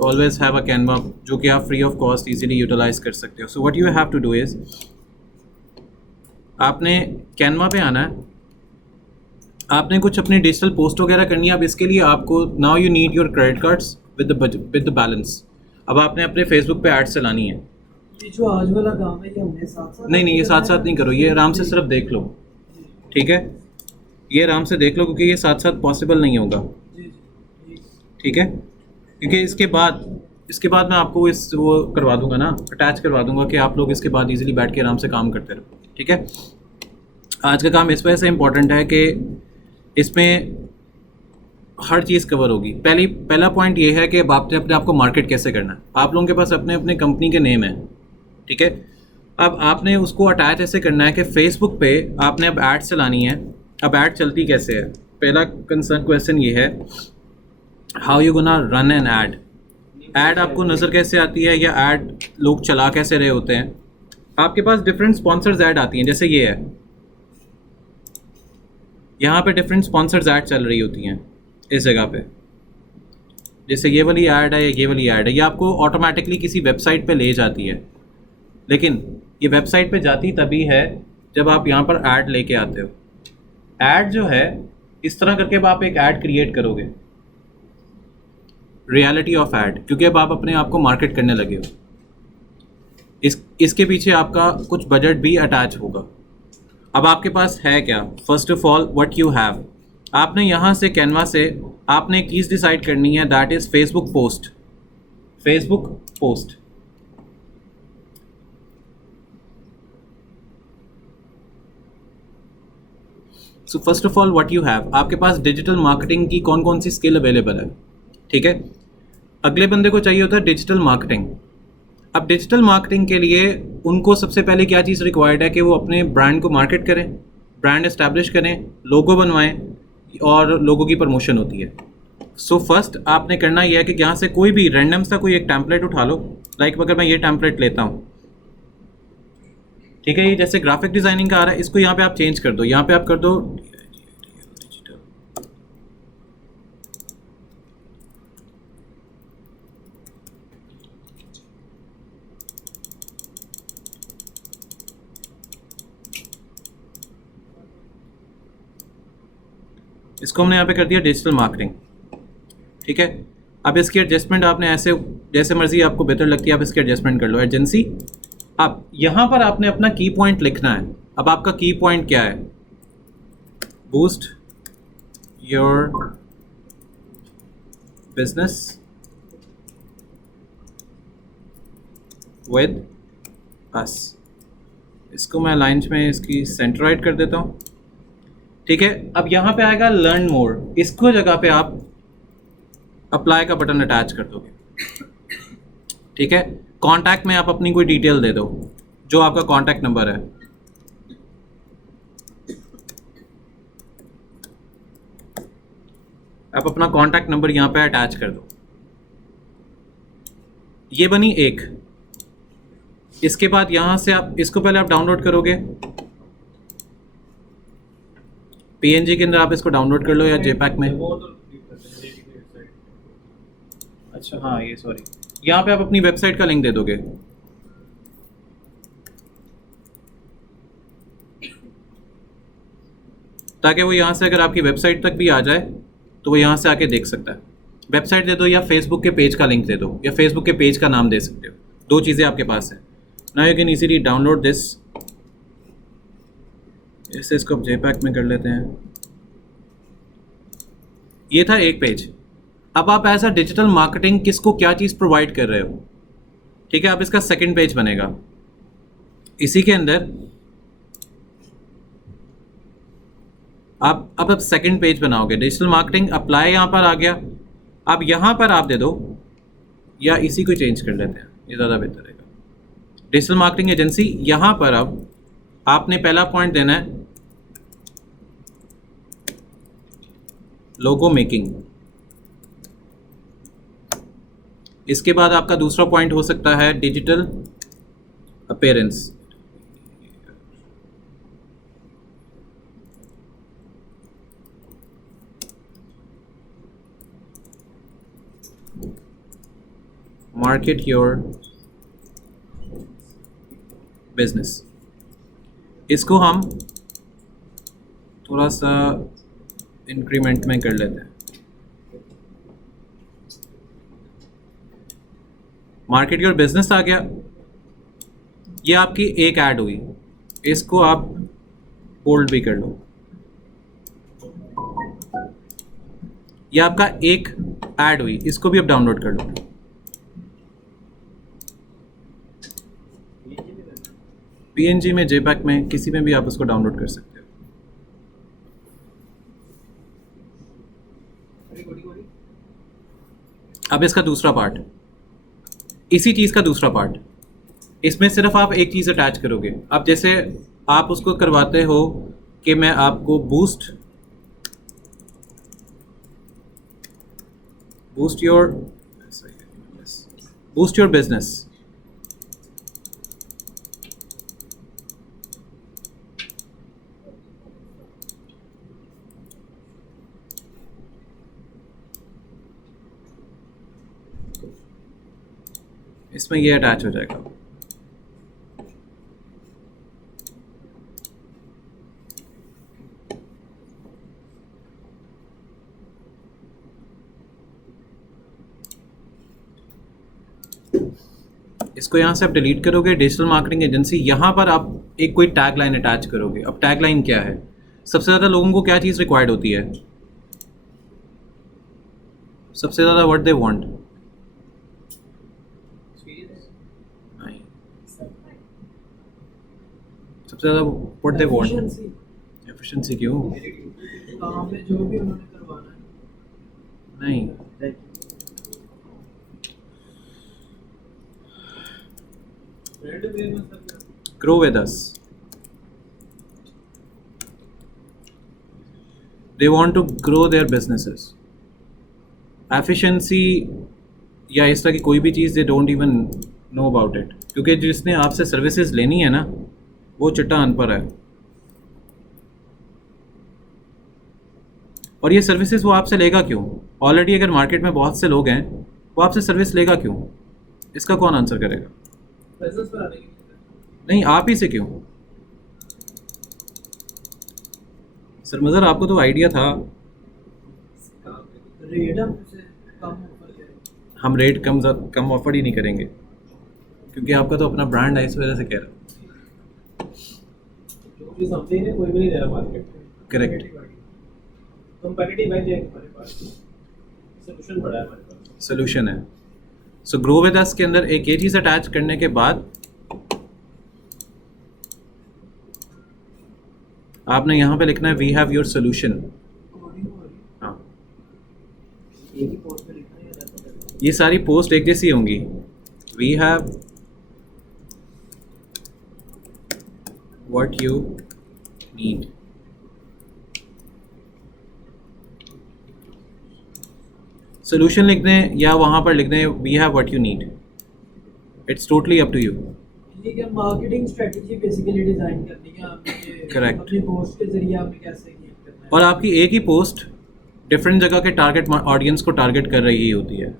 Always have a Canva जो कि आप free of cost easily utilise कर सकते हो. So what you have to do is आपने कैनवा पे आना है, आपने कुछ अपनी डिजिटल पोस्ट वगैरह करनी है. अब इसके लिए आपको now you need your credit cards with the balance. अब आपने अपने फेसबुक पे एड्स चलानी है. ये जो आज वाला काम है ये हमने साथ साथ नहीं ये साथ साथ नहीं करो, ये आराम से सिर्फ देख लो. ठीक है, ये आराम से देख लो क्योंकि ये साथ साथ पॉसिबल नहीं होगा. जी जी ठीक है, क्योंकि इसके बाद मैं आपको इस वो करवा दूंगा ना, अटैच करवा दूंगा कि आप लोग इसके बाद इजीली बैठ के आराम से काम करते रहो. ठीक है, आज का काम इस वजह से इम्पोर्टेंट है कि इसमें हर चीज़ कवर होगी. पहला पॉइंट ये है कि अब आपने अपने आप को मार्केट कैसे करना है. आप लोगों के पास अपने अपने कंपनी के नेम है. ठीक है, अब आपने उसको अटैच ऐसे करना है कि फेसबुक पे आपने अब ऐड चलानी है. अब ऐड चलती कैसे है, पहला कंसर्न क्वेश्चन ये है, how you gonna run an add. Add आपको नज़र कैसे आती है या ऐड लोग चला कैसे रहे होते हैं. आपके पास डिफरेंट स्पॉन्सर्स ऐड आती हैं, जैसे ये है, यहाँ पे डिफरेंट स्पॉन्सर्स ऐड चल रही होती हैं इस जगह पे. जैसे ये वाली ऐड है या ये वाली ऐड है, ये आपको ऑटोमेटिकली किसी वेबसाइट पे ले जाती है. लेकिन ये वेबसाइट पे जाती तभी है जब आप यहाँ पर ऐड लेके आते हो. ऐड जो है इस तरह करके अब आप एक ऐड क्रिएट करोगे, रियलिटी ऑफ ऐड, क्योंकि अब आप अपने आप को मार्केट करने लगे हो. इसके पीछे आपका कुछ बजट भी अटैच होगा. अब आपके पास है क्या, first of all what you have, आपने यहाँ से कैनवा से आपने एक चीज़ डिसाइड करनी है, that is Facebook post. Facebook post so first of all what you have, आपके पास डिजिटल मार्केटिंग की कौन कौन सी स्किल अवेलेबल है. ठीक है, अगले बंदे को चाहिए होता है डिजिटल मार्केटिंग. अब डिजिटल मार्केटिंग के लिए उनको सबसे पहले क्या चीज़ रिक्वायर्ड है कि वो अपने ब्रांड को मार्केट करें, ब्रांड एस्टैब्लिश करें, लोगो बनवाएं और लोगों की प्रमोशन होती है. सो फर्स्ट आपने करना यह है कि यहाँ से कोई भी रैंडम सा कोई एक टेम्पलेट उठा लो. लाइक अगर मैं ये टेम्पलेट लेता हूँ, ठीक है, ये जैसे ग्राफिक डिज़ाइनिंग का आ रहा है, इसको यहाँ पे आप चेंज कर दो. यहाँ पे आप कर दो इसको हमने यहाँ पे कर दिया डिजिटल मार्केटिंग. ठीक है, अब इसकी एडजस्टमेंट आपने ऐसे जैसे मर्जी आपको बेहतर लगती है आप इसकी एडजस्टमेंट कर लो. एजेंसी, अब यहाँ पर आपने अपना की पॉइंट लिखना है. अब आपका की पॉइंट क्या है, boost your business with us. इसको मैं लाइन्स में इसकी सेंटर राइट कर देता हूँ. ठीक है, अब यहाँ पे आएगा लर्न मोर, इसको जगह पे आप अप्लाई का बटन अटैच कर दोगे. ठीक है, कांटेक्ट में आप अपनी कोई डिटेल दे दो, जो आपका कांटेक्ट नंबर है. आप अपना कांटेक्ट नंबर यहाँ पे अटैच कर दो. ये बनी एक. इसके बाद यहाँ से आप इसको पहले आप डाउनलोड करोगे, पीएनजी के अंदर आप इसको डाउनलोड कर लो या जेपैक में. अच्छा हाँ, ये सॉरी, यहाँ पे आप अपनी वेबसाइट का लिंक दे दोगे. ताकि वो यहाँ से अगर आपकी वेबसाइट तक भी आ जाए तो वो यहाँ से आके देख सकता है. वेबसाइट दे दो या फेसबुक के पेज का लिंक दे दो या फेसबुक के पेज का नाम दे सकते हो. दो चीज़ें आपके पास है. Now you can easily download this. इसको अब जेपैक में कर लेते हैं. ये था एक पेज. अब आप एज अ डिजिटल मार्केटिंग किसको क्या चीज़ प्रोवाइड कर रहे हो. ठीक है, अब इसका सेकंड पेज बनेगा. इसी के अंदर अब सेकंड पेज बनाओगे. डिजिटल मार्केटिंग अप्लाई यहाँ पर आ गया. अब यहाँ पर आप दे दो, या इसी को चेंज कर लेते हैं, ये ज़्यादा बेहतर रहेगा. डिजिटल मार्केटिंग एजेंसी, यहाँ पर अब आपने पहला पॉइंट देना है लोगो मेकिंग. इसके बाद आपका दूसरा पॉइंट हो सकता है digital appearance. Market your business, इसको हम थोड़ा सा इंक्रीमेंट में कर लेते हैं। मार्केट योर बिजनेस आ गया, ये आपकी एक ऐड हुई, इसको आप बोल्ड भी कर लो। ये आपका एक ऐड हुई, इसको भी आप डाउनलोड कर लो। पीएनजी में, जेपैक में, किसी में भी आप उसको डाउनलोड कर सकते हो। अब इसका दूसरा पार्ट, इसी चीज़ का दूसरा पार्ट, इसमें सिर्फ आप एक चीज़ अटैच करोगे। अब जैसे आप उसको करवाते हो कि मैं आपको बूस्ट योर बिजनेस, इसमें ये अटैच हो जाएगा। इसको यहाँ से आप डिलीट करोगे, डिजिटल मार्केटिंग एजेंसी, यहाँ पर आप एक कोई टैग लाइन अटैच करोगे। अब टैग लाइन क्या है? सबसे ज़्यादा लोगों को क्या चीज़ रिक्वायर्ड होती है? सबसे ज़्यादा व्हाट दे वांट, नहीं, सबसे ज़्यादा व्हाट दे वांट, एफिशिएंसी। क्यों? काम में जो भी उन्होंने करवाना है। नहीं, grow with us, they want to grow their businesses. Efficiency या इस तरह की कोई भी चीज़ they don't even know about it, क्योंकि जिसने आपसे सर्विसेज लेनी है ना, वो चिट्टा अनपढ़ है। और ये सर्विसेज वो आपसे लेगा क्यों? ऑलरेडी अगर मार्केट में बहुत से लोग हैं, वो आपसे सर्विस लेगा क्यों? इसका कौन आंसर करेगा? बिजनेस पर आने की नहीं, आप ही से क्यों? सर मज़र, आपको तो आइडिया था। रेट हम उसे कम ऑफर करें। हम रेट कम ऑफर ही नहीं करेंगे, क्योंकि आपका तो अपना ब्रांड है, इस वजह से कह रहा हूँ। जो भी समथिंग है, कोई भी नहीं दे रहा मार्केट में। करेक्ट, कंपैटिटिव एज है हमारे पास, सॉल्यूशन बड़ा है हमारे पास, सोल्यूशन है। सो ग्रो विद अस के अंदर एक ये चीज़ अटैच करने के बाद आपने यहाँ पे लिखना है वी हैव योर सोल्यूशन। हाँ, एक ही पोस्ट पे लिखना है या रहता है? ये सारी पोस्ट एक जैसी होंगी। We have what you need. Solution लिख दें या वहाँ पर लिख दें we have what you need, it's totally up to you. ठीक है, मार्केटिंग स्ट्रेटजी बेसिकली डिजाइन करनी है आपने। Correct. अपनी पोस्ट के जरिए आपने कैसे engage करना है। और आपकी एक ही पोस्ट डिफरेंट जगह के टारगेट ऑडियंस को टारगेट कर रही होती है।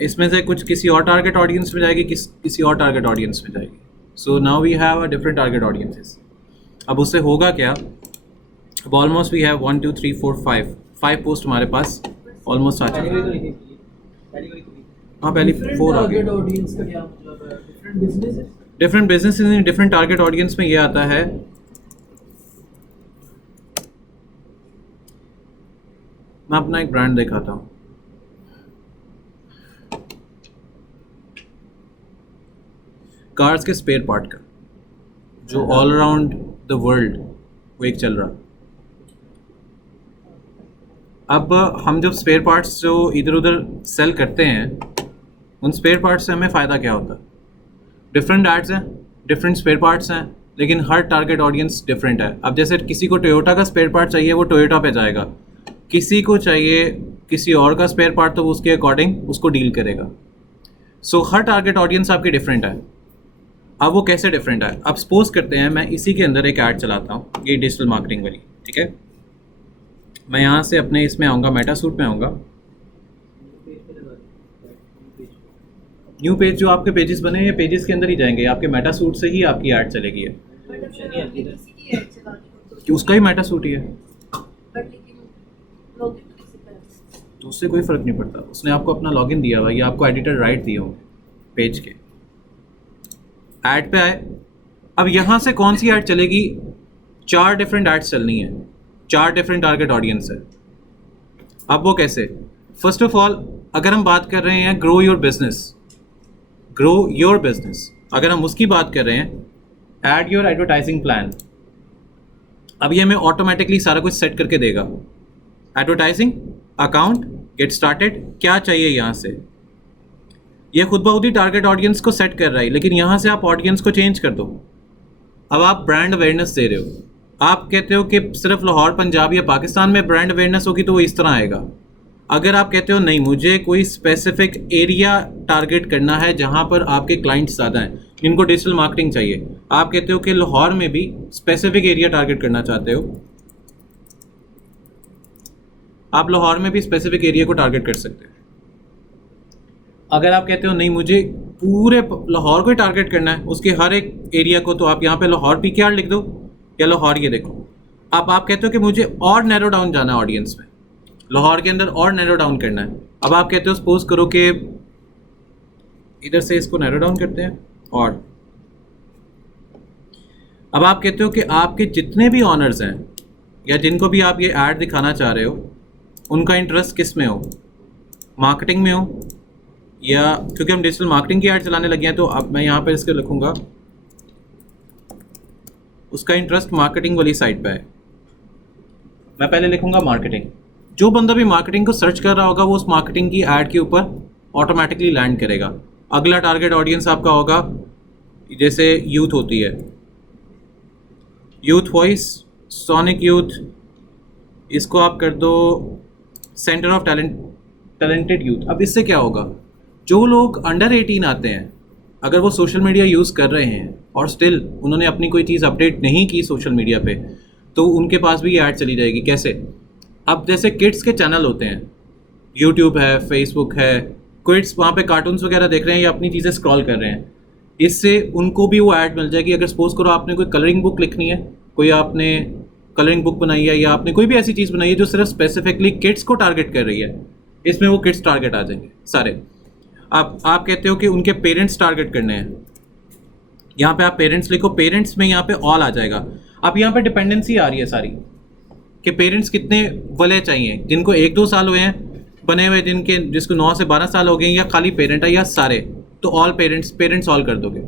इसमें से कुछ किसी और टारगेट ऑडियंस में जाएगी, किसी और टारगेट ऑडियंस में जाएगी। So now we have a different target audiences. अब उससे होगा क्या? अब ऑलमोस्ट वी हैव 1 2 3 4 5 पोस्ट हमारे पास ऑलमोस्ट आ चुकी है। हाँ, पहली Different 4 आ गई। target audience का क्या मतलब है? Different businesses? Different business in different target audience में ये आता है। मैं अपना एक ब्रांड दिखाता हूँ। कार्स के स्पेयर पार्ट का, जो ऑल अराउंड द वर्ल्ड वो एक चल रहा। अब हम जब स्पेयर पार्ट्स जो इधर उधर सेल करते हैं, उन स्पेयर पार्ट्स से हमें फ़ायदा क्या होता है? डिफरेंट एड्स हैं, डिफरेंट स्पेयर पार्ट्स हैं, लेकिन हर टारगेट ऑडियंस डिफरेंट है। अब जैसे किसी को टोयोटा का स्पेयर पार्ट चाहिए, वो टोयोटा पे जाएगा। किसी को चाहिए किसी और का स्पेयर पार्ट, तो वो उसके अकॉर्डिंग उसको डील करेगा। सो हर टारगेट ऑडियंस आपकी डिफरेंट है। अब वो कैसे डिफरेंट है? अब सपोज करते हैं मैं इसी के अंदर एक ऐड चलाता हूँ, ये डिजिटल मार्केटिंग वाली, ठीक है। मैं यहाँ से अपने इसमें आऊँगा, मेटा सूट में आऊँगा। न्यू पेज जो आपके पेजेस बने हैं पेजेस के अंदर ही जाएंगे, आपके मेटा सूट से ही आपकी ऐड चलेगी है बट अगर किसी की ऐड चला दी हो कि उसका ही मेटा सूट ही है, बट लेकिन लॉगिन तो किसी का है। तो उससे कोई फ़र्क नहीं पड़ता। उसने आपको अपना लॉगिन दिया हुआ, या आपको एडिटर राइट दिए होंगे पेज के। ऐड पे आए, अब यहाँ से कौन सी ऐड चलेगी? 4 डिफरेंट ऐड्स चलनी है, 4 डिफरेंट टारगेट ऑडियंस है। अब वो कैसे? फर्स्ट ऑफ ऑल अगर हम बात कर रहे हैं grow your business, grow your business, अगर हम उसकी बात कर रहे हैं, ऐड योर एडवर्टाइजिंग प्लान। अब ये हमें ऑटोमेटिकली सारा कुछ सेट करके देगा। एडवर्टाइजिंग अकाउंट, गेट स्टार्टेड, क्या चाहिए यहाँ से? ये खुद ब खुद ही टारगेट ऑडियंस को सेट कर रहा है, लेकिन यहाँ से आप ऑडियंस को चेंज कर दो। अब आप ब्रांड अवेयरनेस दे रहे हो, आप कहते हो कि सिर्फ लाहौर, पंजाब या पाकिस्तान में ब्रांड अवेयरनेस होगी तो वो इस तरह आएगा। अगर आप कहते हो नहीं, मुझे कोई स्पेसिफिक एरिया टारगेट करना है जहाँ पर आपके क्लाइंट्स ज़्यादा हैं, जिनको डिजिटल मार्केटिंग चाहिए, आप कहते हो कि लाहौर में भी स्पेसिफिक एरिया टारगेट करना चाहते हो, आप लाहौर में भी स्पेसिफिक एरिया को टारगेट कर सकते हो। अगर आप कहते हो नहीं, मुझे पूरे लाहौर को ही टारगेट करना है, उसके हर एक एरिया को, तो आप यहाँ पे लाहौर PKR लिख दो या लाहौर ये देखो। अब आप कहते हो कि मुझे और नैरो डाउन जाना है ऑडियंस में, लाहौर के अंदर और नैरो डाउन करना है। अब आप कहते हो सपोज करो कि इधर से इसको नैरो डाउन करते हैं, और अब आप कहते हो कि आपके जितने भी ऑनर्स हैं या जिनको भी आप ये ऐड दिखाना चाह रहे हो, उनका इंटरेस्ट किस में हो, मार्केटिंग में हो, या क्योंकि हम डिजिटल मार्केटिंग की ऐड चलाने लगे हैं तो अब मैं यहाँ पर इसके लिखूँगा उसका इंटरेस्ट मार्केटिंग वाली साइड पे है। मैं पहले लिखूँगा मार्केटिंग। जो बंदा भी मार्केटिंग को सर्च कर रहा होगा वो उस मार्केटिंग की ऐड के ऊपर ऑटोमेटिकली लैंड करेगा। अगला टारगेट ऑडियंस आपका होगा, जैसे यूथ होती है, यूथ वॉइस, सोनिक यूथ, इसको आप कर दो सेंटर ऑफ टैलेंटेड यूथ। अब इससे क्या होगा, जो लोग अंडर 18 आते हैं, अगर वो सोशल मीडिया यूज़ कर रहे हैं और स्टिल उन्होंने अपनी कोई चीज़ अपडेट नहीं की सोशल मीडिया पे, तो उनके पास भी ये ऐड चली जाएगी। कैसे? अब जैसे किड्स के चैनल होते हैं, यूट्यूब है, फेसबुक है, किड्स वहाँ पे कार्टून्स वगैरह देख रहे हैं या अपनी चीज़ें स्क्रॉल कर रहे हैं, इससे उनको भी वो ऐड मिल जाएगी। अगर सपोज करो आपने कोई कलरिंग बुक लिखनी है, कोई आपने कलरिंग बुक बनाई है, या आपने कोई भी ऐसी चीज़ बनाई है जो सिर्फ स्पेसिफिकली किड्स को टारगेट कर रही है, इसमें वो किड्स टारगेट आ जाएंगे सारे। आप कहते हो कि उनके पेरेंट्स टारगेट करने हैं, यहाँ पे आप पेरेंट्स लिखो, पेरेंट्स में यहाँ पे ऑल आ जाएगा। अब यहाँ पे डिपेंडेंसी आ रही है सारी कि पेरेंट्स कितने वाले चाहिए, जिनको 1-2 साल हुए हैं बने हुए, जिसको 9 से 12 साल हो गए, या खाली पेरेंट है, या सारे, तो ऑल पेरेंट्स ऑल कर दोगे।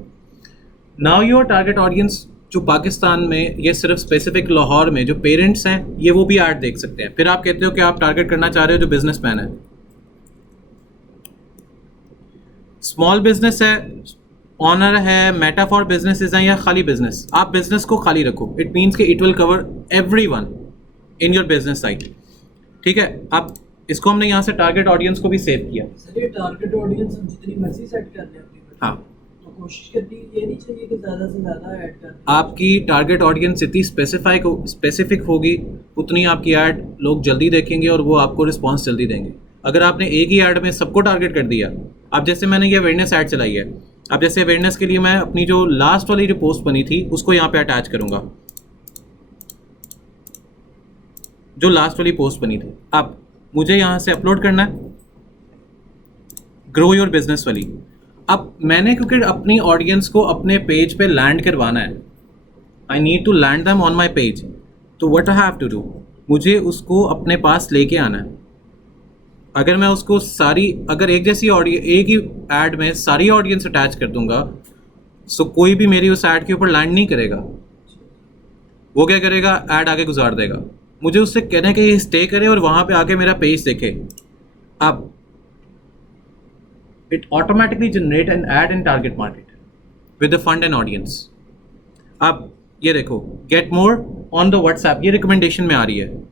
नाउ योर टारगेट ऑडियंस जो पाकिस्तान में, ये सिर्फ स्पेसिफिक लाहौर में जो पेरेंट्स हैं, ये वो भी ऐड देख सकते हैं। फिर आप कहते हो कि आप टारगेट करना चाह रहे हो जो बिजनेसमैन है, स्मॉल बिजनेस है, ऑनर है, मेटा फॉर बिजनेसेस हैं, या खाली बिजनेस। आप बिजनेस को खाली रखो, इट मीन्स कि it will cover everyone in your business site. ठीक है, अब इसको हमने यहाँ से टारगेट ऑडियंस को भी सेव किया। सर ये टारगेट ऑडियंस हम जितनी मर्जी सेट कर लें अपनी, हाँ, तो कोशिश करनी ये नहीं चाहिए कि ज़्यादा से ज़्यादा ऐड कर। आपकी टारगेट ऑडियंस जितनी स्पेसिफिक होगी उतनी आपकी ऐड लोग जल्दी देखेंगे और वो आपको रिस्पॉन्स जल्दी देंगे। अगर आपने एक ही ऐड में सबको टारगेट कर दिया, अब जैसे मैंने ये अवेयरनेस ऐड चलाई है, अब जैसे अवेयरनेस के लिए मैं अपनी जो लास्ट वाली जो पोस्ट बनी थी उसको यहाँ पे अटैच करूँगा, जो लास्ट वाली पोस्ट बनी थी। अब मुझे यहाँ से अपलोड करना है ग्रो योर बिजनेस वाली। अब मैंने क्योंकि अपनी ऑडियंस को अपने पेज पे लैंड करवाना है, I need to land them on my page, तो what I have to do, मुझे उसको अपने पास लेके आना है। अगर मैं उसको अगर एक जैसी एक ही ऐड में सारी ऑडियंस अटैच कर दूंगा, सो कोई भी मेरी उस ऐड के ऊपर लैंड नहीं करेगा। वो क्या करेगा, ऐड आगे गुजार देगा। मुझे उससे कहना है कि ये स्टे करे और वहाँ पे आके मेरा पेज देखे। अब it automatically generate N add in target market with the fund and audience. अब ये देखो, get more on the WhatsApp, ये रिकमेंडेशन में आ रही है,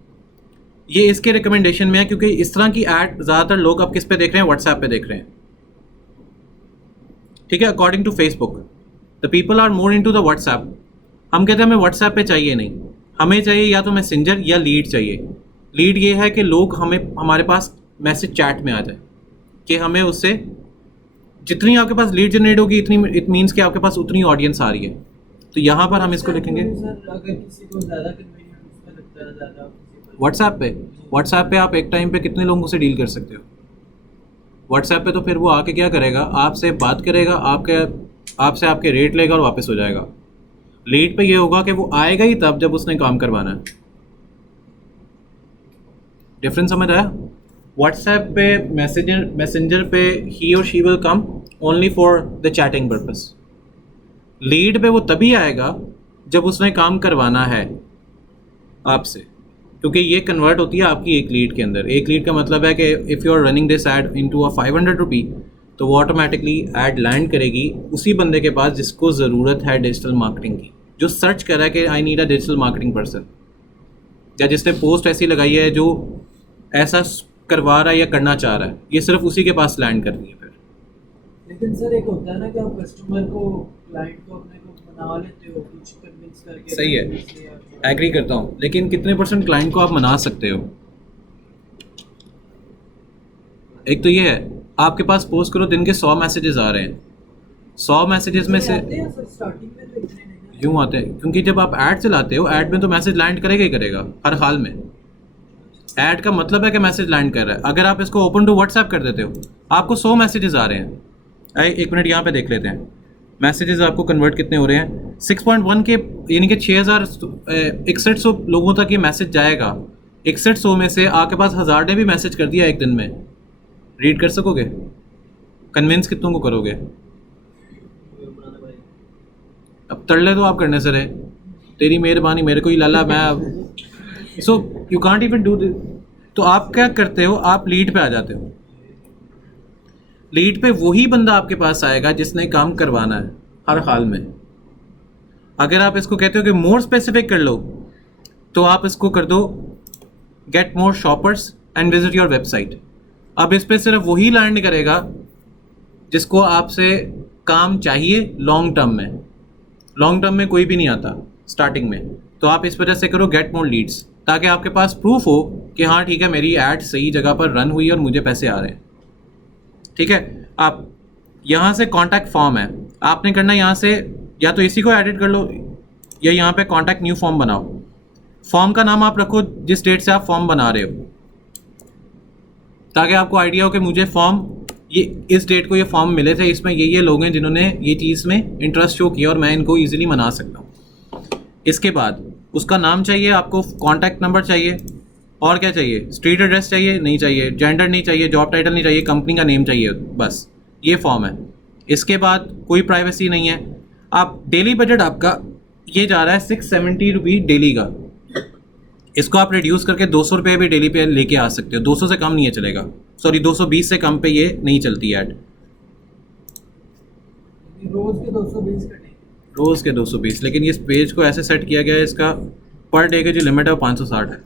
ये इसके रिकमेंडेशन में है, क्योंकि इस तरह की ऐड ज़्यादातर लोग अब किस पे देख रहे हैं, व्हाट्सएप पे देख रहे हैं। ठीक है, according to Facebook the people are more into the WhatsApp. हम कहते हैं हमें व्हाट्सएप पे चाहिए नहीं, हमें चाहिए या तो मैसेंजर या लीड चाहिए। लीड ये है कि लोग हमारे पास मैसेज चैट में आ जाए, कि हमें उससे जितनी आपके पास लीड जनरेट होगी इतनी इट मीन्स कि आपके पास उतनी ऑडियंस आ रही है। तो यहाँ पर हम इसको लिखेंगे सर अगर किसी को ज़्यादा कन्वीनियंट उसका लगता है ज़्यादा किसी को- व्हाट्सएप पे आप एक टाइम पे कितने लोगों से डील कर सकते हो? व्हाट्सएप पे तो फिर वो आके क्या करेगा, आपसे बात करेगा, आपसे आपके रेट लेगा और वापस हो जाएगा। लीड पे ये होगा कि वो आएगा ही तब जब उसने काम करवाना है। डिफरेंस समझ आया? व्हाट्सएप पे मैसेंजर पे ही और she will come only for the chatting purpose. Lead पे वो तभी आएगा जब उसने काम करवाना है आपसे, क्योंकि ये कन्वर्ट होती है आपकी एक लीड के अंदर। एक लीड का मतलब है कि if you are running this ad into a 500 rupee, तो वो ऑटोमेटिकली ऐड लैंड करेगी उसी बंदे के पास जिसको ज़रूरत है डिजिटल मार्केटिंग की, जो सर्च कर रहा है कि I need a digital marketing person, या जिसने पोस्ट ऐसी लगाई है जो ऐसा करवा रहा है या करना चाह रहा है, ये सिर्फ उसी के पास लैंड कर रही है। फिर लेकिन सर एक होता है ना कि आप कस्टमर को, क्लाइंट को अपने को मना लेते हो कुछ कन्विंस करके। सही है, एग्री करता हूँ, लेकिन कितने % क्लाइंट को आप मना सकते हो? एक तो ये है, आपके पास पोस्ट करो दिन के 100 मैसेजेस आ रहे हैं, 100 मैसेजेस में से स्टार्टिंग में तो इतने नहीं यूँ आते हैं, क्योंकि जब आप ऐड चलाते हो, ऐड में तो मैसेज लैंड करेगा ही करेगा हर हाल में। ऐड का मतलब है कि मैसेज लैंड कर रहा है। अगर आप इसको ओपन टू व्हाट्सएप कर देते हो, आपको 100 मैसेजेस आ रहे हैं। एक मिनट यहाँ पे देख लेते हैं मैसेजेस आपको कन्वर्ट कितने हो रहे हैं। 6.1 के यानी कि 6100 लोगों तक ये मैसेज जाएगा। 6100 में से आपके पास 1000 ने भी मैसेज कर दिया एक दिन में। रीड कर सकोगे? कन्विंस कितनों को करोगे? अब तड़ले तो आप करने से रहे, तेरी मेहरबानी मेरे को ही लाला मैं। So you can't even do this. तो आप क्या करते हो, आप लीड पे आ जाते हो। लीड पे वही बंदा आपके पास आएगा जिसने काम करवाना है हर हाल में। अगर आप इसको कहते हो कि मोर स्पेसिफिक कर लो, तो आप इसको कर दो get more shoppers and visit your website. अब इस पे सिर्फ वही लैंड करेगा जिसको आपसे काम चाहिए लॉन्ग टर्म में। लॉन्ग टर्म में कोई भी नहीं आता स्टार्टिंग में, तो आप इस वजह से करो गेट मोर लीड्स, ताकि आपके पास प्रूफ हो कि हाँ ठीक है मेरी ऐड सही जगह पर रन हुई और मुझे पैसे आ रहे हैं। ठीक है, आप यहाँ से कॉन्टैक्ट फॉर्म है, आपने करना यहाँ से या तो इसी को एडिट कर लो या यहाँ पे कॉन्टैक्ट न्यू फॉर्म बनाओ। फॉर्म का नाम आप रखो जिस डेट से आप फॉर्म बना रहे हो, ताकि आपको आइडिया हो कि मुझे फॉर्म ये इस डेट को ये फॉर्म मिले थे, इसमें ये लोग हैं जिन्होंने ये चीज़ में इंटरेस्ट शो किया और मैं इनको ईजिली मना सकता हूँ। इसके बाद उसका नाम चाहिए आपको, कॉन्टैक्ट नंबर चाहिए, और क्या चाहिए? स्ट्रीट एड्रेस चाहिए? नहीं चाहिए। जेंडर नहीं चाहिए, जॉब टाइटल नहीं चाहिए, कंपनी का नेम चाहिए, बस ये फॉर्म है। इसके बाद कोई प्राइवेसी नहीं है। आप डेली बजट आपका ये जा रहा है 670 रुपी डेली का, इसको आप रिड्यूस करके 200 रुपये भी डेली पे लेके आ सकते हो। 200 से कम नहीं है चलेगा, सॉरी 220 से कम पे ये नहीं चलती ऐड। रोज के 220 कटेंगे। रोज़ के 220, लेकिन इस पेज को ऐसे सेट किया गया है, इसका पर डे का जो लिमिट है वो 560 है।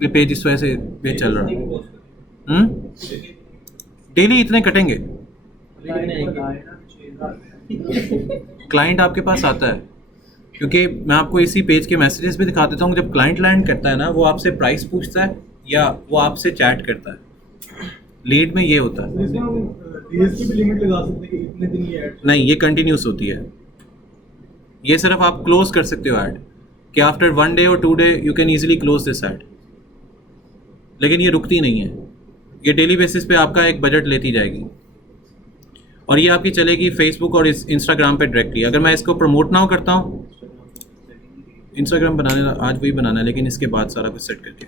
ये पेज इस वजह से पेज चल रहा है। डेली इतने कटेंगे। क्लाइंट आपके पास आता है, क्योंकि मैं आपको इसी पेज के मैसेजेस भी दिखा देता हूँ। जब क्लाइंट लैंड करता है ना, वो आपसे प्राइस पूछता है या वो आपसे चैट करता है। लीड में ये होता है। इसमें हम डीएस की भी लिमिट लगा सकते हैं कि इतने दिन ये ऐड। नहीं, ये कंटिन्यूस होती है। ये सिर्फ आप क्लोज कर सकते हो ऐड, कि आफ्टर 1 डे और 2 day you can easily close this add, लेकिन ये रुकती नहीं है। ये डेली बेसिस पे आपका एक बजट लेती जाएगी और ये आपकी चलेगी फेसबुक और इंस्टाग्राम पे डायरेक्टली। अगर मैं इसको प्रमोट ना करता हूँ, इंस्टाग्राम बनाने आज वही बनाना है, लेकिन इसके बाद सारा कुछ सेट करके।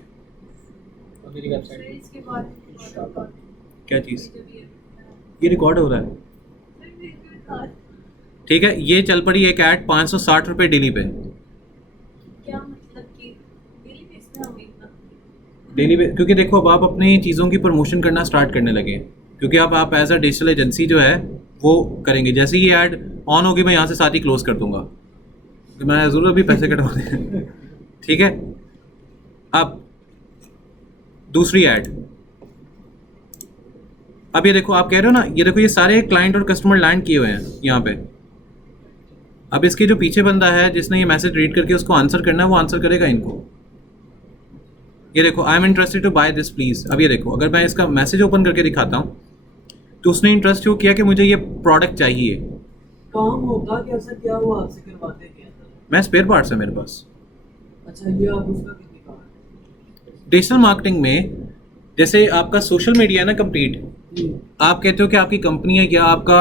फिर इसके बाद क्या चीज़? जब ये ये रिकॉर्ड हो रहा है, फिर भी था, ठीक है। ये चल पड़ी एक ऐड 560 रुपये डेली पे। क्या मतलब कि डेली बेस पे हम इतना डेली पे, क्योंकि देखो अब आप अपनी चीज़ों की प्रमोशन करना स्टार्ट करने लगे हैं, क्योंकि अब आप एज अ डिजिटल एजेंसी जो है वो करेंगे। जैसे ही ऐड ऑन होगी मैं यहाँ से साथ ही क्लोज कर दूंगा, तो मैं ज़रूर अभी पैसे कटवा दें। ठीक है, अब दूसरी ऐड। अब ये देखो, आप कह रहे हो ना, ये देखो ये सारे क्लाइंट और कस्टमर लैंड किए हुए हैं यहाँ पे। अब इसके जो पीछे बंदा है जिसने ये मैसेज रीड करके उसको आंसर करना है, वो आंसर करेगा इनको। ये देखो, I am interested to buy this please. अब ये देखो, अगर मैं इसका मैसेज ओपन करके दिखाता हूँ तो उसने इंटरेस्ट शो किया कि मुझे ये प्रोडक्ट चाहिए। काम होता कैसा, क्या वो आपसे करवाते क्या था? मैं स्पेयर पार्ट्स है मेरे पास। अच्छा, ये आप उसका कितनी काम है? डिजिटल मार्केटिंग में जैसे आपका सोशल मीडिया है ना कंप्लीट, आप कहते हो कि आपकी कंपनी है या आपका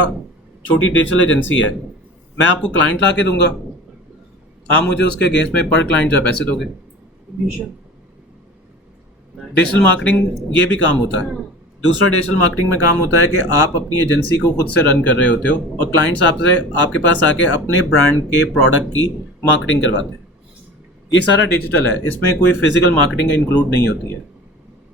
छोटी डिजिटल एजेंसी है, मैं आपको क्लाइंट ला के दूंगा, आप मुझे उसके अगेंस्ट में पर क्लाइंट जो पैसे दोगे। कमीशन। डिजिटल मार्केटिंग ये भी काम होता है। दूसरा डिजिटल मार्केटिंग में काम होता है कि आप अपनी एजेंसी को खुद से रन कर रहे होते हो और क्लाइंट्स आपसे आपके पास आके अपने ब्रांड के प्रोडक्ट की मार्केटिंग करवाते हैं। ये सारा डिजिटल है, इसमें कोई फिजिकल मार्केटिंग इंक्लूड नहीं होती है,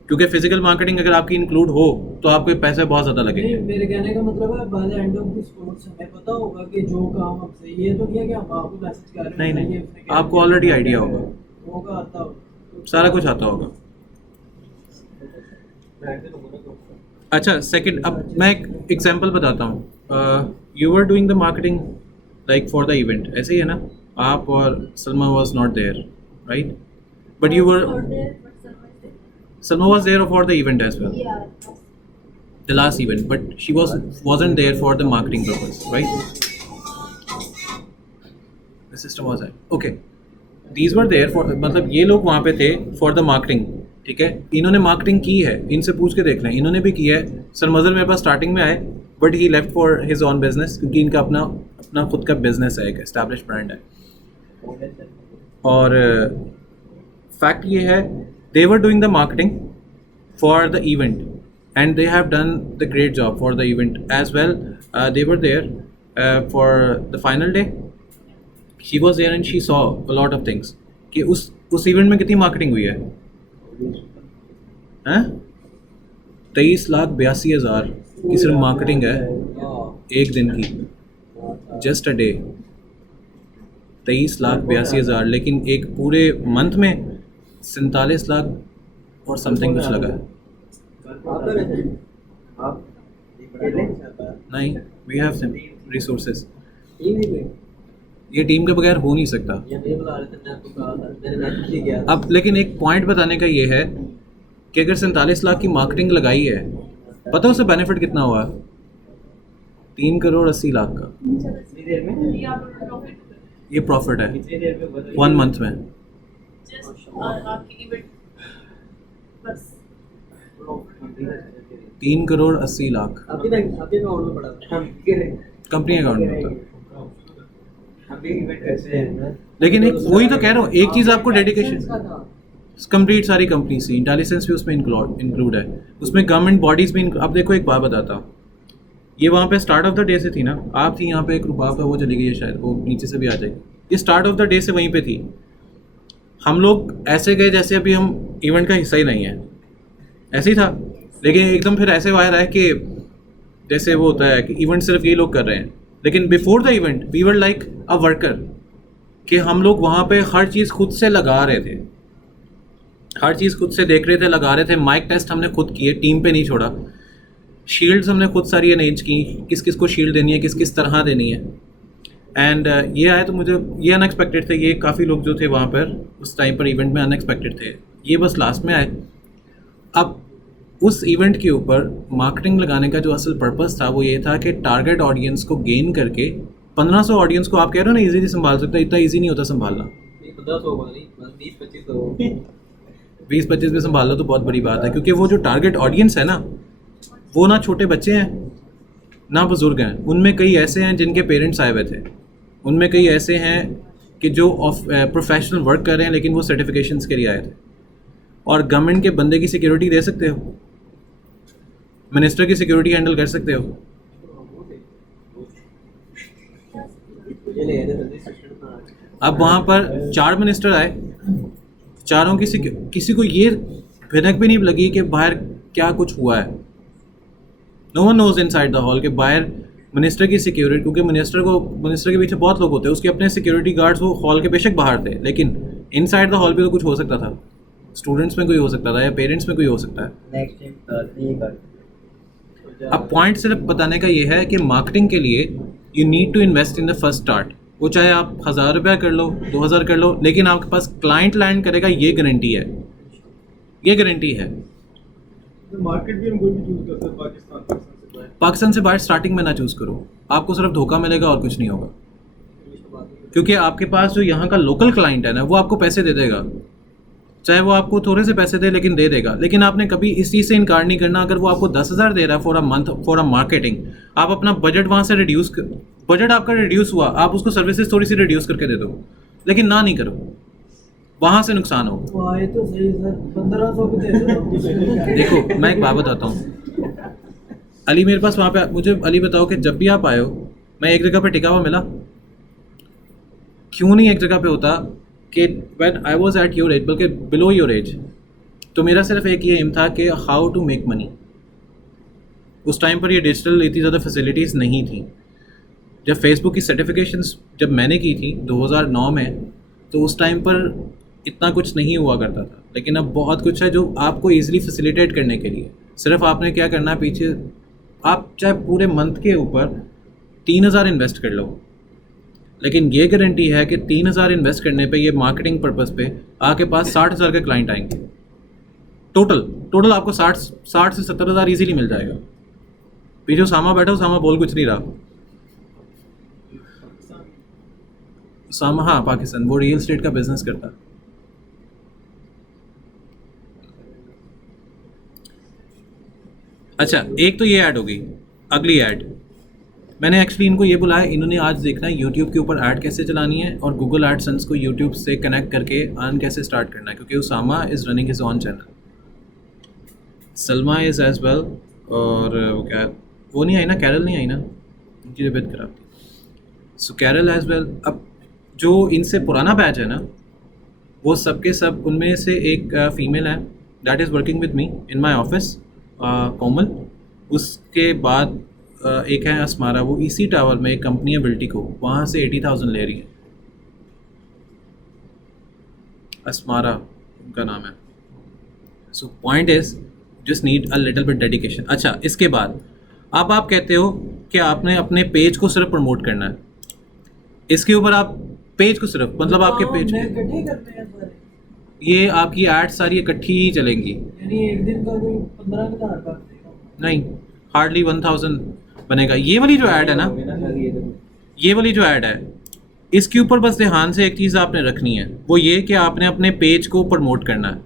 क्योंकि फिजिकल मार्केटिंग अगर आपकी इंक्लूड हो तो आपको पैसे बहुत ज़्यादा लगेंगे। नहीं, मेरे कहने का मतलब है by the end of this course हमें पता होगा कि जो काम हमसे ये तो नहीं है कि हम आपको मैसेज कर रहे हैं। नहीं, आपको ऑलरेडी आइडिया होगा, होगा, आता होगा, सारा कुछ आता होगा। अच्छा, सेकंड, अब मैं एक एग्जांपल बताता हूँ। You were doing the marketing like for the event, ऐसे ही है ना, आप और Salma was not there, right? But you were, Salma was there for the event as well, Yeah. the last event, but she wasn't there for the marketing purpose, right? The system was that. Okay, these were there for, मतलब ये लोग वहाँ पे थे for the marketing, ठीक है? इन्होंने marketing की है, इनसे पूछ के देख लें, इन्होंने भी की है। सरमजर मेरे पास स्टार्टिंग में आए, but he left for his on business, क्योंकि इनका अपना खुद का बिजनेस है, एक एस्टैब्लिश ब्रांड है। और फैक्ट ये है, they were doing the marketing for the event and they have done the great job for the event as well. They were there for the final day. She was there and she saw a lot of things कि उस event में कितनी marketing हुई है, हैं? 23,82,000 की सिर्फ marketing है एक दिन की, जस्ट अ डे। 23,82,000, लेकिन एक पूरे मंथ में 47 लाख और समथिंग कुछ लगा है। नहीं, वी हैव सम रिसोर्सेज, ये टीम के बगैर हो नहीं सकता। अब लेकिन एक पॉइंट बताने का ये है कि अगर 47 लाख की मार्केटिंग लगाई है, पता है उसे बेनिफिट कितना हुआ? 3 करोड़ 80 लाख का ये प्रॉफिट है 1 मंथ में। आपकी इवेंट बस 3 करोड़ 80 लाख कंपनी अकाउंट में होता है। लेकिन एक वही तो कह रहा हूँ, एक चीज़ आपको डेडिकेशन, कंप्लीट सारी कंपनी से इंटेलिजेंस भी उसमें इंक्लूड है, उसमें गवर्नमेंट बॉडीज़ भी। अब देखो एक बात बताता हूँ, ये वहाँ पे स्टार्ट ऑफ द डे से थी ना, आप थी यहाँ पे, एक रुबाब है वो चली गई है शायद, वो नीचे से भी आ जाएगी। ये स्टार्ट ऑफ द डे से वहीं पे थी। हम लोग ऐसे गए जैसे अभी हम इवेंट का हिस्सा ही नहीं है, ऐसे ही था। लेकिन एकदम फिर ऐसे वायर है कि जैसे वो होता है कि इवेंट सिर्फ ये लोग कर रहे हैं, लेकिन before the event we were like a worker, कि हम लोग वहाँ पे हर चीज़ खुद से लगा रहे थे, हर चीज़ खुद से देख रहे थे, लगा रहे थे। माइक टेस्ट हमने खुद किए, टीम पे नहीं छोड़ा। शील्ड्स हमने खुद सारी अरेंज की, किस किस को शील्ड देनी है, किस किस तरह देनी है। एंड ये आए तो मुझे ये अनएक्सपेक्टेड थे, ये काफ़ी लोग जो थे वहाँ पर उस टाइम पर इवेंट में अनएक्सपेक्टेड थे, ये बस लास्ट में आए। अब उस इवेंट के ऊपर मार्केटिंग लगाने का जो असल पर्पस था वो ये था कि टारगेट ऑडियंस को गेन करके 1500 ऑडियंस को आप कह रहे हो ना इजीली संभाल सकते, इतना इजी नहीं होता संभालना। 20-25 में संभाल लो तो बहुत बड़ी बात है, क्योंकि वो जो टारगेट ऑडियंस है ना, वो ना छोटे बच्चे हैं ना बुजुर्ग हैं, उनमें कई ऐसे हैं जिनके पेरेंट्स आए हुए थे, उनमें कई ऐसे हैं कि जो प्रोफेशनल वर्क कर रहे हैं लेकिन वो सर्टिफिकेशंस के लिए आए थे। और गवर्नमेंट के बंदे की सिक्योरिटी दे सकते हो, मिनिस्टर की सिक्योरिटी हैंडल कर सकते हो। अब वहाँ पर 4 मिनिस्टर आए, चारों की किसी को ये भनक भी नहीं लगी कि बाहर क्या कुछ हुआ है। No one knows inside the hall के बाहर मिनिस्टर की सिक्योरिटी, क्योंकि मिनिस्टर के पीछे बहुत लोग होते हैं, उसके अपने सिक्योरिटी गार्ड्स वो हॉल के बेशक बाहर थे, लेकिन इनसाइड द हॉल भी तो कुछ हो सकता था। स्टूडेंट्स में कोई हो सकता था या पेरेंट्स में कोई हो सकता है। अब पॉइंट सिर्फ बताने का ये है कि मार्केटिंग के लिए you need to invest in the first start. वो चाहे आप 1000 रुपया कर लो, 2000 कर लो, लेकिन आपके पास क्लाइंट लैंड करेगा, ये गारंटी है, ये गारंटी है। मार्केट भी हम कोई भी चूज कर सकते हैं, पाकिस्तान पाकिस्तान से बाहर स्टार्टिंग में ना चूज़ करो, आपको सिर्फ धोखा मिलेगा और कुछ नहीं होगा। क्योंकि आपके पास जो यहाँ का लोकल क्लाइंट है ना, वो आपको पैसे दे देगा, चाहे वो आपको थोड़े से पैसे दे लेकिन दे देगा। लेकिन आपने कभी इस चीज़ से इनकार नहीं करना। अगर वो आपको 10,000 दे रहा है for a month for a marketing, आप अपना बजट वहाँ से बजट आपका रिड्यूस हुआ, आप उसको सर्विसेज थोड़ी सी रिड्यूस करके दे दो, लेकिन ना नहीं करो, वहाँ से नुकसान होगा। वो आए तो सही सर, 1500 भी दे दो। देखो मैं एक बात बताता हूँ, अली मेरे पास वहाँ पे, मुझे अली बताओ कि जब भी आप आए हो, मैं एक जगह पे टिका हुआ मिला? क्यों नहीं एक जगह पे होता कि when I was at your age, बल्कि बिलो योर एज, तो मेरा सिर्फ एक ये एम था कि हाउ टू मेक मनी। उस टाइम पर ये डिजिटल इतनी ज़्यादा फैसिलिटीज़ नहीं थी। जब फेसबुक की सर्टिफिकेशंस जब मैंने की थी 2009 में, तो उस टाइम पर इतना कुछ नहीं हुआ करता था। लेकिन अब बहुत कुछ है जो आपको ईज़िली फैसिलिटेट करने के लिए, सिर्फ आपने क्या करना है, पीछे आप चाहे पूरे मंथ के ऊपर 3,000 इन्वेस्ट कर लो, लेकिन ये गारंटी है कि 3,000 इन्वेस्ट करने पे, ये मार्केटिंग पर्पस पे आपके पास 60,000 के क्लाइंट आएंगे। टोटल आपको 60 से 70,000 ईजीली मिल जाएगा। पीछे उसामा बैठा, उसामा बोल कुछ नहीं रहा। उसामा, हाँ पाकिस्तान, वो रियल एस्टेट का बिजनेस करता है। अच्छा, एक तो ये ऐड होगी। अगली ऐड, मैंने एक्चुअली इनको ये बुलाया, इन्होंने आज देखना है यूट्यूब के ऊपर ऐड कैसे चलानी है और गूगल एडसेंस को यूट्यूब से कनेक्ट करके अर्न कैसे स्टार्ट करना है, क्योंकि Usama is running his own channel, Salma is as well, और वो क्या, वो नहीं आई ना, कैरल नहीं आई ना, उनकी तबीयत खराब थी, सो कैरल एज वेल। अब जो इनसे पुराना बैच है ना, वो सब के सब, उनमें से एक फ़ीमेल है that is working with me in my office, Komal. उसके बाद एक है अस्मारा, वो इसी टावर में एक कंपनी है बिल्टी को, वहाँ से 80,000 ले रही है। अस्मारा उनका नाम है। So point is just need a little bit dedication. अच्छा, इसके बाद अब आप कहते हो कि आपने अपने पेज को सिर्फ प्रमोट करना है, इसके ऊपर आप पेज को सिर्फ, मतलब आपके पेज इकट्ठे करने हैं सारे, ये आपकी एड सारी इकट्ठी ही चलेंगी। यानी एक दिन का कोई 15,000 का देगा? नहीं, हार्डली 1,000 बनेगा। ये वाली जो ऐड है ना, ये वाली जो ऐड है, इसके ऊपर बस ध्यान से एक चीज़ आपने रखनी है, वो ये कि आपने अपने पेज को प्रमोट करना है।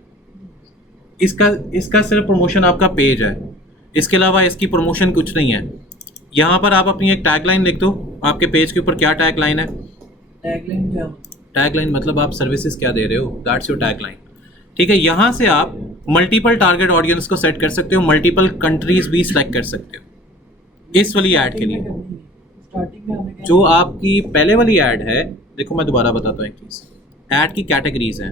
इसका सिर्फ प्रमोशन आपका पेज है, इसके अलावा इसकी प्रमोशन कुछ नहीं है। यहाँ पर आप अपनी एक टैगलाइन लिख दो, आपके पेज के ऊपर क्या टैगलाइन है। टैगलाइन क्या? टैगलाइन मतलब आप सर्विसेज क्या दे रहे हो, दैट्स योर टैगलाइन। ठीक है, यहाँ से आप मल्टीपल टारगेट ऑडियंस को सेट कर सकते हो, मल्टीपल कंट्रीज भी सिलेक्ट कर सकते हो इस वाली ऐड के लिए। स्टार्टिंग में हमें क्या, जो आपकी पहले वाली ऐड है, देखो मैं दोबारा बताता हूँ एक चीज़, ऐड की कैटेगरीज हैं।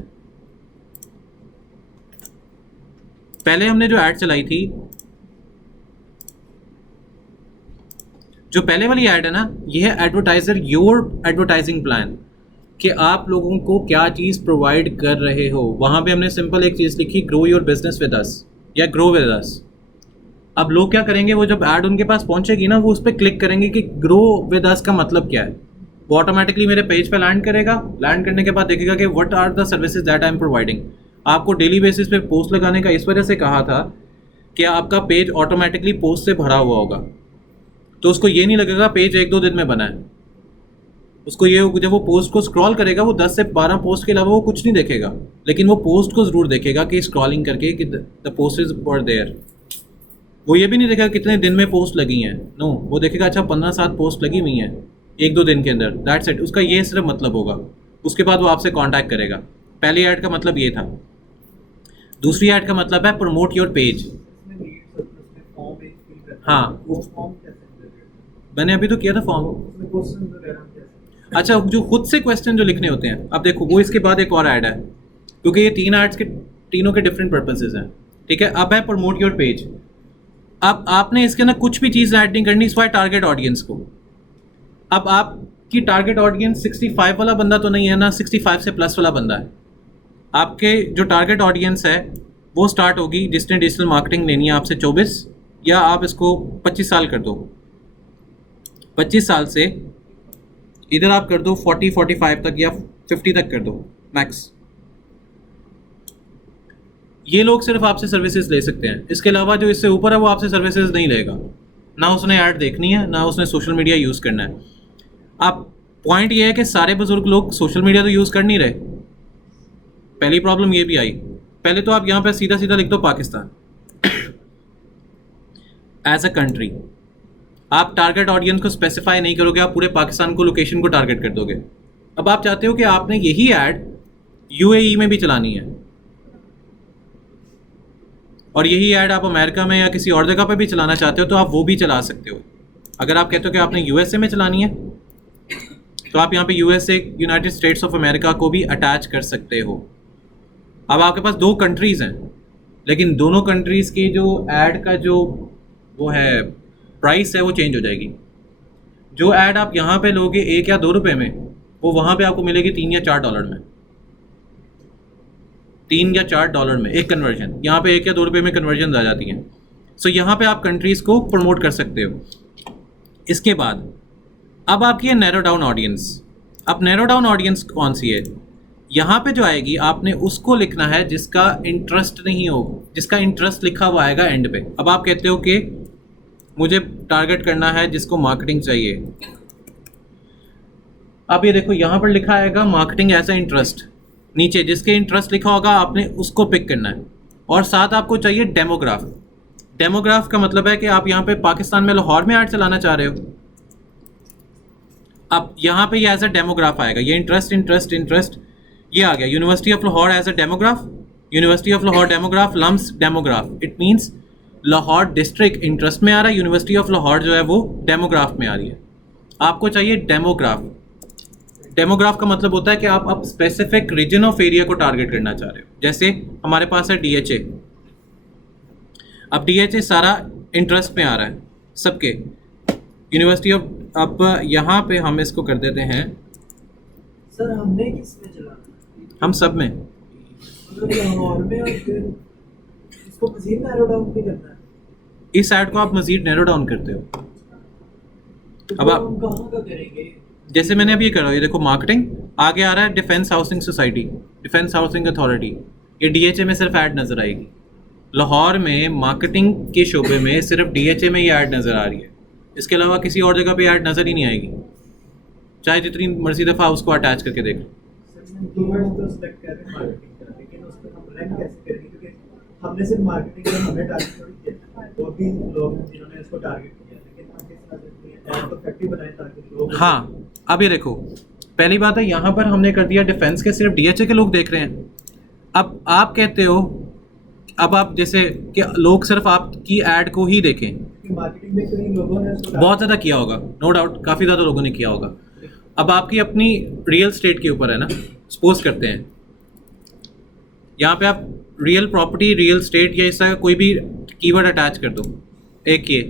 पहले हमने जो ऐड चलाई थी, जो पहले वाली ऐड है ना, ये है एडवर्टाइजर योर एडवर्टाइजिंग प्लान, कि आप लोगों को क्या चीज़ प्रोवाइड कर रहे हो। वहाँ पे हमने सिंपल एक चीज़ लिखी, grow your business with us या ग्रो विद अस। अब लोग क्या करेंगे, वो जब ऐड उनके पास पहुँचेगी ना, वो उस पर क्लिक करेंगे कि ग्रो विद अस का मतलब क्या है। वो ऑटोमेटिकली मेरे पेज पे लैंड करेगा, लैंड करने के बाद देखेगा कि what are the services that I am providing. आपको डेली बेसिस पे पोस्ट लगाने का इस वजह से कहा था कि आपका पेज ऑटोमेटिकली पोस्ट से भरा हुआ होगा, तो उसको ये नहीं लगेगा पेज 1-2 दिन में बना है। उसको ये, जब वो पोस्ट को स्क्रॉल करेगा, वो 10 से 12 पोस्ट के अलावा वो कुछ नहीं देखेगा, लेकिन वो पोस्ट को ज़रूर देखेगा कि स्क्रॉलिंग करके कि the post is were there. वो ये भी नहीं देखेगा कितने दिन में पोस्ट लगी हैं, नो, वो देखेगा अच्छा 15-7 पोस्ट लगी हुई हैं 1-2 दिन के अंदर, दैट्स इट। उसका ये सिर्फ मतलब होगा। उसके बाद वो आपसे कॉन्टैक्ट करेगा। पहली ऐड का मतलब ये था। दूसरी ऐड का मतलब है प्रमोट योर पेज। हाँ, मैंने अभी तो किया था फॉर्म। अच्छा, जो खुद से क्वेश्चन जो लिखने होते हैं, अब देखो वो इसके बाद एक और ऐड है, क्योंकि ये 3 ऐड्स के तीनों के डिफरेंट पर्पसेस हैं। ठीक है, अब है प्रमोट योर पेज। अब आपने इसके अंदर कुछ भी चीज़ ऐड नहीं करनी, सिवाय टारगेट ऑडियंस को। अब आपकी टारगेट ऑडियंस 65 वाला बंदा तो नहीं है ना, 65 से प्लस वाला बंदा है। आपके जो टारगेट ऑडियंस है वो स्टार्ट होगी जिसने डिजिटल मार्केटिंग लेनी है आपसे 24, या आप इसको 25 साल कर दो। 25 साल से इधर आप कर दो 40-45 तक या 50 तक कर दो मैक्स। ये लोग सिर्फ आपसे सर्विसेज ले सकते हैं, इसके अलावा जो इससे ऊपर है वो आपसे सर्विसेज नहीं लेगा। ना उसने ऐड देखनी है, ना उसने सोशल मीडिया यूज़ करना है। अब पॉइंट ये है कि सारे बुजुर्ग लोग सोशल मीडिया तो यूज़ कर नहीं रहे। पहली प्रॉब्लम ये भी आई। पहले तो आप यहाँ पे सीधा सीधा लिख दो पाकिस्तान एज अ कंट्री। आप टारगेट ऑडियंस को स्पेसिफाई नहीं करोगे, आप पूरे पाकिस्तान को, लोकेशन को टारगेट कर दोगे। अब आप चाहते हो कि आपने यही ऐड यूएई में भी चलानी है, और यही ऐड आप अमेरिका में या किसी और जगह पर भी चलाना चाहते हो तो आप वो भी चला सकते हो। अगर आप कहते हो कि आपने यूएसए में चलानी है तो आप यहाँ पे USA, United states of America को भी अटैच कर सकते हो। अब आपके पास 2 कंट्रीज़ हैं, लेकिन दोनों कंट्रीज़ की जो ऐड का जो वो है प्राइस है वो चेंज हो जाएगी। जो ऐड आप यहाँ पे लोगे 1 या 2 रुपए में, वो वहाँ पे आपको मिलेगी $3 या $4 में। $3 या $4 में एक कन्वर्जन। यहाँ पे 1 या 2 रुपए में कन्वर्जन आ जाती हैं। सो यहाँ पे आप कंट्रीज़ को प्रमोट कर सकते हो। इसके बाद अब आपकी है नैरो डाउन ऑडियंस। अब नैरो डाउन ऑडियंस कौन सी है? यहाँ पे जो आएगी आपने उसको लिखना है जिसका इंटरेस्ट नहीं हो, जिसका इंटरेस्ट लिखा हुआ आएगा एंड पे। अब आप कहते हो कि मुझे टारगेट करना है जिसको मार्केटिंग चाहिए। अब ये देखो यहाँ पर लिखा आएगा मार्केटिंग एज अ इंटरेस्ट। नीचे जिसके इंटरेस्ट लिखा होगा आपने उसको पिक करना है, और साथ आपको चाहिए डेमोग्राफ। डेमोग्राफ का मतलब है कि आप यहाँ पे पाकिस्तान में लाहौर में ऐड चलाना चाह रहे हो। अब यहाँ पे ये एज अ डेमोग्राफ आएगा, ये इंटरेस्ट इंटरेस्ट इंटरेस्ट ये आ गया। University of Lahore as a demograph, university of Lahore demograph, LUMS demograph. It means Lahore district interest में आ रहा है, यूनिवर्सिटी ऑफ लाहौर जो है वो डेमोग्राफ में आ रही है। आपको चाहिए डेमोग्राफ। डेमोग्राफ का मतलब होता है कि आप अब स्पेसिफिक रीजन ऑफ एरिया को टारगेट करना चाह रहे हो। जैसे हमारे पास है डीएचए। अब डीएचए सारा इंटरेस्ट में आ रहा है सबके, यूनिवर्सिटी ऑफ। अब यहाँ पे हम इसको कर देते हैं, सर हमने किस में चलाना है? हम सब में। मतलब लाहौर में, और फिर इसको मजीद नैरो डाउन भी करना है। इस ऐड को आप मजीद नैरो डाउन करते हो। तो अब आप हम कहाँ का करेंगे? जैसे मैंने अभी ये करा, ये देखो मार्केटिंग आगे आ रहा है, defence housing society, defence housing authority. ये डीएचए में सिर्फ ऐड नज़र आएगी। लाहौर में मार्केटिंग के शोबे में सिर्फ डीएचए में ये ऐड नज़र आ रही है। इसके अलावा किसी और जगह पे ऐड नज़र ही नहीं आएगी, चाहे जितनी मर्जी दफ़ा उसको अटैच करके देख लो। कीवर्ड्स तो सिलेक्ट कर रहे हैं मार्केटिंग का, लेकिन उस पर हम रैंक कैसे करेंगे? क्योंकि हमने सिर्फ मार्केटिंग का हमने टारगेट थोड़ी किया, वो भी लोग हैं जिन्होंने इसको टारगेट किया, लेकिन हम किस तरह से ऐड को इफेक्टिव बनाएं ताकि लोग। हाँ, अब ये देखो, पहली बात है यहाँ पर हमने कर दिया डिफेंस के, सिर्फ डीएचए के लोग देख रहे हैं। अब आप कहते हो, अब आप जैसे कि लोग सिर्फ आपकी ऐड को ही देखें। मार्केटिंग में कई लोगों ने इसको बहुत ज़्यादा किया होगा, नो डाउट, काफ़ी ज़्यादा लोगों ने किया होगा। अब आपकी अपनी रियल स्टेट के ऊपर है ना, सपोज करते हैं यहाँ पे आप रियल प्रॉपर्टी, रियल स्टेट या इस तरह कोई भी कीवर्ड अटैच कर दो एक ये,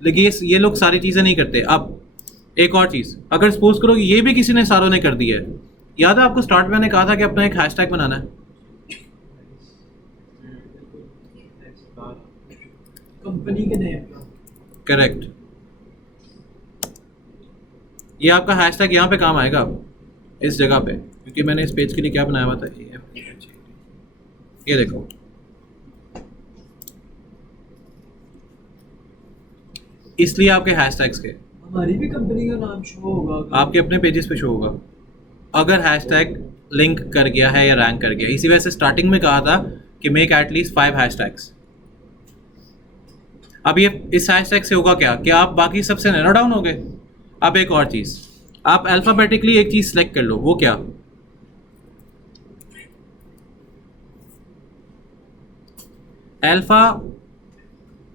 लेकिन ये लोग सारी चीज़ें नहीं करते। अब एक और चीज़, अगर सपोज करो ये भी किसी ने सारों ने कर दिया है, याद है आपको स्टार्ट में मैंने कहा था कि अपना एक हैशटैग बनाना है, कंपनी के नेम का। करेक्ट। ये आपका हैशटैग यहाँ पे काम आएगा अब इस जगह पे, क्योंकि मैंने इस पेज के लिए क्या बनाया हुआ था, ये देखो, इसलिए आपके हैशटैग्स के हमारी भी कंपनी का नाम शो होगा, आपके अपने पेजेस पे शो होगा अगर हैशटैग लिंक कर गया है या रैंक कर गया। इसी वजह से स्टार्टिंग में कहा था कि मेक एटलीस्ट 5 हैशटैग्स। अब ये इस हैशटैग से होगा क्या कि आप बाकी सबसे नैरो डाउन हो गए। अब एक और चीज़, आप अल्फ़ाबेटिकली एक चीज़ सेलेक्ट कर लो, वो क्या, अल्फ़ा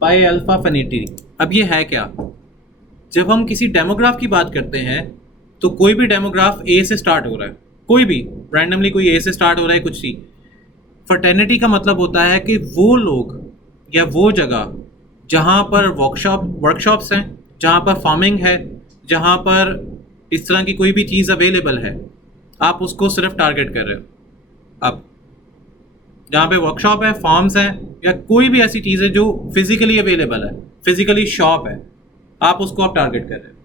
पाई अल्फ़ा फैनिटी। अब ये है क्या? जब हम किसी डेमोग्राफ की बात करते हैं तो कोई भी डेमोग्राफ ए से स्टार्ट हो रहा है, कोई भी रैंडमली कोई ए से स्टार्ट हो रहा है कुछ ही। फर्टेनिटी का मतलब होता है कि वो लोग या वो जगह जहाँ पर वर्कशॉप्स हैं, जहाँ पर फार्मिंग है, जहाँ पर इस तरह की कोई भी चीज़ अवेलेबल है, आप उसको सिर्फ टारगेट कर रहे हो। अब जहाँ पे वर्कशॉप है, फार्म्स हैं, या कोई भी ऐसी चीज़ है जो फिज़िकली अवेलेबल है, फिज़िकली शॉप है, आप उसको आप टारगेट कर रहे हो।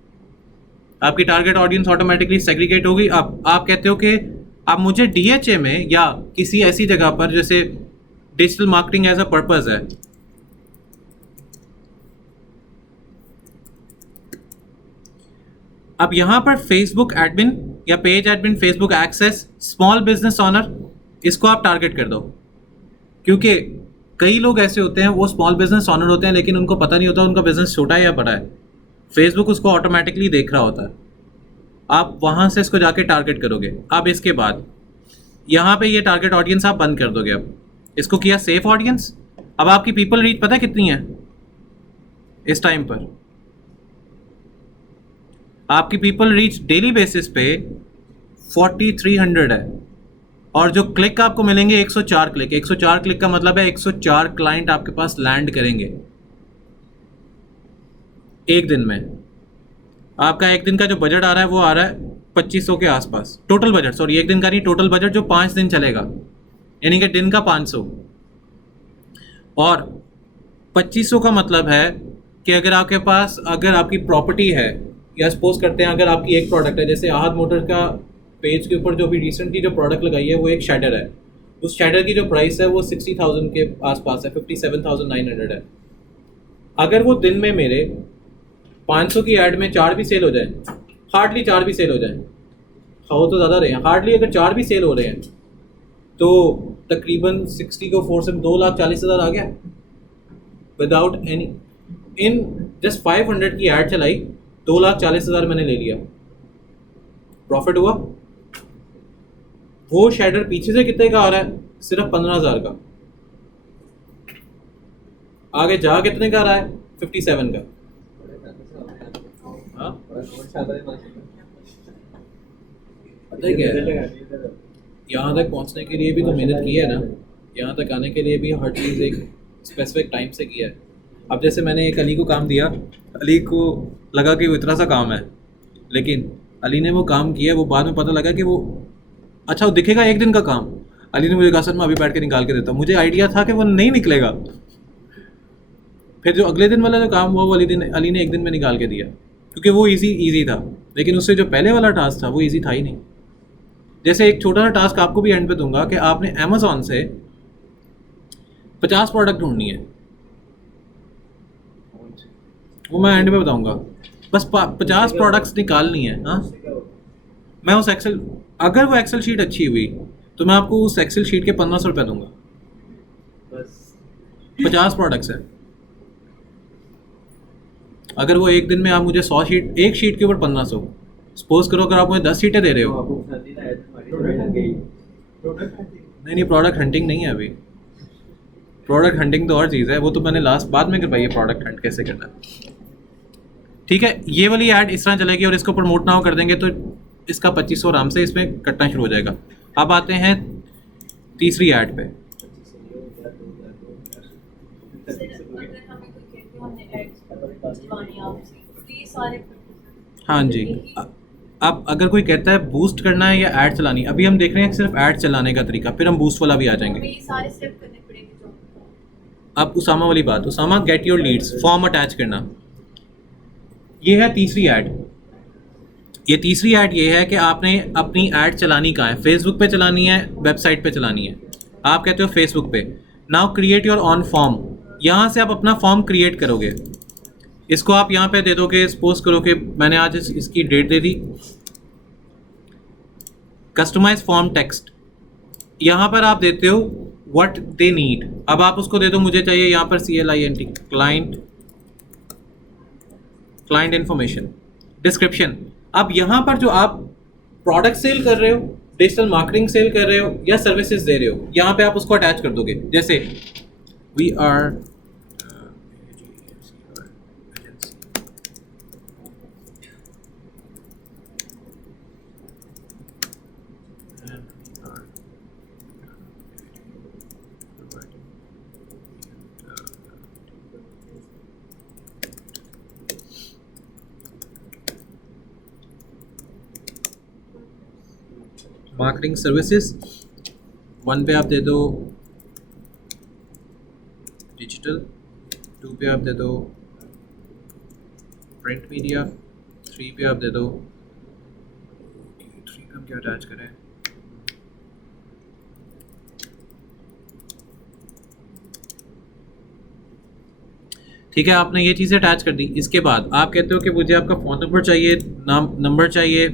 आपकी टारगेट ऑडियंस ऑटोमेटिकली सेग्रीगेट होगी। अब आप कहते हो कि अब मुझे डीएचए में या किसी ऐसी जगह पर जैसे digital marketing as a purpose है, अब यहाँ पर फेसबुक एडमिन या page admin, Facebook access, small business owner, इसको आप टारगेट कर दो, क्योंकि कई लोग ऐसे होते हैं वो स्मॉल बिजनेस ऑनर होते हैं लेकिन उनको पता नहीं होता उनका बिजनेस छोटा है या बड़ा है। फेसबुक उसको ऑटोमेटिकली देख रहा होता है। आप वहाँ से इसको जाके टारगेट करोगे। अब इसके बाद यहाँ पे ये टारगेट ऑडियंस आप बंद कर दोगे। अब इसको किया सेफ ऑडियंस। अब आपकी पीपल रीच पता है कितनी है इस टाइम पर? आपकी पीपल रीच डेली बेसिस पे 4300 है, और जो क्लिक आपको मिलेंगे 104 क्लिक। 104 क्लिक का मतलब है 104 क्लाइंट आपके पास लैंड करेंगे एक दिन में। आपका एक दिन का जो बजट आ रहा है वो आ रहा है 2500 के आसपास, टोटल बजट, सॉरी एक दिन का नहीं, टोटल बजट जो 5 दिन चलेगा, यानी कि दिन का 500। और 2500 का मतलब है कि अगर आपके पास, अगर आपकी प्रॉपर्टी है, या सपोज करते हैं अगर आपकी एक प्रोडक्ट है, जैसे आहद मोटर का पेज के ऊपर जो भी रिसेंटली जो प्रोडक्ट लगाई है वो एक शैडर है, उस शैडर की जो प्राइस है वो 60,000 के आसपास है, 57,900 है। अगर वो दिन में मेरे 500 की ऐड में 4 भी सेल हो जाए, हार्डली 4 भी सेल हो जाए, हो तो ज़्यादा रहे हैं, हार्डली अगर 4 भी सेल हो रहे हैं तो तकरीबन 60 को 4 से 2,40,000 आ गया विदाउट एनी, इन जस्ट 500 की ऐड चलाई, 2,40,000 मैंने ले लिया, प्रॉफिट हुआ। वो शेडर पीछे से कितने का आ रहा है? सिर्फ 15,000 का। आगे जा कितने का आ रहा है? 57 का। हाँ? पता है क्या है? यहाँ तक पहुँचने के लिए भी तो मेहनत की है ना, यहाँ तक आने के लिए भी हर चीज़ एक स्पेसिफिक टाइम से किया है। अब जैसे मैंने एक अली को काम दिया, अली को लगा कि वो इतना सा काम है, लेकिन अली ने वो काम किया, वो बाद में पता लगा कि वो अच्छा वो दिखेगा एक दिन का काम। अली ने मुझे कहा सर मैं अभी बैठ के निकाल के देता हूँ, मुझे आइडिया था कि वो नहीं निकलेगा। फिर जो अगले दिन वाला जो काम हुआ वो अली ने एक दिन में निकाल के दिया, क्योंकि वो ईजी था, लेकिन उससे जो पहले वाला टास्क था वो ईजी था ही नहीं। जैसे एक छोटा सा टास्क आपको भी एंड पे दूंगा कि आपने अमेज़ॉन से 50 प्रोडक्ट ढूंढनी है, वो मैं एंड पे बताऊंगा। बस 50 प्रोडक्ट्स निकालनी है। हाँ, मैं उस एक्सेल, अगर वो एक्सेल शीट अच्छी हुई तो मैं आपको उस एक्सेल शीट के 1500 रुपये दूंगा। बस 50 प्रोडक्ट्स है। अगर वो एक दिन में आप मुझे 100 शीट, एक शीट के ऊपर 1500, सपोज करो अगर आप मुझे 10 शीटें दे रहे हो। नहीं, प्रोडक्ट हंटिंग नहीं है अभी। प्रोडक्ट हंटिंग तो और चीज़ है, वो तो मैंने बाद में करवाई है, प्रोडक्ट हंट कैसे करना है। ठीक है, ये वाली ऐड इस तरह चलेगी और इसको प्रमोट ना हो कर देंगे तो इसका 2500 आराम से इसमें कटना शुरू हो जाएगा। अब आते हैं तीसरी ऐड पे। हाँ जी, अब अगर कोई कहता है बूस्ट करना है या ऐड चलानी, अभी हम देख रहे हैं सिर्फ ऐड चलाने का तरीका, फिर हम बूस्ट वाला भी आ जाएंगे। अब उसामा वाली बात, Usama get your leads, form attach करना, ये है तीसरी ऐड। ये तीसरी ऐड ये है कि आपने अपनी ऐड चलानी कहाँ है, फेसबुक पे चलानी है, वेबसाइट पे चलानी है। आप कहते हो फेसबुक पे, now create your on form, यहाँ से आप अपना फॉर्म क्रिएट करोगे। इसको आप यहाँ पे दे दोगे, सपोज करो कि मैंने आज इसकी डेट दे दी, कस्टमाइज फॉर्म टेक्स्ट, यहाँ पर आप देते हो व्हाट दे नीड। अब आप उसको दे दो मुझे चाहिए यहाँ पर CLINT, क्लाइंट इन्फॉर्मेशन, डिस्क्रिप्शन। अब यहाँ पर जो आप प्रोडक्ट सेल कर रहे हो, डिजिटल मार्केटिंग सेल कर रहे हो या सर्विसेज दे रहे हो, यहाँ पे आप उसको अटैच कर दोगे। जैसे वी आर मार्केटिंग सर्विसेज, 1 पे आप दे दो डिजिटल, 2 पे आप दे दो प्रिंट मीडिया, 3 पे आप दे दो, 3 पे हम क्या अटैच करें, ठीक है, आपने ये चीज़ें अटैच कर दी। इसके बाद आप कहते हो कि मुझे आपका फ़ोन नंबर चाहिए, नाम नंबर चाहिए,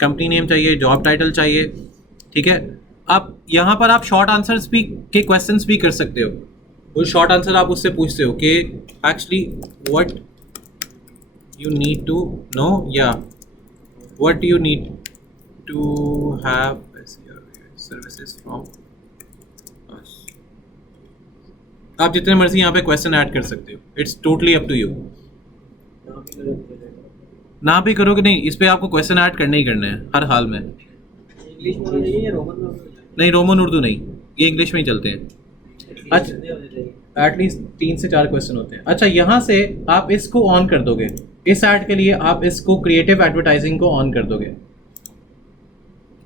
कंपनी नेम चाहिए, जॉब टाइटल चाहिए, ठीक है। आप यहाँ पर आप शॉर्ट आंसर्स भी के क्वेश्चंस भी कर सकते हो। वो शॉर्ट आंसर आप उससे पूछते हो कि actually what you need to know या what you need to have services from us. आप जितने मर्जी यहाँ पे क्वेश्चन ऐड कर सकते हो, it's totally up to you. ना भी करोगे नहीं, इस पे आपको क्वेश्चन ऐड करने ही करने हैं हर हाल में। इंग्लिश में नहीं है, रोमन में नहीं, रोमन उर्दू नहीं, ये इंग्लिश में ही चलते हैं। अच्छा, एटलीस्ट 3 से 4 क्वेश्चन होते हैं। अच्छा, यहाँ से आप इसको ऑन कर दोगे, इस ऐड के लिए आप इसको क्रिएटिव एडवर्टाइजिंग को ऑन कर दोगे।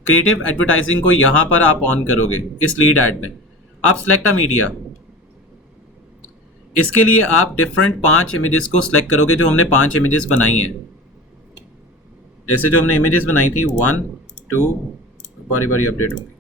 क्रिएटिव एडवर्टाइजिंग को यहाँ पर आप ऑन करोगे इस लीड ऐड में। आप सिलेक्ट अ मीडिया, इसके लिए आप डिफरेंट 5 इमेजेस को सिलेक्ट करोगे, जो हमने 5 इमेजेस बनाई हैं। जैसे जो हमने इमेजेस बनाई थी 1 2 बारी बारी अपडेट होंगी।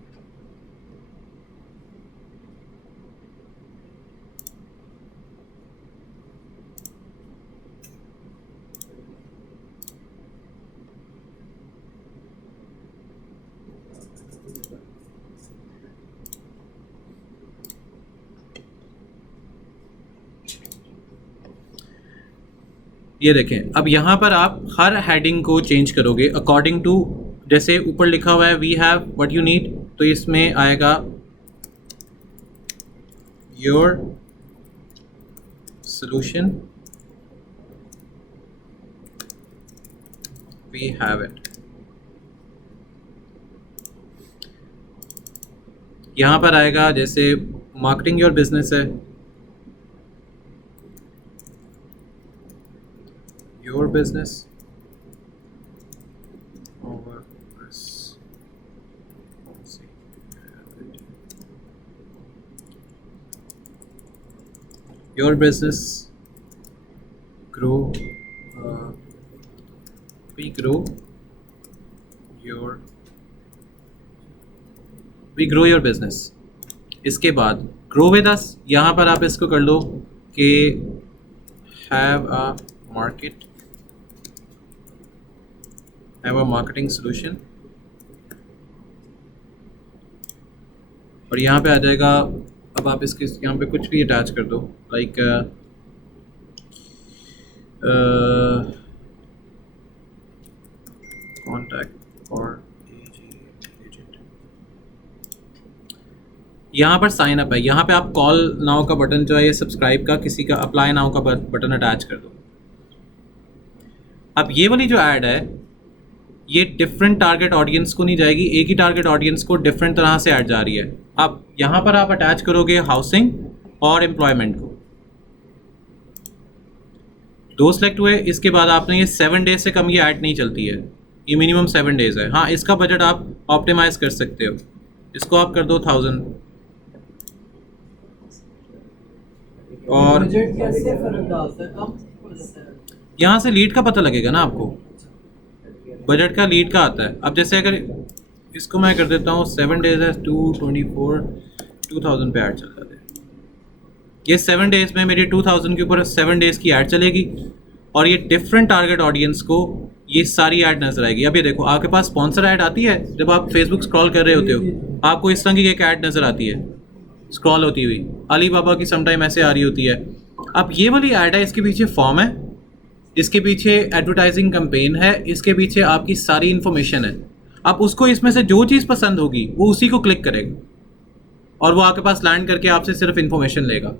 ये देखें, अब यहाँ पर आप हर हेडिंग को चेंज करोगे अकॉर्डिंग टू, जैसे ऊपर लिखा हुआ है we have what you need, तो इसमें आएगा your solution we have it. यहाँ पर आएगा जैसे मार्केटिंग योर बिजनेस है, your business over this. Let's see. Your business grow, we grow your business। इसके बाद grow with us, यहाँ पर आप इसको कर लो कि have a market, have a marketing solution, और यहाँ पे आ जाएगा। अब आप इसके यहाँ पे कुछ भी अटैच कर दो, लाइक कॉन्टैक्ट और एजेंट। यहाँ पर साइन अप है, यहाँ पे आप कॉल नाउ का बटन जो है ये सब्सक्राइब का, किसी का अप्लाई नाउ का बटन अटैच कर दो। अब ये वाली जो ऐड है ये डिफरेंट टारगेट ऑडियंस को नहीं जाएगी, एक ही टारगेट ऑडियंस को डिफरेंट तरह से ऐड जा रही है। अब यहाँ पर आप अटैच करोगे हाउसिंग और एम्प्लॉयमेंट को, 2 सिलेक्ट हुए। इसके बाद आपने ये 7 डेज से कम ये ऐड नहीं चलती है, ये मिनिमम 7 डेज है। हाँ, इसका बजट आप ऑप्टिमाइज कर सकते हो, इसको आप कर दो 1000। और बजट कैसे फर्क डालता है, कम हो जाता है? यहाँ से लीड का पता लगेगा ना आपको, बजट का लीड का आता है। अब जैसे अगर इसको मैं कर देता हूँ 7 डेज है, 224 2000 पे ऐड चल जाते हैं। ये 7 डेज में मेरी 2000 के ऊपर 7 डेज की ऐड चलेगी, और ये डिफरेंट टारगेट ऑडियंस को ये सारी ऐड नजर आएगी। अब ये देखो, आपके पास स्पॉन्सर ऐड आती है, जब आप फेसबुक स्क्रॉल कर रहे होते हो आपको इस तरह की एक ऐड नजर आती है स्क्रॉल होती हुई, अली बाबा की समटाइम ऐसे आ रही होती है। अब ये वाली ऐड है, इसके पीछे फॉर्म है, इसके पीछे एडवर्टाइजिंग कैंपेन है, इसके पीछे आपकी सारी इन्फॉर्मेशन है। आप उसको इसमें से जो चीज़ पसंद होगी वो उसी को क्लिक करेगा, और वो आपके पास लैंड करके आपसे सिर्फ इन्फॉर्मेशन लेगा।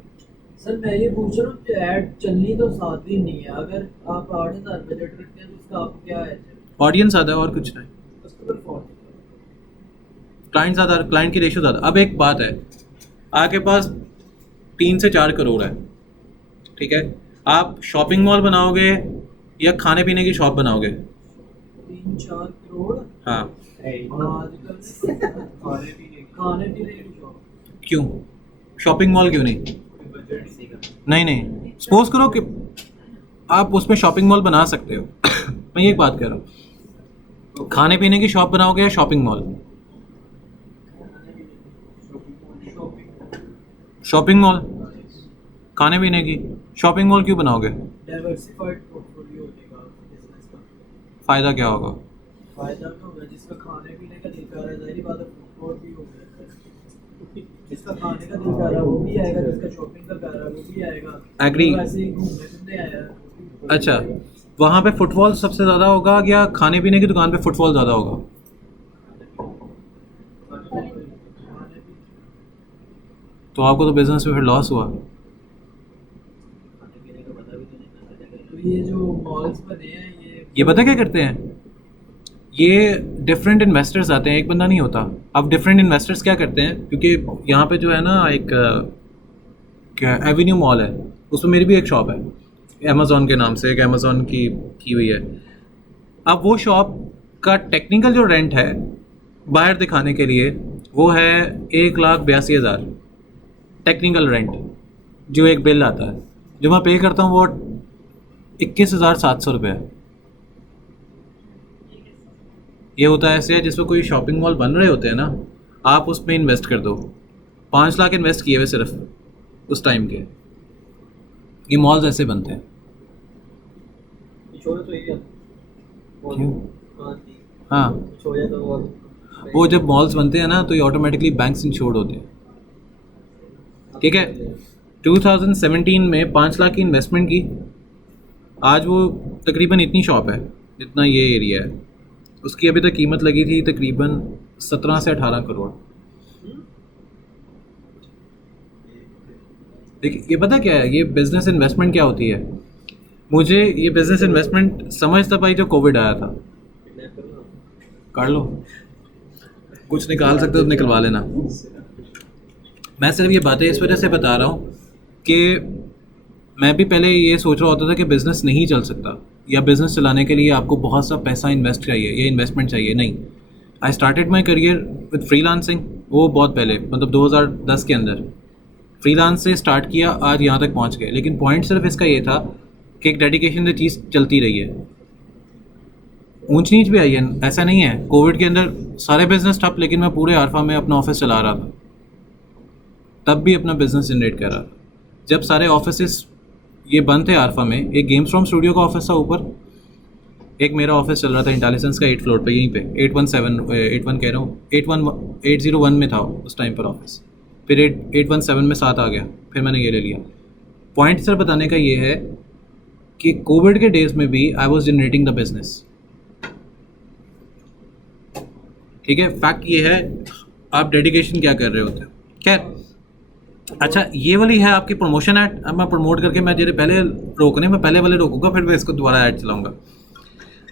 सर मैं ये पूछ रहा हूँ कि ऐड चलनी तो 7 दिन नहीं है, अगर आप 8000 बजट रखते हैं तो उसका आप क्या है? ऑडियंस ज़्यादा है और कुछ नहीं, कस्टमर फॉर क्लाइंट ज़्यादा, क्लाइंट की रेशो ज़्यादा। अब एक बात है, आपके पास 3 से 4 करोड़ है, ठीक है, आप शॉपिंग मॉल बनाओगे या खाने पीने की शॉप बनाओगे? 3-4 करोड़। हाँ, आजकल खाने पीने की शॉप क्यों शॉपिंग मॉल क्यों नहीं? नहीं, सपोज करो कि आप उसमें शॉपिंग मॉल बना सकते हो मैं ये बात कर रहा हूँ, खाने पीने की शॉप बनाओगे या शॉपिंग मॉल? Shopping mall. खाने पीने की शॉपिंग मॉल क्यों बनाओगे? डाइवर्सिफाइड पोर्टफोलियो हो जाएगा बिजनेस का। फ़ायदा क्या होगा? फायदा तो होगा जिसका खाने पीने का दिल कर रहा है, जाहिर बात है फूड कोर्ट भी हो गया। जिसका खाने का दिल कर रहा है वो भी आएगा, जिसका शॉपिंग का कर रहा है वो भी आएगा। Agree. जो वैसे ही घूमने फिरने आया है वो भी अच्छा, आएगा। वहाँ पे फुटफॉल सबसे ज़्यादा होगा या खाने पीने की दुकान पे फुटफॉल ज़्यादा होगा? खाने पीने तो आपको तो बिज़नेस में फिर लॉस हुआ। तो ये जो मॉल्स बने हैं ये पता क्या करते हैं? ये डिफरेंट इन्वेस्टर्स आते हैं, एक बंदा नहीं होता। अब डिफरेंट इन्वेस्टर्स क्या करते हैं, क्योंकि यहाँ पे जो है ना एक क्या एवेन्यू मॉल है, उसमें मेरी भी एक शॉप है अमेज़ॉन के नाम से, एक अमेज़ॉन की हुई है। अब वो शॉप का टेक्निकल जो रेंट है बाहर दिखाने के लिए वो है 1,82,000 टेक्निकल रेंट, जो एक बिल आता है। जो मैं पे करता हूँ वो 21,700 रुपये है। ये होता है ऐसे है जिसमें कोई शॉपिंग मॉल बन रहे होते हैं ना, आप उसमें इन्वेस्ट कर दो। 5 लाख इन्वेस्ट किए हुए सिर्फ उस टाइम के। ये मॉल्स ऐसे बनते हैं। छोड़ो तो ये क्यों? हाँ जी, हाँ, हो जाए तो और वो जब मॉल्स बनते हैं ना तो ये ऑटोमेटिकली बैंक्स इंश्योर्ड होते हैं। ठीक है, 2017 में 5 लाख की इन्वेस्टमेंट की, आज वो तकरीबन इतनी शॉप है जितना ये एरिया है। उसकी अभी तक कीमत लगी थी तकरीबन 17 से 18 करोड़। देखिए ये पता क्या है, ये बिज़नेस इन्वेस्टमेंट क्या होती है। मुझे ये बिज़नेस इन्वेस्टमेंट समझ तब आई जब कोविड आया था। किडनैप करो कर लो, कुछ निकाल सकते हो तो निकलवा लेना। मैं सिर्फ ये बातें इस वजह से बता रहा हूँ कि मैं भी पहले ये सोच रहा होता था कि बिज़नेस नहीं चल सकता, या बिज़नेस चलाने के लिए आपको बहुत सा पैसा इन्वेस्ट चाहिए या इन्वेस्टमेंट चाहिए। नहीं, I started my career with freelancing. वो बहुत पहले, मतलब 2010 के अंदर फ्रीलांस से स्टार्ट किया, आज यहाँ तक पहुँच गए। लेकिन पॉइंट सिर्फ इसका ये था कि एक डेडिकेशन से चीज़ चलती रही है। ऊंच नीच भी आई है, ऐसा नहीं है। कोविड के अंदर सारे बिजनेस ठप, लेकिन मैं पूरे आरफा में अपना ऑफिस चला रहा था, तब भी अपना बिजनेस जनरेट कर रहा था। जब सारे ऑफिस ये बंद थे आरफा में, एक गेम्स फ्रॉम स्टूडियो का ऑफिस था ऊपर, एक मेरा ऑफिस चल रहा था इंटेलिजेंस का 8th फ्लोर पे, यहीं पे 81 कह रहा हूँ, 801 में था उस टाइम पर ऑफिस। फिर 817 में 7 आ गया, फिर मैंने ये ले लिया। पॉइंट सर बताने का ये है कि कोविड के डेज में भी I was generating the business. ठीक है, फैक्ट ये है, आप डेडिकेशन क्या कर रहे होते हैं। खैर, अच्छा ये वाली है आपकी प्रमोशन ऐड। अब मैं प्रमोट करके मैं जेरे पहले रोकने, मैं पहले वाले रोकूंगा, फिर मैं इसको दोबारा ऐड चलाऊंगा।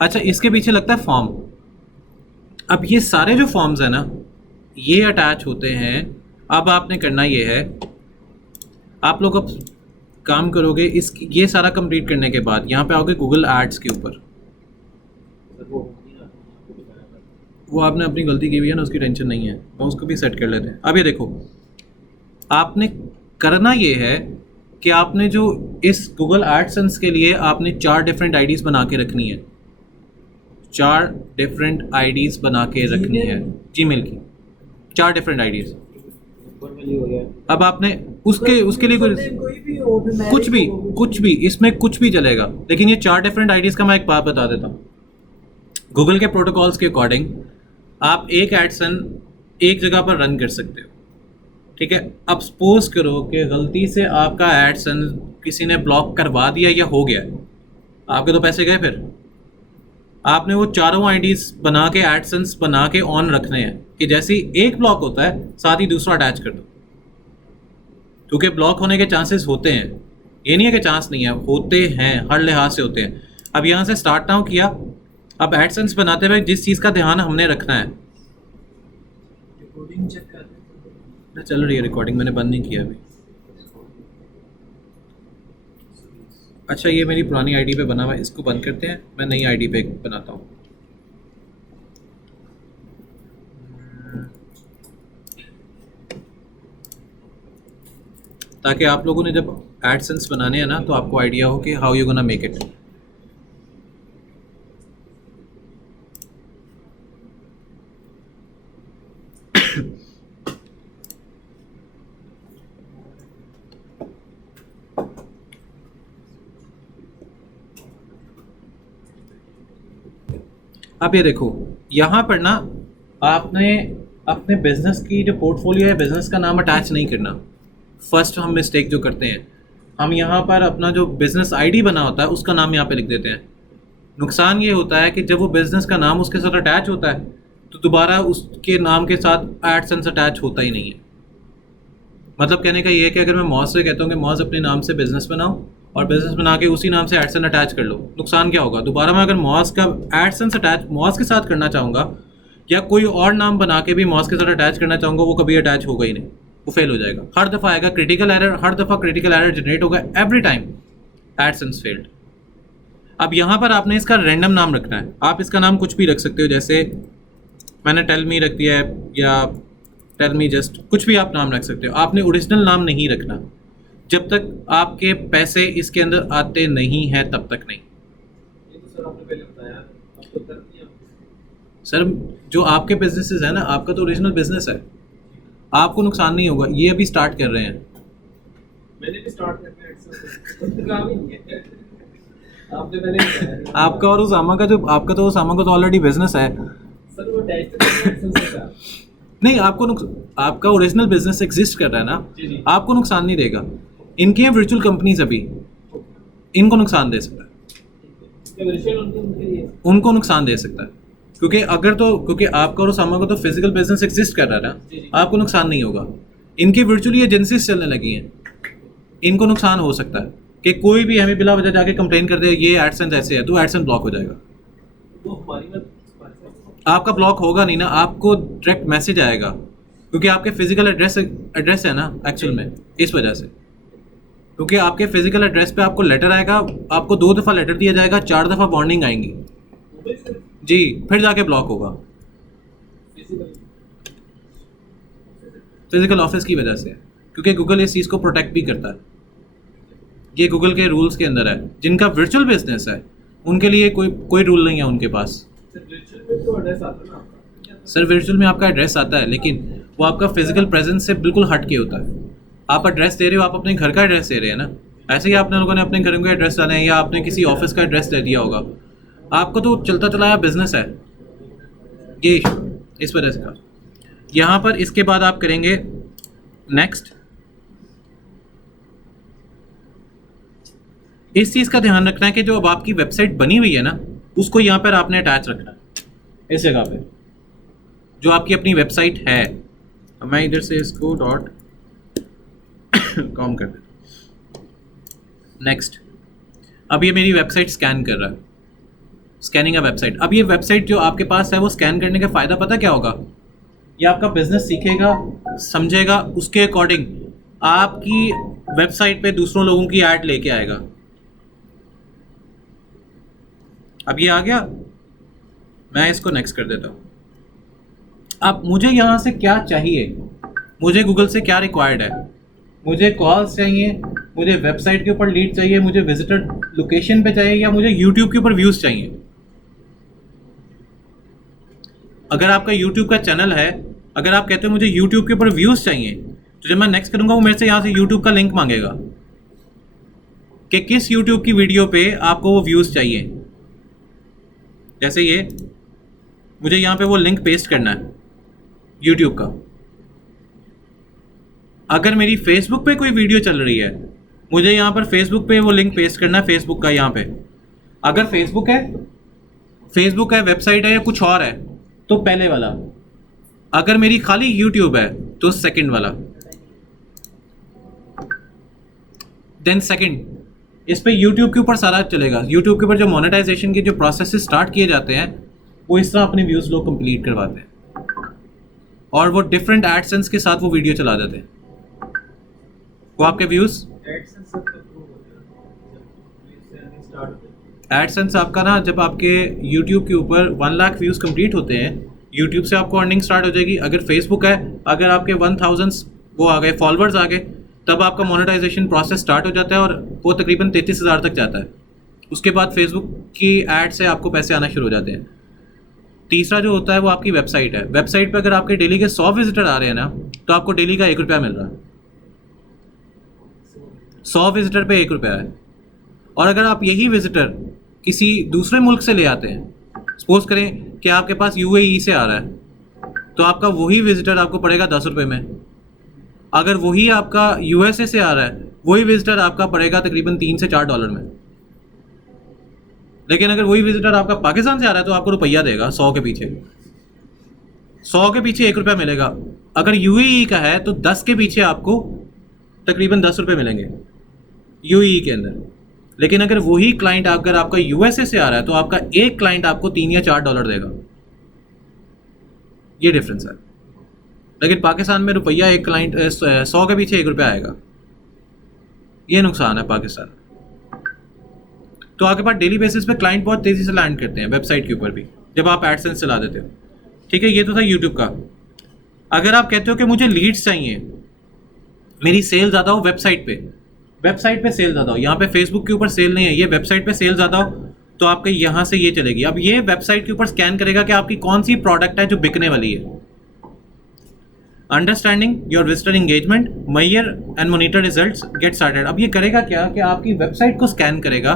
अच्छा, इसके पीछे लगता है फॉर्म। अब ये सारे जो फॉर्म्स हैं ना, ये अटैच होते हैं। अब आपने करना ये है, आप लोग अब काम करोगे इस ये सारा कंप्लीट करने के बाद यहाँ पे आओगे गूगल एड्स के ऊपर। सर वो नहीं आता, आपको बताया था। वो आपने अपनी गलती की हुई है ना, उसकी टेंशन नहीं है, मैं उसको भी सेट कर लेते हैं। अब ये देखो, आपने करना ये है कि आपने जो इस गूगल एडसेंस के लिए आपने 4 डिफरेंट आईडीज़ बना के रखनी है। 4 डिफरेंट आईडीज़ बना के रखनी है जीमेल की, 4 डिफरेंट आईडीज़। ऊपर में ये हो गया, अब आपने उसके लिए कोई भी हो, फिर मैं कुछ भी इसमें कुछ भी चलेगा, लेकिन ये 4 डिफरेंट आईडीज़ का मैं एक बात बता देता हूँ। गूगल के प्रोटोकॉल्स के अकॉर्डिंग आप एक एडसन एक जगह पर रन कर सकते हो। ठीक है, अब सपोज करो कि गलती से आपका एडसन किसी ने ब्लॉक करवा दिया या हो गया, आपके तो पैसे गए। फिर आपने वो चारों आईडीज़ बना के एडसेंस बना के ऑन रखने हैं कि जैसे ही एक ब्लॉक होता है साथ ही दूसरा अटैच कर दो, क्योंकि ब्लॉक होने के चांसेस होते हैं। ये नहीं है कि चांस नहीं है, होते हैं, हर लिहाज से होते हैं। अब यहाँ से स्टार्ट नाउ किया, अब एडसेंस बनाते हुए जिस चीज़ का ध्यान हमने रखना है, रिकॉर्डिंग चेक कर रहे चल रही है रिकॉर्डिंग, मैंने बंद नहीं किया अभी। अच्छा, ये मेरी पुरानी आईडी पे बना हुआ है, इसको बंद करते हैं, मैं नई आईडी पे बनाता हूँ। ताकि आप लोगों ने जब एडसेंस बनाने हैं ना तो आपको आइडिया हो कि how you gonna make it. अब ये देखो, यहाँ पर ना आपने अपने बिजनेस की जो पोर्टफोलियो है, बिजनेस का नाम अटैच नहीं करना। फर्स्ट हम मिस्टेक जो करते हैं, हम यहाँ पर अपना जो बिजनेस आईडी बना होता है उसका नाम यहाँ पे लिख देते हैं। नुकसान ये होता है कि जब वो बिजनेस का नाम उसके साथ अटैच होता है तो दोबारा उसके नाम के साथ एडसेंस अटैच होता ही नहीं है। मतलब कहने का ये है कि अगर मैं मॉज से कहता हूँ कि मॉज अपने नाम से बिजनेस बनाओ और बिजनेस बना के उसी नाम से एडसेंस अटैच कर लो, नुकसान क्या होगा? दोबारा मैं अगर मॉज का एडसेंस अटैच मॉज के साथ करना चाहूँगा या कोई और नाम बना के भी मॉज के साथ अटैच करना चाहूँगा, वो कभी अटैच होगा ही नहीं, वो फेल हो जाएगा। हर दफ़ा आएगा क्रिटिकल एरर, हर दफ़ा क्रिटिकल एरर जनरेट होगा, एवरी टाइम एडसेंस फेल्ड। अब यहाँ पर आपने इसका रैंडम नाम रखना है। आप इसका नाम कुछ भी रख सकते हो, जैसे मैंने टेल मी रख दिया है या टेल मी जस्ट, कुछ भी आप नाम रख सकते हो। आपने ओरिजिनल नाम नहीं रखना जब तक आपके पैसे इसके अंदर आते नहीं हैं, तब तक नहीं। ये तो सर आपने पहले बताया, आपको कर दिया। सर जो आपके बिजनेसेस है ना, आपका तो ओरिजिनल बिजनेस है, आपको नुकसान नहीं होगा। ये अभी स्टार्ट कर रहे हैं। मैंने भी स्टार्ट करना है एक्सेल, काम ही नहीं है। आपने पहले ही बताया। आपका और उसामा का जो आपका तो उसामा का तो ऑलरेडी बिजनेस है। सर वो अटैच तो करना है एक्सेल से सर। नहीं, आपका ओरिजिनल बिजनेस एग्जिस्ट कर रहा है जी, जी। ना, आपको नुकसान नहीं देगा। इनके हैं वर्चुअल कंपनीज, अभी इनको नुकसान दे सकता है, इसका वर्चुअल उनके लिए उनको नुकसान दे सकता है। क्योंकि आपका और उसामा का तो फिजिकल बिजनेस एग्जिस्ट कर रहा है ना, जी, जी। आपको नुकसान नहीं होगा। इनकी वर्चुअली एजेंसीज चलने लगी हैं, इनको नुकसान हो सकता है कि कोई भी हमें बिला वजह जाके कंप्लेन कर दे ये एडसेंस ऐसे है, तो एडसेंस ब्लॉक हो जाएगा। वो हमारी मत आपका ब्लॉक होगा नहीं ना, आपको डायरेक्ट मैसेज आएगा, क्योंकि आपके फिजिकल एड्रेस है ना एक्चुअल में, इस वजह से। क्योंकि आपके फिजिकल एड्रेस पे आपको लेटर आएगा, आपको 2 दफ़ा लेटर दिया जाएगा, 4 दफ़ा वार्निंग आएंगी जी, फिर जाके ब्लॉक होगा। फिजिकल ऑफिस की वजह से, क्योंकि गूगल इस चीज़ को प्रोटेक्ट भी करता है। ये गूगल के रूल्स के अंदर है। जिनका वर्चुअल बिजनेस है उनके लिए कोई रूल नहीं है उनके पास। तो एड्रेस आता है ना आपका। सर वर्चुअल में आपका एड्रेस आता है, लेकिन वो आपका फिजिकल प्रेजेंस से बिल्कुल हट के होता है। आप एड्रेस दे रहे हो, आप अपने घर का एड्रेस दे रहे हैं ना, ऐसे ही आपने लोगों ने अपने घर का एड्रेस डाला है या आपने किसी ऑफिस का एड्रेस दे दिया होगा। आपको तो चलता चलाया बिजनेस है ये, इस वजह से। यहाँ पर इसके बाद आप करेंगे नेक्स्ट। इस चीज़ का ध्यान रखना है कि जो अब आपकी वेबसाइट बनी हुई है ना, उसको यहाँ पर आपने अटैच रखना है, इस जगह पे जो आपकी अपनी वेबसाइट है। अब मैं इधर से इसको डॉट कॉम कर देता हूँ। नेक्स्ट, अब ये मेरी वेबसाइट स्कैन कर रहा है, स्कैनिंग अ वेबसाइट। अब ये वेबसाइट जो आपके पास है वो स्कैन करने का फ़ायदा पता क्या होगा? ये आपका बिजनेस सीखेगा, समझेगा, उसके अकॉर्डिंग आपकी वेबसाइट पे दूसरों लोगों की ऐड लेके आएगा। अब ये आ गया, मैं इसको नेक्स्ट कर देता हूँ। अब मुझे यहाँ से क्या चाहिए, मुझे गूगल से क्या रिक्वायर्ड है? मुझे कॉल्स चाहिए, मुझे वेबसाइट के ऊपर लीड चाहिए, मुझे विजिटर लोकेशन पे चाहिए, या मुझे यूट्यूब के ऊपर व्यूज़ चाहिए? अगर आपका यूट्यूब का चैनल है, अगर आप कहते हो मुझे यूट्यूब के ऊपर व्यूज़ चाहिए, तो जब मैं नेक्स्ट करूँगा वो मेरे से यहाँ से यूट्यूब का लिंक मांगेगा कि किस यूट्यूब की वीडियो पे आपको वो व्यूज़ चाहिए। जैसे ये मुझे यहाँ पे वो लिंक पेस्ट करना है यूट्यूब का। अगर मेरी फेसबुक पे कोई वीडियो चल रही है, मुझे यहाँ पर फेसबुक पे वो लिंक पेस्ट करना है, फेसबुक का यहाँ पे। अगर फेसबुक है, वेबसाइट है या कुछ और है तो पहले वाला, अगर मेरी खाली यूट्यूब है तो सेकंड वाला, देन सेकंड। इस पे यूट्यूब के ऊपर सारा चलेगा। यूट्यूब के ऊपर जो मोनेटाइजेशन के जो प्रोसेस स्टार्ट किए जाते हैं वो इस तरह अपने व्यूज़ लोग कंप्लीट करवाते हैं और वो डिफरेंट एडसेंस के साथ वो वीडियो चला देते हैं। वो आपके व्यूज़ एडसेंस सब अप्रूव होते हैं जब सेलिंग स्टार्ट होती है। एडसेंस आपका ना, जब आपके यूट्यूब के ऊपर 1 लाख व्यूज़ कंप्लीट होते हैं, यूट्यूब से आपको अर्निंग स्टार्ट हो जाएगी। अगर फेसबुक है, अगर आपके 1000 वो आ गए, फॉलोअर्स आ गए, तब आपका मोनेटाइजेशन प्रोसेस स्टार्ट हो जाता है और वो तकरीबन 33,000 तक जाता है। उसके बाद फेसबुक की ऐड से आपको पैसे आना शुरू हो जाते हैं। तीसरा जो होता है वो आपकी वेबसाइट है। वेबसाइट पर अगर आपके डेली के 100 विजिटर आ रहे हैं ना, तो आपको डेली का 1 रुपया मिल रहा है। 100 विजिटर पे 1 रुपया है। और अगर आप यही विजिटर किसी दूसरे मुल्क से ले आते हैं सपोज करें कि आपके पास यूएई से आ रहा है, तो आपका वही विजिटर आपको पड़ेगा 10 रुपये में। अगर वही आपका यूएसए से आ रहा है, वही विजिटर आपका पड़ेगा तकरीबन $3 से $4 में। लेकिन अगर वही विजिटर आपका पाकिस्तान से आ रहा है तो आपको रुपया देगा 100 के पीछे, 100 के पीछे 1 रुपया मिलेगा। अगर यूएई का है तो 10 के पीछे आपको तकरीबन 10 रुपये मिलेंगे यूएई के अंदर। लेकिन अगर वही क्लाइंट अगर आपका यूएसए से आ रहा है तो आपका एक क्लाइंट आपको $3 या $4 देगा। ये डिफरेंस है। लेकिन पाकिस्तान में रुपया एक क्लाइंट 100 के पीछे 1 रुपया आएगा। ये नुकसान है पाकिस्तान। तो आपके पास डेली बेसिस पे क्लाइंट बहुत तेज़ी से लैंड करते हैं वेबसाइट के ऊपर भी, जब आप एडसेंस चला देते हो। ठीक है, ये तो था यूट्यूब का। अगर आप कहते हो कि मुझे लीड्स चाहिए, मेरी सेल ज़्यादा हो वेबसाइट पे सेल ज़्यादा हो, यहाँ पे फेसबुक के ऊपर सेल नहीं है, ये वेबसाइट पे सेल ज़्यादा हो, तो आपके यहाँ से ये चलेगी। अब ये वेबसाइट के ऊपर स्कैन करेगा कि आपकी कौन सी प्रोडक्ट है जो बिकने वाली है। Understanding your visitor engagement, measure and monitor results, get started. अब ये करेगा क्या कि आपकी वेबसाइट को स्कैन करेगा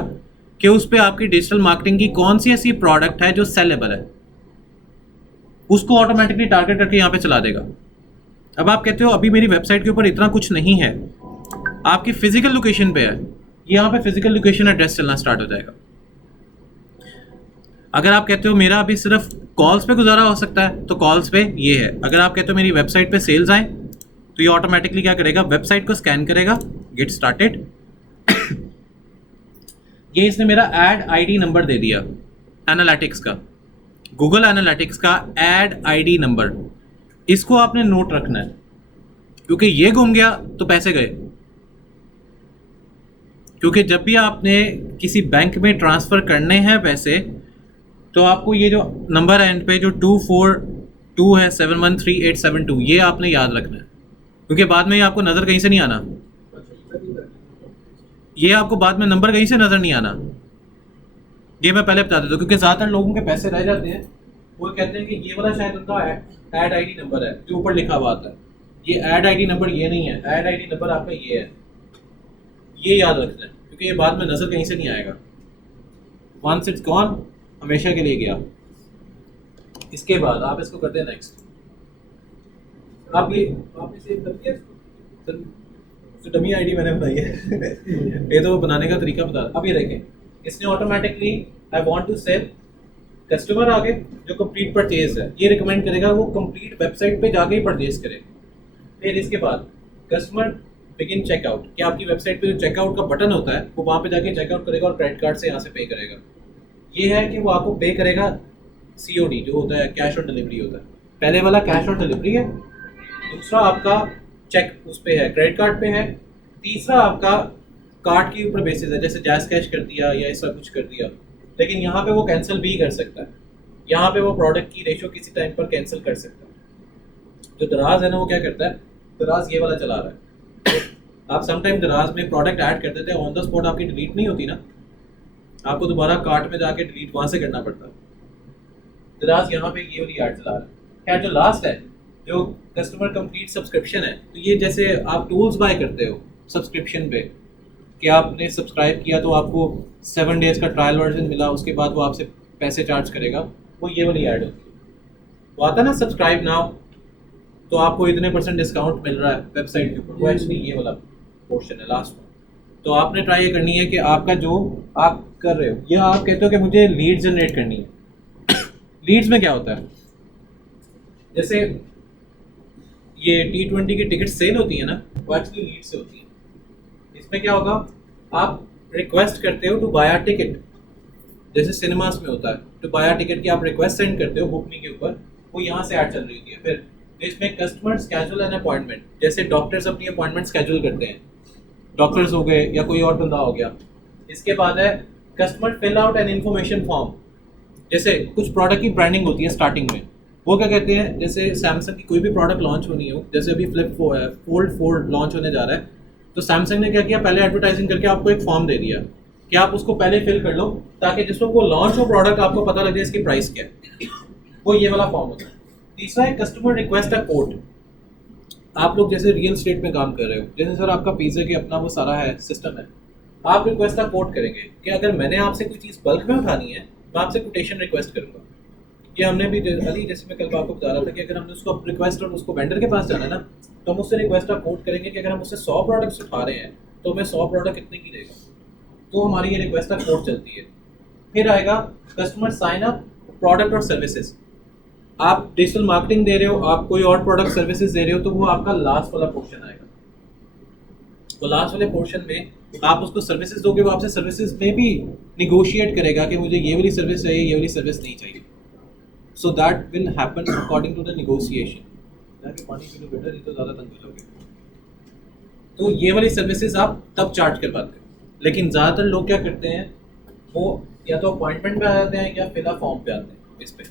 कि उस पर आपकी डिजिटल मार्केटिंग की कौन सी ऐसी प्रोडक्ट है जो सेलेबल है, उसको ऑटोमेटिकली टारगेट करके यहाँ पे चला देगा। अब आप कहते हो अभी मेरी वेबसाइट के ऊपर इतना कुछ नहीं है, आपकी फिजिकल लोकेशन पे है, यहाँ पे फिजिकल लोकेशन एड्रेस चलना स्टार्ट हो जाएगा। अगर आप कहते हो मेरा अभी सिर्फ कॉल्स पे गुजारा हो सकता है, तो कॉल्स पे ये है। अगर आप कहते हो मेरी वेबसाइट पे सेल्स आए, तो ये ऑटोमेटिकली क्या करेगा, वेबसाइट को स्कैन करेगा, गेट स्टार्टेड। ये इसने मेरा ऐड आईडी नंबर दे दिया एनालिटिक्स का, गूगल एनालिटिक्स का ऐड आईडी नंबर। इसको आपने नोट रखना है, क्योंकि ये गुम गया तो पैसे गए। क्योंकि जब भी आपने किसी बैंक में ट्रांसफ़र करने हैं पैसे, तो आपको ये जो नंबर एंड पे जो 242 है 713 872, ये आपने याद रखना है, क्योंकि बाद में ये आपको नज़र कहीं से नहीं आना। ये आपको बाद में नंबर कहीं से नज़र नहीं आना। ये मैं पहले बता देता हूँ, क्योंकि ज़्यादातर लोगों के पैसे रह जाते हैं, वो कहते हैं कि ये वाला शायद उनका ऐड आईडी नंबर है जो ऊपर लिखा हुआ आता है। ये ऐड आईडी नंबर ये नहीं है, ऐड आईडी नंबर आपका ये है। ये याद रखना है, क्योंकि ये बाद में नज़र कहीं से नहीं आएगा। वंस इट्स गॉन, हमेशा के लिए गया। इसके बाद आप इसको करते हैं नेक्स्ट। आप ये वापस सेव कर दिया इसको? तो डमी आईडी मैंने बनाई है। ये तो बनाने का तरीका बता। अब ये देखें, इसने automatically I want to sell, customer आगे जो कंप्लीट परचेज है, ये रिकमेंड करेगा वो कंप्लीट वेबसाइट पे जाके ही परचेज करे। फिर इसके बाद कस्टमर बिगिन चेकआउट, कि आपकी वेबसाइट पे जो चेकआउट का बटन होता है वो वहाँ पे जाके चेकआउट करेगा और क्रेडिट कार्ड से यहाँ से पे करेगा। ये है कि वो आपको पे करेगा COD जो होता है, कैश ऑन डिलीवरी होता है। पहले वाला कैश ऑन डिलीवरी है, दूसरा आपका चेक उस पे है, क्रेडिट कार्ड पे है, तीसरा आपका कार्ड के ऊपर बेसिस है, जैसे जैस कैश कर दिया या ऐसा कुछ कर दिया। लेकिन यहाँ पे वो कैंसिल भी कर सकता है, यहाँ पे वो प्रोडक्ट की रेशो किसी टाइम पर कैंसिल कर सकता है। जो दराज है ना, वो क्या करता है, दराज ये वाला चला रहा है। आप समटाइम दराज में प्रोडक्ट ऐड कर देते हैं, ऑन द स्पॉट आपकी डिलीट नहीं होती ना, आपको दोबारा कार्ट में जाके डिलीट वहाँ से करना पड़ता है। दराज यहाँ पे ये वाली ऐड चला रहा है। खैर, जो लास्ट है, जो कस्टमर कंप्लीट सब्सक्रिप्शन है, तो ये जैसे आप टूल्स बाय करते हो सब्सक्रिप्शन पे, कि आपने सब्सक्राइब किया तो आपको 7 डेज़ का ट्रायल वर्जन मिला, उसके बाद वो आपसे पैसे चार्ज करेगा, वो ये वाली ऐड होती है। वो आता है ना सब्सक्राइब नाउ, तो आपको इतने % डिस्काउंट मिल रहा है वेबसाइट के ऊपर, वो एक्चुअली ये वाला पोर्शन है लास्ट में। तो आपने ट्राई ये करनी है कि आपका जो आप कर रहे हो, या आप कहते हो कि मुझे लीड जनरेट करनी है। लीड्स में क्या होता है, जैसे ये T20 की टिकट सेल होती है ना, वो एक्चुअली लीड से होती है। इसमें क्या होगा, आप रिक्वेस्ट करते हो टू बाय अ टिकट, जैसे सिनेमास में होता है टू बाय अ टिकट की आप रिक्वेस्ट सेंड करते हो बुक मी के ऊपर, वो यहाँ से ऐड चल रही होती है। फिर इसमें कस्टमर स्केड्यूल एन अपॉइंटमेंट, जैसे डॉक्टर्स अपनी अपॉइंटमेंट स्केड्यूल करते हैं, डॉक्टर्स हो गए या कोई और बंदा हो गया। इसके बाद है customer fill out an information form, जैसे कुछ प्रोडक्ट की ब्रांडिंग होती है स्टार्टिंग में, वो क्या कहते हैं, जैसे सैमसंग की कोई भी प्रोडक्ट लॉन्च होनी हो, जैसे अभी फ्लिप फोल्ड 4 लॉन्च होने जा रहा है, तो सैमसंग ने क्या किया, पहले एडवर्टाइजिंग करके आपको एक फॉर्म दे दिया कि आप उसको पहले फिल कर लो, ताकि जिसको वो लॉन्च हो प्रोडक्ट आपको पता लगे इसकी प्राइस क्या है। वो ये वाला फॉर्म होता है। तीसरा है कस्टमर रिक्वेस्ट अ कोट। आप लोग जैसे रियल स्टेट में काम कर रहे हो, जैसे सर आपका पिज़्ज़ा के अपना वो सारा है सिस्टम है, आप रिक्वेस्ट अ कोट करेंगे कि अगर मैंने आपसे कोई चीज़ बल्क में उठानी है, मैं आपसे कोटेशन रिक्वेस्ट करूँगा। ये हमने भी अली जैसे मैं कल आपको बता रहा था कि अगर हमने उसको रिक्वेस्ट और उसको वेंडर के पास जाना है ना, तो हम उससे रिक्वेस्ट का कोट करेंगे कि अगर हम उससे 100 प्रोडक्ट्स उठा रहे हैं तो हमें 100 प्रोडक्ट कितने की देगा, तो हमारी ये रिक्वेस्ट का कोड चलती है। फिर आएगा कस्टमर साइन अप प्रोडक्ट और सर्विसेज। आप डिजिटल मार्केटिंग दे रहे हो, आप कोई और प्रोडक्ट सर्विसेज दे रहे हो, तो वो आपका लास्ट वाला पोर्शन आएगा। तो लास्ट वाले पोर्शन में आप उसको सर्विसेज दोगे, वो आपसे सर्विसेज में भी निगोशिएट करेगा कि मुझे ये वाली सर्विस चाहिए, ये वाली सर्विस नहीं चाहिए। So that will happen according to the negotiation. पानी पी लो बेटा, नहीं तो ज़्यादा तंग हो जाओगे। तो ये वाली सर्विसेज आप तब चार्ज कर पाते हो। लेकिन ज़्यादातर लोग क्या करते हैं, वो या तो अपॉइंटमेंट पे आ जाते हैं या फिलहाल फॉर्म पे आते हैं इस पे।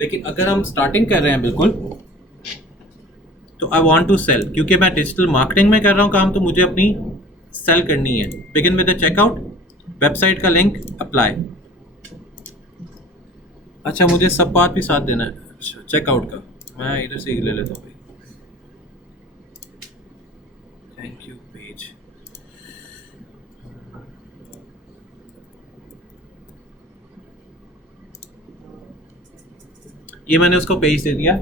लेकिन अगर हम स्टार्टिंग कर रहे हैं बिल्कुल, तो आई वांट टू सेल, क्योंकि मैं डिजिटल मार्केटिंग में कर रहा हूँ काम, तो मुझे अपनी सेल करनी है। Begin with the checkout, website का लिंक, अप्लाई। अच्छा, मुझे सब बात भी साथ देना है चेकआउट का, मैं इधर से ही ले लेता हूँ भाई। Thank you page. ये मैंने उसको पेज दे दिया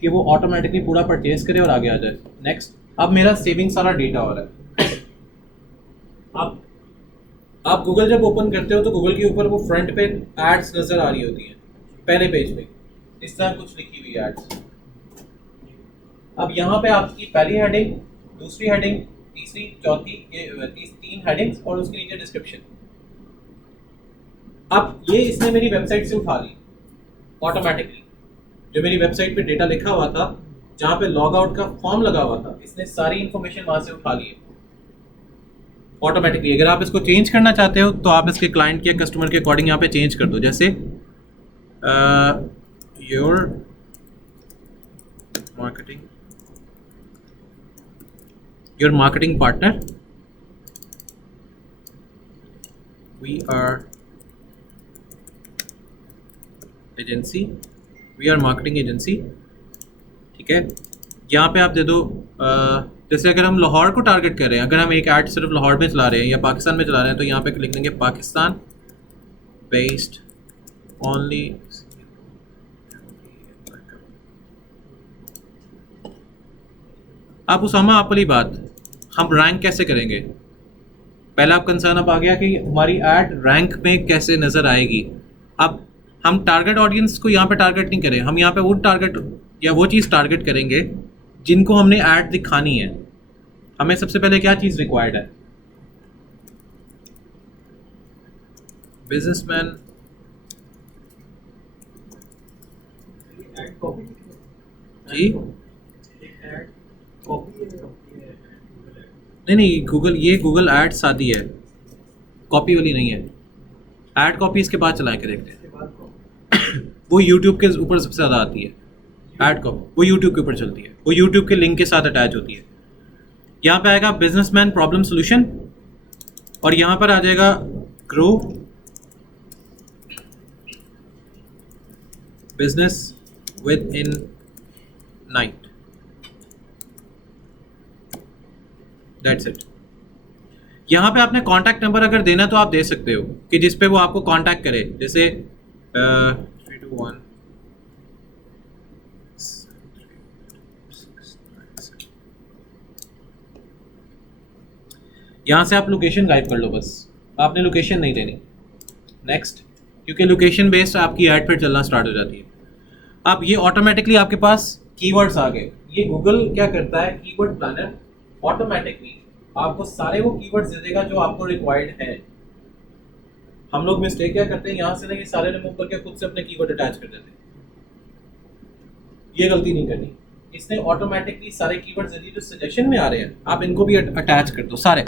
कि वो ऑटोमेटिकली पूरा परचेज करे और आगे आ जाए। नेक्स्ट, अब मेरा सेविंग सारा डेटा हो रहा है। आप गूगल जब ओपन करते हो तो गूगल के ऊपर वो फ्रंट पे एड्स नज़र आ रही होती हैं, पहले पेज पे इस तरह कुछ लिखी हुई एड्स। अब यहाँ पे आपकी पहली हेडिंग, दूसरी हेडिंग, तीसरी, चौथी, ये 3 हेडिंग्स और उसके नीचे डिस्क्रिप्शन। अब ये इसने मेरी वेबसाइट से उठा ली ऑटोमेटिकली, जो मेरी वेबसाइट पे डेटा लिखा हुआ था, जहाँ पे लॉग आउट का फॉर्म लगा हुआ था, इसने सारी इंफॉर्मेशन वहाँ से उठा ली है ऑटोमेटिकली। अगर आप इसको चेंज करना चाहते हो तो आप इसके क्लाइंट के कस्टमर के अकॉर्डिंग यहाँ पे चेंज कर दो। जैसे your marketing partner, we are agency, we are marketing agency. ठीक है, यहाँ पे आप दे दो जैसे अगर हम लाहौर को टारगेट कर रहे हैं, अगर हम एक ऐड सिर्फ लाहौर में चला रहे हैं या पाकिस्तान में चला रहे हैं, तो यहाँ पे लिख देंगे पाकिस्तान बेस्ड ओनली। आप उसामा, आप वाली बात, हम रैंक कैसे करेंगे? पहला आप कंसर्न अब आ गया कि हमारी ऐड रैंक में कैसे नज़र आएगी। अब हम टारगेट ऑडियंस को यहाँ पे टारगेट नहीं करें, हम यहाँ पे वो टारगेट या वो चीज़ टारगेट करेंगे जिनको हमने ऐड दिखानी है। हमें सबसे पहले क्या चीज़ रिक्वायर्ड है? बिजनेसमैन, जी नहीं, गूगल, ये गूगल एड्स आती है, कॉपी वाली नहीं है। ऐड कॉपी इसके बाद चला के देखते हैं। वो यूट्यूब के ऊपर सबसे ज़्यादा आती है ऐड कॉपी, वो यूट्यूब के ऊपर चलती है, वो यूट्यूब के लिंक के साथ अटैच होती है। यहाँ पे आएगा बिजनेसमैन प्रॉब्लम सोल्यूशन, और यहाँ पर आ जाएगा grow business with in night. That's it. यहाँ पे आपने कॉन्टैक्ट नंबर अगर देना तो आप दे सकते हो कि जिस पे वो आपको कॉन्टैक्ट करे, जैसे 321 यहाँ से आप लोकेशन गाइड कर लो, बस आपने लोकेशन नहीं देनी। नेक्स्ट, क्योंकि लोकेशन बेस्ड आपकी ऐड फिर चलना स्टार्ट हो जाती है। अब ये ऑटोमेटिकली आपके पास कीवर्ड्स आ गए। ये गूगल क्या करता है, कीवर्ड प्लानर ऑटोमेटिकली आपको सारे वो कीवर्ड्स दे देगा जो आपको रिक्वायर्ड है। हम लोग मिस्टेक क्या करते हैं, यहाँ से ना ये सारे रिमूव करके खुद से अपने कीवर्ड अटैच कर देते हैं। ये गलती नहीं करनी, इसने ऑटोमेटिकली सारे कीवर्ड्स जो सजेशन में आ रहे हैं आप इनको भी अटैच कर दो सारे।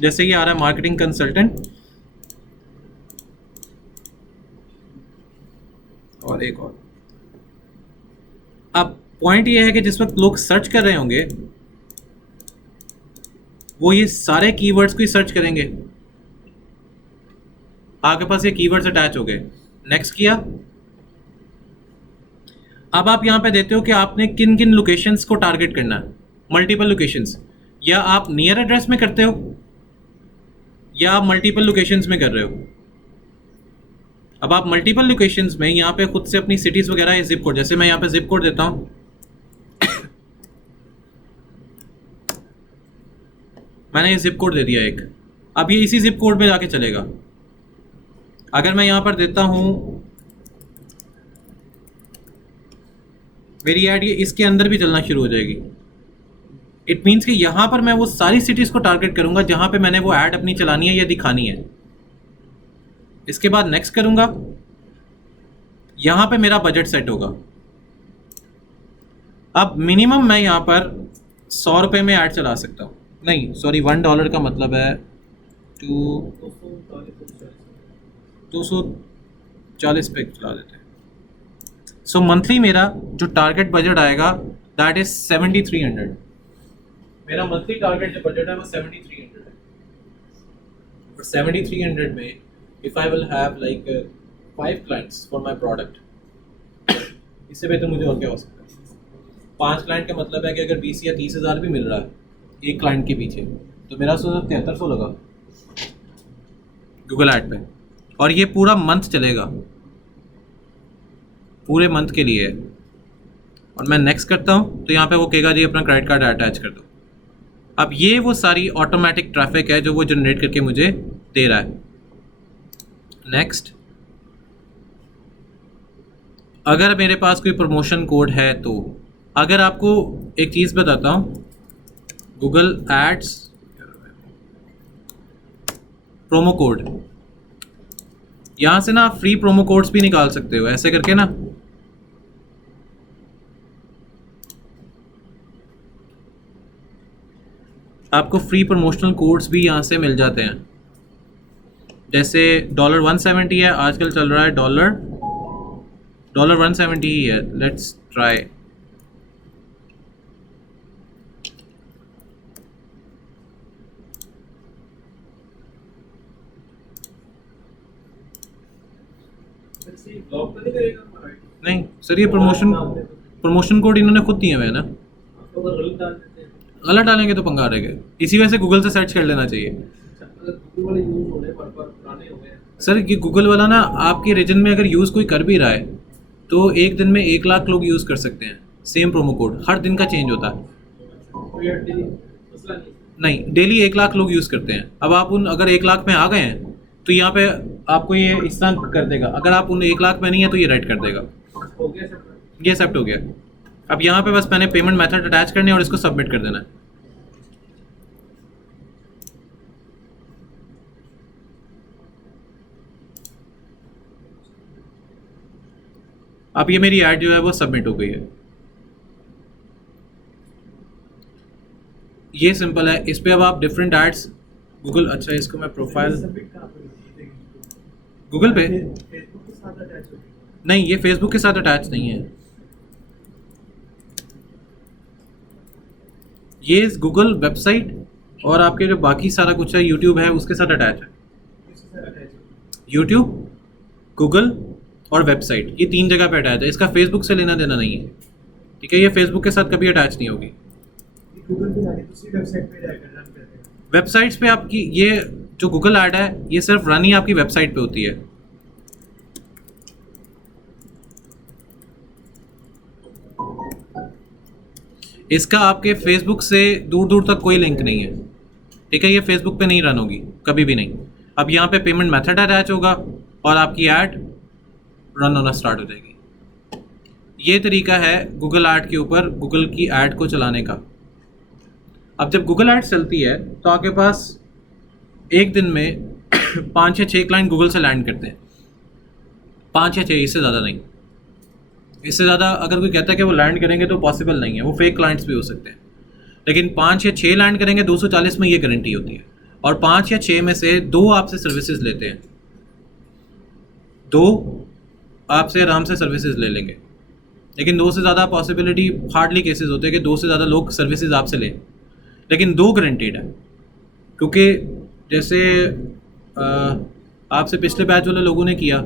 जैसे ये आ रहा है मार्केटिंग कंसल्टेंट, और एक और। अब पॉइंट ये है कि जिस वक्त लोग सर्च कर रहे होंगे वो ये सारे कीवर्ड्स को ही सर्च करेंगे। आपके पास ये कीवर्ड्स अटैच हो गए। नेक्स्ट किया, अब आप यहाँ पे देते हो कि आपने किन किन लोकेशंस को टारगेट करना है, मल्टीपल लोकेशंस, या आप नियर एड्रेस में करते हो या आप मल्टीपल लोकेशंस में कर रहे हो। अब आप मल्टीपल लोकेशंस में यहाँ पे खुद से अपनी सिटीज़ वगैरह या जिप कोड, जैसे मैं यहाँ पे जिप कोड देता हूँ, मैंने ये जिप कोड दे दिया एक, अब ये इसी जिप कोड में जाके चलेगा। अगर मैं यहाँ पर देता हूँ मेरी ऐड, ये इसके अंदर भी चलना शुरू हो जाएगी। इट मीन्स कि यहाँ पर मैं वो सारी सिटीज़ को टारगेट करूँगा जहाँ पे मैंने वो ऐड अपनी चलानी है या दिखानी है। इसके बाद नेक्स्ट करूँगा, यहाँ पे मेरा बजट सेट होगा। अब मिनिमम मैं यहाँ पर 100 रुपये में ऐड चला सकता हूँ, नहीं सॉरी $1 का मतलब है 240 पे चला देते हैं। सो मंथली मेरा जो टारगेट बजट आएगा दैट इज 7300। मेरा मंथली टारगेट जो बजट है वो 7300 है। और 7300 में if I will have like 5 clients for my product, इससे बेहतर मुझे और क्या हो सकता है। 5 क्लाइंट का मतलब है कि अगर 20 या 30 हज़ार भी मिल रहा है एक क्लाइंट के पीछे, तो मेरा 7300 लगा गूगल ऐड पे, और ये पूरा मंथ चलेगा, पूरे मंथ के लिए। और मैं नेक्स्ट करता हूँ तो यहाँ पे वो कहेगा जी अपना क्रेडिट कार्ड अटैच कर दो। अब ये वो सारी ऑटोमेटिक ट्रैफिक है जो वो जनरेट करके मुझे दे रहा है। नेक्स्ट, अगर मेरे पास कोई प्रमोशन कोड है तो अगर आपको एक चीज़ बताता हूँ, गूगल एड्स प्रोमो कोड, यहाँ से ना आप फ्री प्रोमो कोड्स भी निकाल सकते हो ऐसे करके ना। आपको फ्री प्रमोशनल कोड्स भी यहाँ से मिल जाते हैं। जैसे $170 है, आजकल चल रहा है $170 ही है। Let's try. ब्लॉक तो नहीं करेगा हमारा आईडी? नहीं सर, ये प्रमोशन कोड इन्होंने खुद दिए हुए हैं ना। आपको अगर गलत डाल देते हैं, गलत डालेंगे तो पंगा रहेगा। इसी वजह से गूगल से सर्च कर लेना चाहिए। अच्छा, अगर गूगल वाले यूज हो रहे हैं, पर पुराने हो गए हैं, सर ये गूगल वाला ना आपके रीजन में अगर यूज़ कोई कर भी रहा है तो एक दिन में 1 लाख लोग यूज़ कर सकते हैं। सेम प्रोमो कोड हर दिन का चेंज होता है। तो ये डेली मसला नहीं है। नहीं, डेली 1 लाख लोग यूज़ करते हैं। अब आप उन अगर 1 लाख में आ गए हैं तो यहाँ पे आपको ये इस तरह कर देगा। अगर आप उन 1 लाख में नहीं है तो ये रेड कर देगा। हो गया सब? ये एक्सेप्ट हो गया। अब यहाँ पे बस मैंने पेमेंट मेथड अटैच करने और इसको सबमिट कर देना है। अब ये मेरी ऐड जो है वो सबमिट हो गई है। ये सिंपल है। इस पे अब आप डिफरेंट एड्स गूगल, अच्छा इसको मैं प्रोफाइल सबमिट कहाँ पर होती है? गूगल पे, फेसबुक के साथ अटैच होती है? नहीं ये फेसबुक के साथ अटैच नहीं है। ये गूगल वेबसाइट और आपके जो बाकी सारा कुछ है यूट्यूब है उसके साथ अटैच है। इसके साथ अटैच होती है? यूट्यूब, गूगल और वेबसाइट, ये 3 जगह पे अटैच है। इसका फेसबुक से लेना देना नहीं है, ठीक है। ये फेसबुक के साथ कभी अटैच नहीं होगी। गूगल पे जाके दूसरी वेबसाइट पे जाकर रन करते हैं। वेबसाइट्स पे आपकी ये जो गूगल ऐड है ये सिर्फ रन ही आपकी वेबसाइट पे होती है। इसका आपके फेसबुक से दूर दूर तक कोई लिंक नहीं है, ठीक है। ये फेसबुक पे नहीं रन होगी कभी भी नहीं। अब यहाँ पे पेमेंट मेथड अटैच होगा और आपकी ऐड रन होना स्टार्ट हो जाएगी। ये तरीका है गूगल ऐड के ऊपर गूगल की ऐड को चलाने का। अब जब गूगल ऐड चलती है तो आपके पास एक दिन में 5 या 6 क्लाइंट गूगल से लैंड करते हैं। 5 या 6, इससे ज़्यादा नहीं। इससे ज़्यादा अगर कोई कहता है कि वो लैंड करेंगे तो पॉसिबल नहीं है, वो फेक क्लाइंट्स भी हो सकते हैं। लेकिन 5 या 6 लैंड करेंगे 240 में, ये गारंटी होती है। और 5 या 6 में से 2 आपसे सर्विसेज लेते हैं, 2 आपसे आराम से सर्विसेज ले लेंगे। लेकिन 2 से ज़्यादा पॉसिबिलिटी हार्डली केसेस होते हैं कि 2 से ज़्यादा लोग सर्विसेज आपसे लें। लेकिन 2 गारंटीड है, क्योंकि जैसे आपसे पिछले बैच वाले लोगों ने किया,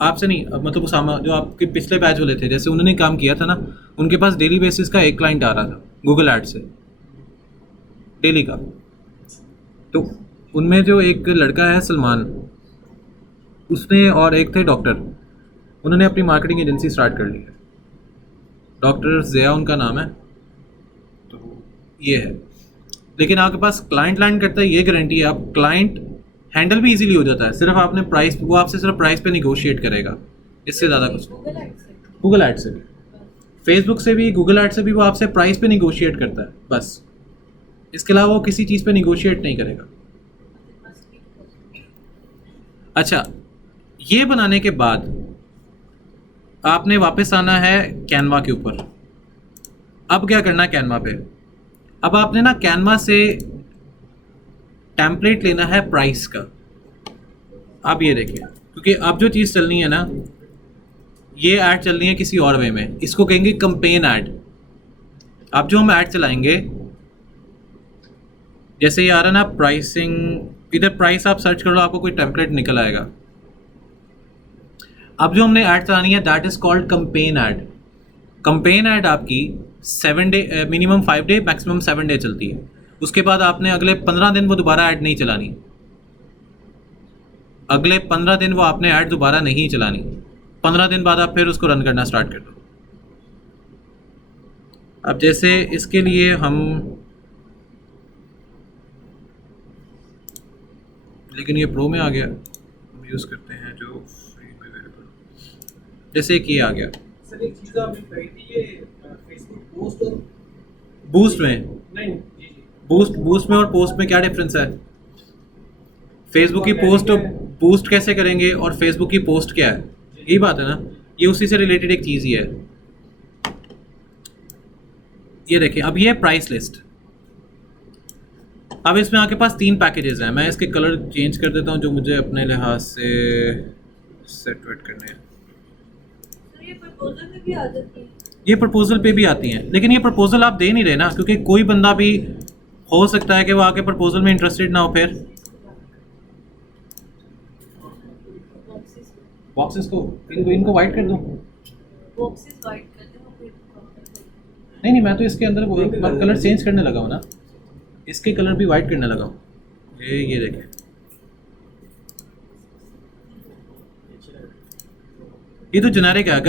आपसे नहीं मतलब उसामा जो आपके पिछले बैच वाले थे, जैसे उन्होंने काम किया था ना, उनके पास डेली बेसिस का 1 क्लाइंट आ रहा था गूगल ऐड से, डेली का। तो उनमें जो एक लड़का है सलमान, उसने और एक थे डॉक्टर, उन्होंने अपनी मार्केटिंग एजेंसी स्टार्ट कर ली है। डॉक्टर ज़िया उनका नाम है। तो ये है, लेकिन आपके पास क्लाइंट लैंड करता है ये गारंटी है, आप क्लाइंट हैंडल भी इजीली हो जाता है। सिर्फ आपने प्राइस, वो आपसे सिर्फ प्राइस पे निगोशिएट करेगा, इससे ज़्यादा कुछ नहीं। गूगल एड्स से गूगल ऐड से भी, फेसबुक से भी, गूगल ऐड से भी वो आपसे प्राइस पे निगोशिएट करता है बस। इसके अलावा वो किसी चीज़ पे निगोशिएट नहीं करेगा। अच्छा, ये बनाने के बाद आपने वापस आना है कैनवा के ऊपर। अब क्या करना है कैनवा पे, अब आपने ना कैनवा से टेम्पलेट लेना है प्राइस का। आप ये देखिए, क्योंकि अब जो चीज़ चलनी है ना, ये ऐड चलनी है किसी और वे में, इसको कहेंगे कंपेन ऐड। अब जो हम ऐड चलाएंगे, जैसे ये आ रहा है ना प्राइसिंग, इधर प्राइस आप सर्च कर लो, आपको कोई टेम्पलेट निकल आएगा। अब जो हमने ऐड चलानी है that is called campaign add. Campaign add आपकी 7 day, minimum 5 day, maximum 7 day चलती है। उसके बाद आपने अगले 15 दिन वो दोबारा ऐड नहीं चलानी। अगले 15 दिन वो आपने ऐड दोबारा नहीं चलानी। 15 दिन बाद आप फिर उसको रन करना स्टार्ट कर दो। अब जैसे इसके लिए हम, लेकिन ये प्रो में आ गया, हम यूज़ करते हैं जो फ्री में अवेलेबल। जैसे एक ये आ गया सर एक चीज़ आपने कही थी, ये फेसबुक पोस्ट और बूस्ट में। नहीं जी जी बूस्ट में और पोस्ट में क्या डिफरेंस है? फेसबुक की पोस्ट बूस्ट कैसे करेंगे और फेसबुक की पोस्ट क्या है, यही बात है ना। ये उसी से रिलेटेड एक चीज़ ही है। ये देखिए, अब ये है प्राइस लिस्ट। अब इसमें आपके पास 3 पैकेजेस हैं। मैं इसके कलर चेंज कर देता हूँ जो मुझे अपने लिहाज से सेट वेट करने हैं। तो ये प्रपोजल में भी आ जाती है। ये प्रपोजल पे भी आती हैं, लेकिन ये प्रपोजल आप दे नहीं रहे ना, क्योंकि कोई बंदा भी हो सकता है कि वो आके प्रपोजल में इंटरेस्टेड ना हो। फिर बॉक्सेस को इनको वाइट कर दूँ? बॉक्सेस वाइट कर दे वो फिर नहीं, मैं तो इसके अंदर वो कलर चेंज करने लगा हूँ ना, इसके कलर भी वाइट करने लगा हूँ। ये देखें, ये तो जेनेरिक है।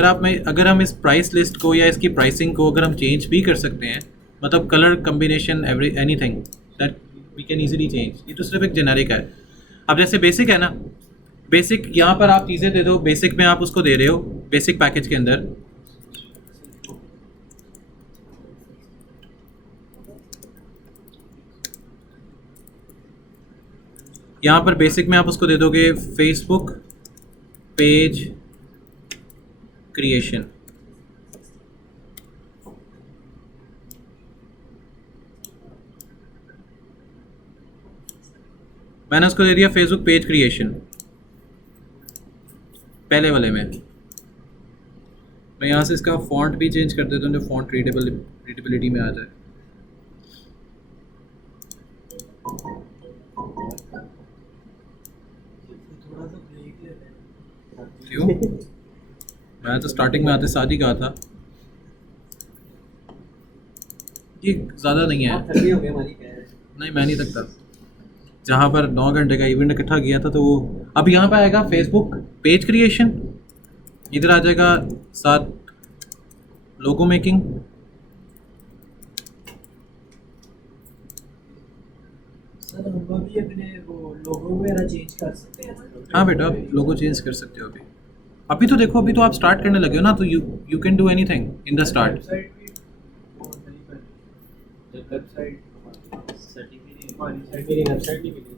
अगर हम इस प्राइस लिस्ट को या इसकी प्राइसिंग को अगर हम चेंज भी कर सकते हैं, मतलब colour combination anything that we can easily change, ये तो सिर्फ एक जेनेरिक है। अब जैसे बेसिक है ना, बेसिक यहाँ पर आप चीज़ें दे दो, बेसिक में आप उसको दे रहे हो, बेसिक पैकेज के अंदर यहाँ पर बेसिक में आप उसको दे दोगे फेसबुक पेज क्रिएशन। मैंने उसको दे दिया फेसबुक पेज क्रिएशन पहले वाले में। मैं यहाँ से इसका फॉन्ट भी चेंज कर देता हूँ जो फॉन्ट रीडेबिलिटी में आ जाए। थोड़ा सा ब्रेक ले लें। क्यों? मैं तो स्टार्टिंग में आते साथ ही कहा था। ये ज़्यादा नहीं है। ठंडी हो गई हमारी क्या है। नहीं, मैं नहीं थकता। जहाँ पर 9 घंटे का इवेंट इकट्ठा किया था, तो वो अब यहाँ पे आएगा फेसबुक पेज क्रिएशन, इधर आ जाएगा साथ लोगो मेकिंग। सर हम भी अपने वो लोगो वगैरह चेंज कर सकते हैं ना? हाँ बेटा, आप लोगो चेंज कर सकते हो। अभी तो देखो, अभी तो आप स्टार्ट करने लगे हो ना, तो you can do anything in the start. Website भी वो नहीं पहले, जब वेबसाइट मेरी वेबसाइट नहीं मिली।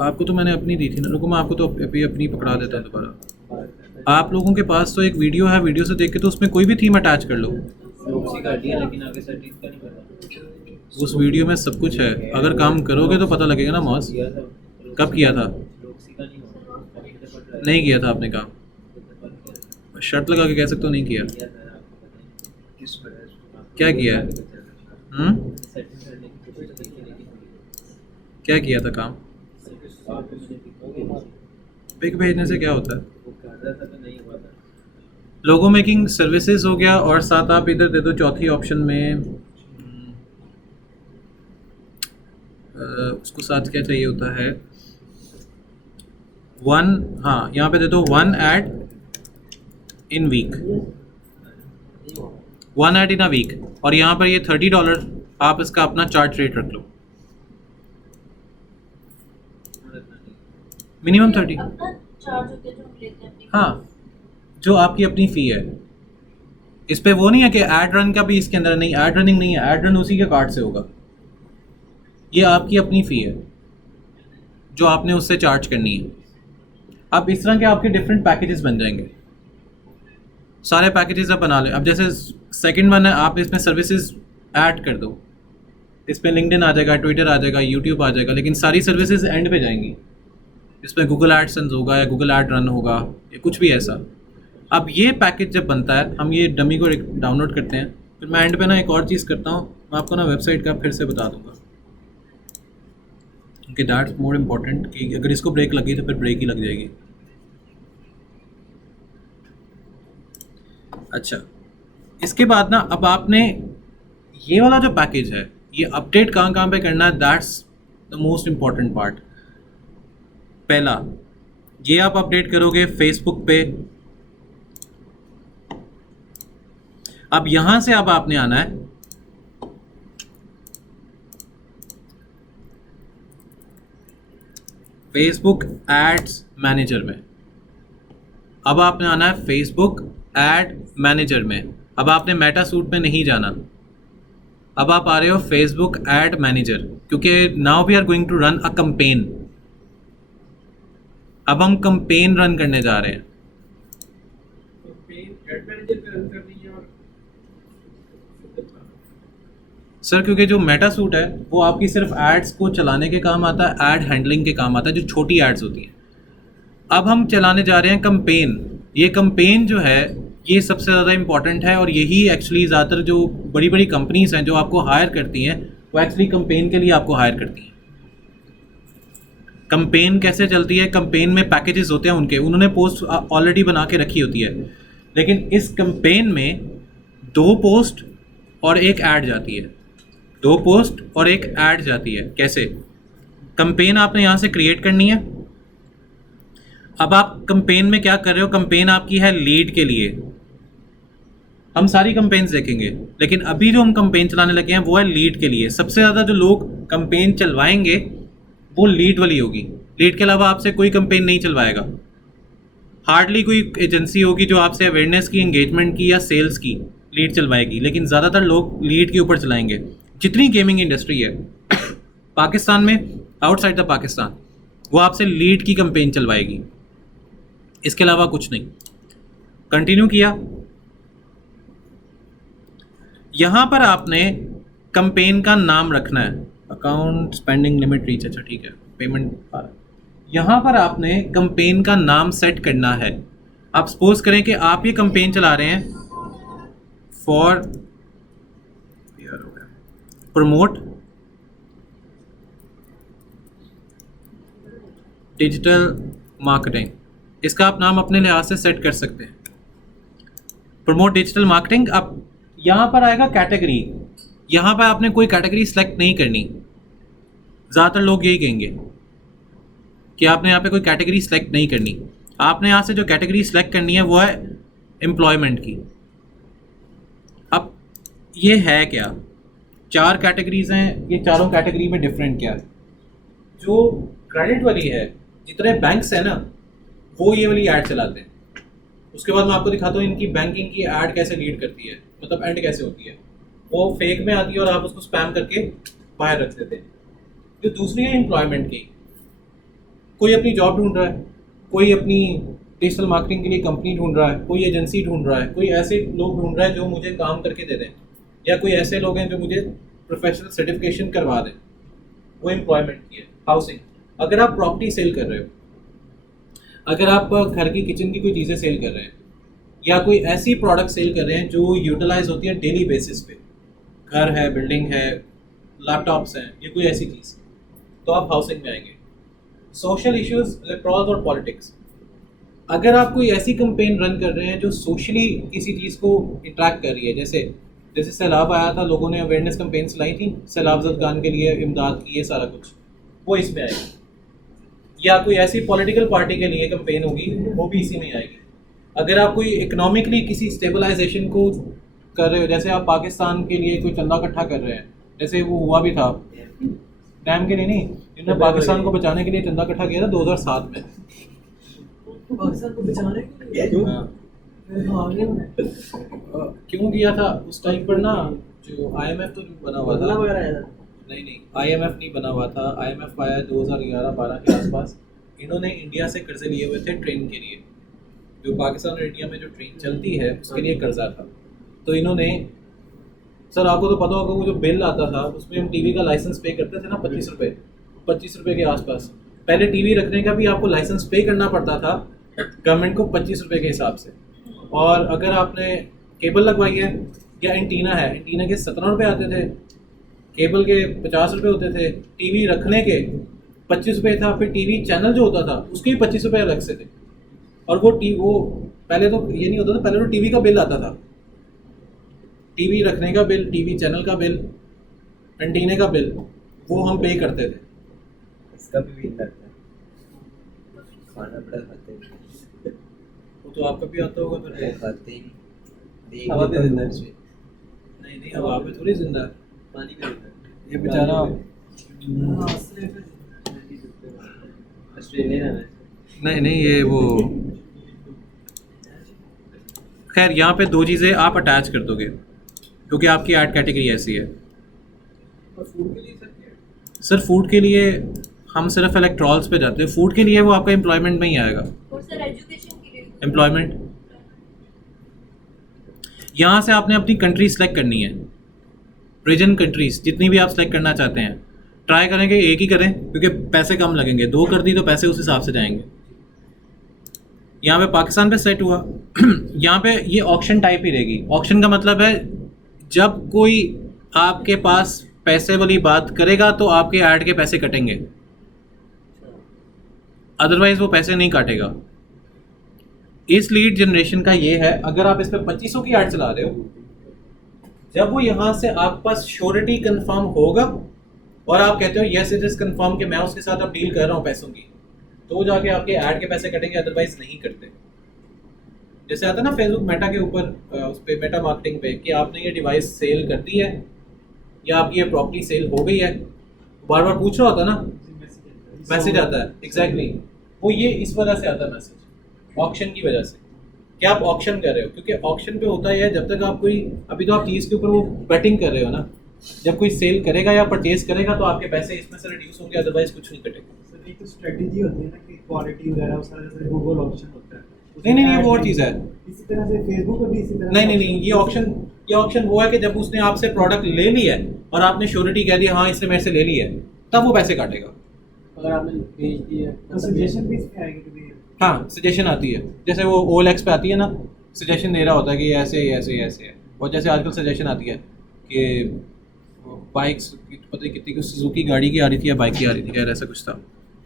आपको तो मैंने अपनी दी थी ना, रुको मैं आपको तो अभी अपनी पकड़ा देता हूँ दोबारा। आप लोगों के पास तो एक वीडियो है, वीडियो से देख के तो उसमें कोई भी थीम अटैच कर लो। लोक्सी कर दिया लेकिन आगे सेटिंग का नहीं पता। उस वीडियो में सब कुछ है, अगर काम करोगे तो पता लगेगा ना मॉस। किया था कब किया था? लोक्सी का नहीं हुआ, नहीं किया था आपने काम। शर्त लगा के कह सकते हो नहीं किया। किया था, आपको पता नहीं किस पर क्या किया है? सेटिंग करने की कोशिश की लेकिन क्या किया था काम? आपको मैंने दिखाया पिक भेजने से क्या होता है? वो कर रहा था तो नहीं हुआ था। लोगो मेकिंग सर्विसेज हो गया, और साथ आप इधर दे दो चौथी ऑप्शन में उसको साथ क्या चाहिए होता है, वन, हाँ यहाँ पे दे दो 1 ad in week, 1 ad in a week, और यहाँ पर ये $30 आप इसका अपना चार्ज रेट रख लो, मिनिमम 30। अपना चार्ज होते हैं जो हम लेते हैं अपनी हाँ, जो आपकी अपनी फ़ी है। इस पे वो नहीं है कि एड रन का भी इसके अंदर नहीं, एड रनिंग नहीं है, एड रन उसी के कार्ड से होगा। ये आपकी अपनी फ़ी है जो आपने उससे चार्ज करनी है। अब इस तरह के आपके डिफरेंट पैकेजेस बन जाएंगे, सारे पैकेजेस आप बना लें। अब जैसे सेकंड वन है, आप इसमें सर्विसेज ऐड कर दो, इस पर लिंक्डइन आ जाएगा, ट्विटर आ जाएगा, यूट्यूब आ जाएगा, लेकिन सारी सर्विसेज एंड पे जाएंगी। इसमें गूगल एडसेंस होगा या गूगल ऐड रन होगा या कुछ भी ऐसा। अब ये पैकेज जब बनता है, हम ये डमी को डाउनलोड करते हैं, फिर मैं एंड पे ना एक और चीज़ करता हूँ, मैं आपको ना वेबसाइट का फिर से बता दूँगा, क्योंकि दैट्स मोर इम्पॉर्टेंट कि अगर इसको ब्रेक लगी तो फिर ब्रेक ही लग जाएगी। अच्छा, इसके बाद ना अब आपने ये वाला जो पैकेज है ये अपडेट कहाँ कहाँ पे करना है, that's the most important part. पहला, ये आप अपडेट करोगे फेसबुक पे। अब यहां से अब आपने आना है फेसबुक एड्स मैनेजर में। अब आपने आना है फेसबुक एड मैनेजर में। अब आपने मेटा सूट में नहीं जाना, अब आप आ रहे हो फेसबुक एड मैनेजर, क्योंकि now we are going to run a campaign. अब हम कंपेन रन करने जा रहे हैं। कैंपेन एड मैनेजर पे रन करनी है और सर क्योंकि जो मेटा सूट है वो आपकी सिर्फ एड्स को चलाने के काम आता है, एड हैंडलिंग के काम आता है, जो छोटी एड्स होती हैं। अब हम चलाने जा रहे हैं कंपेन। ये कंपेन जो है ये सबसे ज़्यादा इम्पॉर्टेंट है, और यही एक्चुअली ज़्यादातर जो बड़ी बड़ी कंपनीज हैं जो आपको हायर करती हैं वो एक्चुअली कंपेन के लिए आपको हायर करती हैं। कंपेन कैसे चलती है, कंपेन में पैकेजेस होते हैं उन्होंने पोस्ट ऑलरेडी बना के रखी होती है, लेकिन इस कंपेन में 2 पोस्ट और एक ऐड जाती है, 2 पोस्ट और एक ऐड जाती है। कैसे? कंपेन आपने यहाँ से क्रिएट करनी है। अब आप कंपेन में क्या कर रहे हो, कंपेन आपकी है लीड के लिए। हम सारी कंपेन्स देखेंगे, लेकिन अभी जो हम कंपेन चलाने लगे हैं वो है लीड के लिए। सबसे ज़्यादा जो लोग कंपेन चलवाएंगे वो लीड वाली होगी। लीड के अलावा आपसे कोई कंपेन नहीं चलवाएगा। हार्डली कोई एजेंसी होगी जो आपसे अवेयरनेस की, एंगेजमेंट की या सेल्स की लीड चलवाएगी, लेकिन ज़्यादातर लोग लीड के ऊपर चलाएंगे। जितनी गेमिंग इंडस्ट्री है पाकिस्तान में, आउटसाइड द पाकिस्तान, वो आपसे लीड की कंपेन चलवाएगी, इसके अलावा कुछ नहीं। कंटिन्यू किया। यहाँ पर आपने कंपेन का नाम रखना है, अकाउंट स्पेंडिंग लिमिट रीच, अच्छा ठीक है, पेमेंट। यहाँ पर आपने कंपेन का नाम सेट करना है। आप सपोज करें कि आप ये कंपेन चला रहे हैं फॉर प्रमोट डिजिटल मार्केटिंग, इसका आप नाम अपने लिहाज से सेट कर सकते हैं, प्रमोट डिजिटल मार्केटिंग। अब यहाँ पर आएगा कैटेगरी, यहाँ पर आपने कोई कैटेगरी सेलेक्ट नहीं करनी। ज़्यादातर लोग यही कहेंगे कि आपने यहाँ पे कोई कैटेगरी सेलेक्ट नहीं करनी। आपने यहाँ से जो कैटेगरी सेलेक्ट करनी है वो है एम्प्लॉयमेंट की। अब ये है क्या, 4 कैटेगरीज हैं, ये चारों कैटेगरी में डिफरेंट क्या है। जो क्रेडिट वाली है, जितने बैंक्स हैं ना वो ये वाली ऐड चलाते हैं। उसके बाद मैं आपको दिखाता हूँ इनकी बैंकिंग की ऐड कैसे लीड करती है, मतलब एंड कैसे होती है। वो फेक में आती है और आप उसको स्पैम करके बाहर रख देते हैं। जो दूसरी है एम्प्लॉयमेंट की, कोई अपनी जॉब ढूंढ रहा है, कोई अपनी डिजिटल मार्केटिंग के लिए कंपनी ढूंढ रहा है, कोई एजेंसी ढूंढ रहा है, कोई ऐसे लोग ढूंढ रहा है जो मुझे काम करके दे दें, या कोई ऐसे लोग हैं जो मुझे प्रोफेशनल सर्टिफिकेशन करवा दें, वो एम्प्लॉयमेंट की है। हाउसिंग, अगर आप प्रॉपर्टी सेल कर रहे हो, अगर आप घर की किचन की कोई चीज़ें सेल कर रहे हैं, या कोई ऐसी प्रोडक्ट सेल कर रहे हैं जो यूटिलाइज होती है डेली बेसिस पे, घर है, बिल्डिंग है, लैपटॉप्स हैं, ये कोई ऐसी चीज़, तो आप हाउसिंग में आएंगे। सोशल इश्यूज, इलेक्ट्रॉल्स और पॉलिटिक्स, अगर आप कोई ऐसी कंपेन रन कर रहे हैं जो सोशली किसी चीज़ को इंट्रैक्ट कर रही है, जैसे सैलाब आया था, लोगों ने अवेयरनेस कंपेन चलाई थी, सैलाब ज़दगान के लिए इमदाद की, ये सारा कुछ वो इसमें आएगा। या कोई ऐसी पॉलिटिकल पार्टी के लिए कैंपेन होगी, वो भी इसी में आएगी। अगर आप कोई इकोनॉमिकली किसी स्टेबलाइजेशन को कर रहे हो, जैसे आप पाकिस्तान के लिए कोई चंदा इकट्ठा कर रहे हैं, जैसे वो हुआ भी था डैम के लिए नहीं, इन्होंने पाकिस्तान को बचाने के लिए चंदा इकट्ठा किया था 2007 में। पाकिस्तान को बचाने के लिए हाँ। फिर आगे उन्हें क्यों किया था उस टाइम पर ना, जो IMF तो बना हुआ बदला था, वगैरह आया था। नहीं IMF नहीं बना हुआ था। IMF आया 2011-12 के आसपास। इन्होंने इंडिया से कर्जे लिए हुए थे ट्रेन के लिए, जो पाकिस्तान और इंडिया में जो ट्रेन चलती है उसके लिए कर्जा था। तो इन्होंने, सर आपको तो पता होगा वो जो बिल आता था उसमें हम टीवी का लाइसेंस पे करते थे ना, 25 रुपये के आसपास। पहले टीवी रखने का भी आपको लाइसेंस पे करना पड़ता था गवर्नमेंट को 25 रुपये के हिसाब से। और अगर आपने केबल लगवाई है या एंटीना है, एंटीना के 17 रुपये आते थे, केबल के 50 रुपये होते थे, टीवी रखने के 25 रुपये था, फिर टीवी चैनल जो होता था उसके भी 25 रुपये अलग से थे। और वो पहले तो ये नहीं होता था, पहले तो टीवी का बिल आता था, टीवी रखने का बिल, टीवी चैनल का बिल, एंटीने का बिल, वो हम पे करते थे। इसका भी बिल लगता है, खाना बड़ा खाते हैं, वो तो आपका भी आता होगा फिर। खाते ही नहीं, हवा पे जिंदा है। नहीं हवा पे थोड़ी जिंदा है, पानी में रहता है। ये बेचारा। ऑस्ट्रेलिया में नहीं ये वो, खैर यहाँ पे दो चीज़ें आप अटैच कर दोगे क्योंकि आपकी ऐड कैटेगरी ऐसी है। और फूड के लिए सर क्या है? सर फूड के लिए हम सिर्फ इलेक्ट्रॉल्स पे जाते हैं, फूड के लिए वो आपका एम्प्लॉयमेंट में ही आएगा। और सर एजुकेशन के लिए एम्प्लॉयमेंट, यहाँ से आपने अपनी कंट्री सेलेक्ट करनी है, रीजन कंट्रीज जितनी भी आप सेलेक्ट करना चाहते हैं। ट्राई करेंगे एक ही करें क्योंकि पैसे कम लगेंगे, 2 कर दी तो पैसे उस हिसाब से जाएंगे। यहाँ पे पाकिस्तान पे सेट हुआ यहाँ पे ये ऑक्शन टाइप ही रहेगी। ऑक्शन का मतलब है जब कोई आपके पास पैसे वाली बात करेगा तो आपके ऐड के पैसे कटेंगे, अदरवाइज वो पैसे नहीं काटेगा। इस लीड जनरेशन का ये है, अगर आप इस पे 2500 की ऐड चला रहे हो, जब वो यहाँ से आपके पास श्योरिटी कंफर्म होगा और आप कहते हो यस इट इज कंफर्म कि मैं उसके साथ अब डील कर रहा हूँ पैसों की, तो जाके आपके ऐड के पैसे कटेंगे, अदरवाइज नहीं करते। जैसे आता है ना फेसबुक मेटा के ऊपर, उस पर मेटा मार्केटिंग पे कि आपने ये डिवाइस सेल कर दी है या आपकी ये प्रॉपर्टी सेल हो गई है, बार बार पूछ रहा होता है ना, मैसेज आता है। एग्जैक्टली वो ये इस वजह से आता है मैसेज, ऑक्शन की वजह से कि आप ऑक्शन कर रहे हो। क्योंकि ऑक्शन पे होता है जब तक आप कोई, अभी तो आप चीज़ के ऊपर वो बेटिंग कर रहे हो ना, जब कोई सेल करेगा या परचेज करेगा तो आपके पैसे इसमें से रिड्यूस होंगे, अदरवाइज कुछ नहीं कटेगा। सर एक तो स्ट्रेटजी होती है ना कि क्वालिटी वगैरह उसका, जैसे गूगल ऑप्शन होता है। नहीं वो और चीज़ है। इसी तरह से फेसबुक पे भी इसी तरह नहीं ये ऑप्शन वो है कि जब उसने आपसे प्रोडक्ट ले लिया है और आपने श्योरिटी कह दी हाँ इसने मेरे से ले ली है, तब वो पैसे काटेगा। अगर आपने भेज दिया तो सजेशन भी इसमें आएगी कभी। हाँ सजेशन आती है, जैसे वो OLX पे आती है ना, सजेशन दे रहा होता है कि ऐसे है। और जैसे आजकल सजेशन आती है कि बाइक्स पता नहीं कितनी, सुजुकी गाड़ी की आ रही थी या बाइक की आ रही थी, यार ऐसा कुछ था,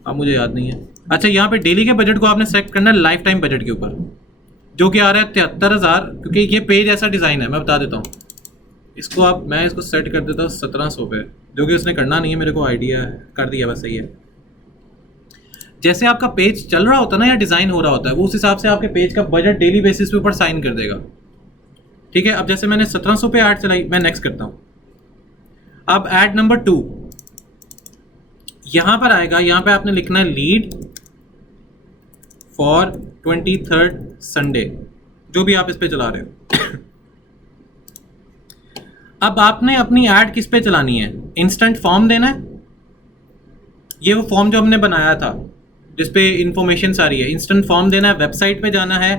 अब मुझे याद नहीं है। अच्छा यहाँ पे डेली के बजट को आपने सेलेक्ट करना है लाइफ टाइम बजट के ऊपर, जो कि आ रहा है 73,000, क्योंकि ये पेज ऐसा डिज़ाइन है, मैं बता देता हूँ इसको। मैं इसको सेट कर देता हूँ 1700 पे, जो कि उसने करना नहीं है, मेरे को आइडिया कर दिया बस सही है। जैसे आपका पेज चल रहा होता है ना या डिज़ाइन हो रहा होता है, वो उस हिसाब से आपके पेज का बजट डेली बेसिस पे ऊपर साइन कर देगा। ठीक है, अब जैसे मैंने 1700 पे ऐड चलाई, मैं नेक्स्ट करता हूँ। अब ऐड नंबर 2 यहाँ पर आएगा, यहाँ पे आपने लिखना है लीड फॉर 23rd संडे, जो भी आप इस पे चला रहे हो। अब आपने अपनी ऐड किस पे चलानी है, इंस्टेंट फॉर्म देना है। ये वो फॉर्म जो हमने बनाया था जिसपे इंफॉर्मेशन सारी है, इंस्टेंट फॉर्म देना है, वेबसाइट पे जाना है,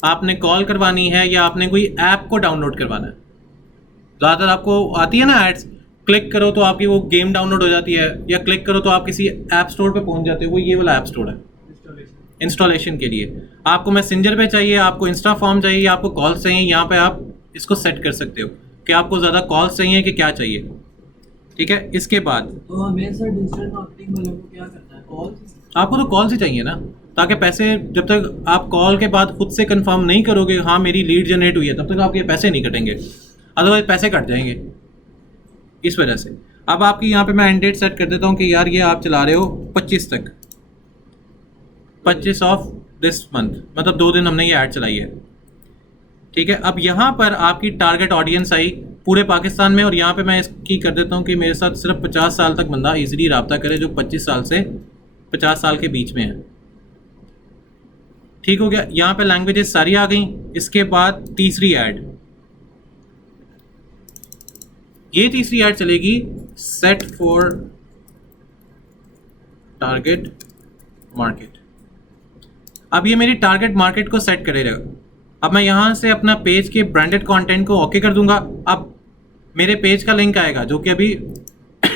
आपने कॉल करवानी है या आपने कोई ऐप को डाउनलोड करवाना है। ज़्यादातर आपको आती है ना एड्स, क्लिक करो तो आपकी वो गेम डाउनलोड हो जाती है, या क्लिक करो तो आप किसी ऐप स्टोर पे पहुंच जाते हो, वो ये वाला ऐप स्टोर है इंस्टॉलेशन के लिए। आपको मैसेंजर पे चाहिए, आपको इंस्टा फॉर्म चाहिए या आपको कॉल चाहिए, यहाँ पे आप इसको सेट कर सकते हो कि आपको ज़्यादा कॉल चाहिए कि क्या चाहिए। ठीक है, इसके बाद तो हमें सर डिजिटल मार्केटिंग वालों को क्या करना है, कॉल? आपको तो कॉल से चाहिए ना, ताकि पैसे, जब तक आप कॉल के बाद खुद से कंफर्म नहीं करोगे हाँ मेरी लीड जनरेट हुई है, तब तक आपके पैसे नहीं कटेंगे, अदरवाइज पैसे कट जाएंगे। इस वजह से अब आपकी यहाँ पे मैं एंड डेट सेट कर देता हूँ कि यार ये आप चला रहे हो 25 तक, 25 ऑफ दिस मंथ, मतलब 2 दिन हमने ये ऐड चलाई है। ठीक है, अब यहाँ पर आपकी टारगेट ऑडियंस आई पूरे पाकिस्तान में, और यहाँ पे मैं इसकी कर देता हूँ कि मेरे साथ सिर्फ 50 साल तक बंदा इजीली रब्ता करे जो 25 साल से 50 साल के बीच में है। ठीक हो गया, यहाँ पे लैंग्वेजेस सारी आ गई। इसके बाद तीसरी ऐड, ये तीसरी ऐड चलेगी सेट फॉर टारगेट मार्केट। अब ये मेरी टारगेट मार्केट को सेट करेगा। अब मैं यहाँ से अपना पेज के ब्रांडेड कंटेंट को ओके कर दूंगा। अब मेरे पेज का लिंक आएगा जो कि अभी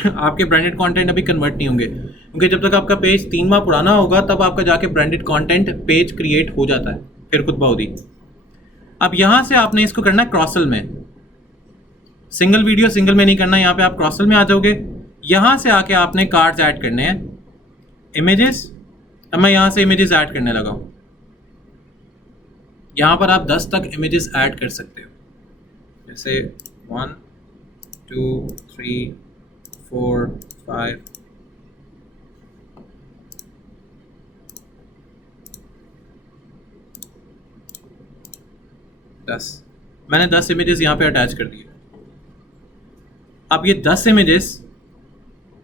आपके ब्रांडेड कंटेंट अभी कन्वर्ट नहीं होंगे, क्योंकि जब तक आपका पेज 3 माह पुराना होगा तब आपका जाके ब्रांडेड कंटेंट पेज क्रिएट हो जाता है फिर खुद ब खुद ही। अब यहाँ से आपने इसको करना है क्रॉसल में, सिंगल वीडियो सिंगल में नहीं करना। यहाँ पे आप क्रॉसल में आ जाओगे, यहाँ से आके आपने कार्ड्स ऐड करने हैं, इमेजेस। अब मैं यहाँ से इमेजेस ऐड करने लगा हूँ। यहाँ पर आप 10 तक इमेजेस ऐड कर सकते हो, जैसे 1 2 3 4 5 10। मैंने 10 इमेजेस यहाँ पे अटैच कर दिए। अब ये 10 इमेजेस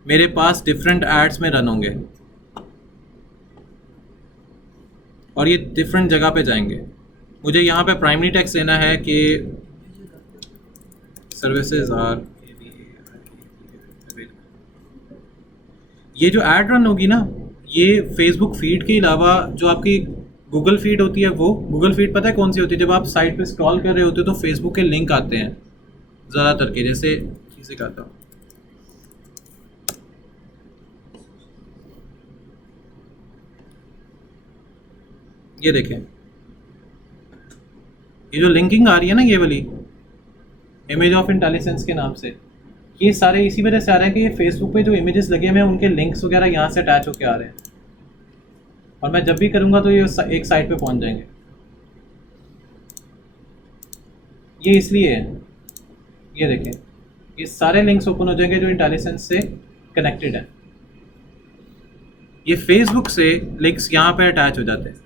मेरे पास डिफरेंट एड्स में रन होंगे और ये डिफरेंट जगह पे जाएंगे। मुझे यहाँ पे प्राइमरी टेक्स्ट देना है कि सर्विसेज आर, ये जो ऐड रन होगी ना, ये फेसबुक फीड के अलावा जो आपकी गूगल फीड होती है, वो गूगल फीड पता है कौन सी होती है? जब आप साइट पे स्क्रॉल कर रहे होते हो तो फेसबुक के लिंक आते हैं ज़्यादातर के, जैसे चीज़ें करता हूँ। ये देखें, ये जो लिंकिंग आ रही है ना, ये वाली इमेज ऑफ इंटेलिजेंस के नाम से, ये सारे इसी वजह से आ रहे हैं कि ये फेसबुक पे जो इमेजेस लगे हुए हैं उनके लिंक्स वगैरह यहाँ से अटैच होके आ रहे हैं, और मैं जब भी करूँगा तो ये एक साइट पे पहुँच जाएंगे। ये इसलिए है, ये देखें, ये सारे लिंक्स ओपन हो जाएंगे जो इंटेलिजेंस से कनेक्टेड है। ये फेसबुक से लिंक्स यहाँ पे अटैच हो जाते हैं,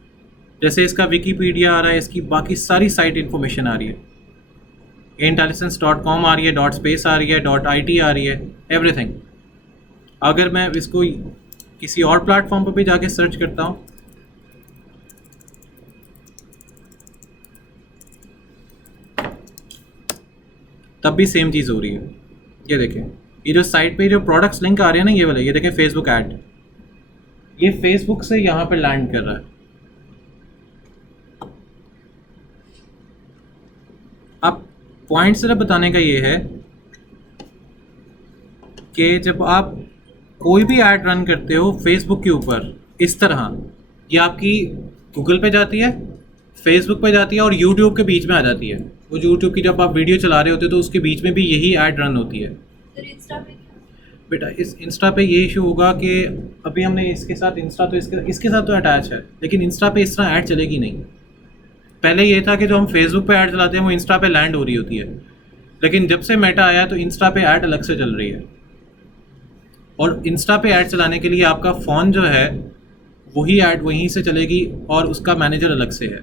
जैसे इसका विकीपीडिया आ रहा है, इसकी बाकी सारी साइट इन्फॉर्मेशन आ रही है, intelligence.com आ रही है, .space आ रही है, .it आ रही है, एवरीथिंग। अगर मैं इसको किसी और प्लेटफॉर्म पर भी जाके सर्च करता हूँ, तब भी सेम चीज़ हो रही है। ये देखें, ये जो साइट पे जो प्रोडक्ट्स लिंक आ रहे हैं ना, ये वाले, ये देखें फेसबुक ऐड, ये फेसबुक से यहाँ पे लैंड कर रहा है। अब पॉइंट सिर्फ बताने का ये है कि जब आप कोई भी ऐड रन करते हो फेसबुक के ऊपर, इस तरह ये आपकी गूगल पे जाती है, फेसबुक पे जाती है और यूट्यूब के बीच में आ जाती है। वो यूट्यूब की जब आप वीडियो चला रहे होते हो तो उसके बीच में भी यही ऐड रन होती है। फिर इंस्टा पे बेटा इस इंस्टा पे ये इशू होगा कि अभी हमने इसके साथ इंस्टा तो इसके साथ तो अटैच है, लेकिन इंस्टा पे इस तरह ऐड चलेगी नहीं। पहले ये था कि जो हम फेसबुक पे ऐड चलाते हैं वो इंस्टा पे लैंड हो रही होती है, लेकिन जब से मेटा आया तो इंस्टा पे ऐड अलग से चल रही है, और इंस्टा पे ऐड चलाने के लिए आपका फ़ोन जो है वही ऐड वहीं से चलेगी और उसका मैनेजर अलग से है।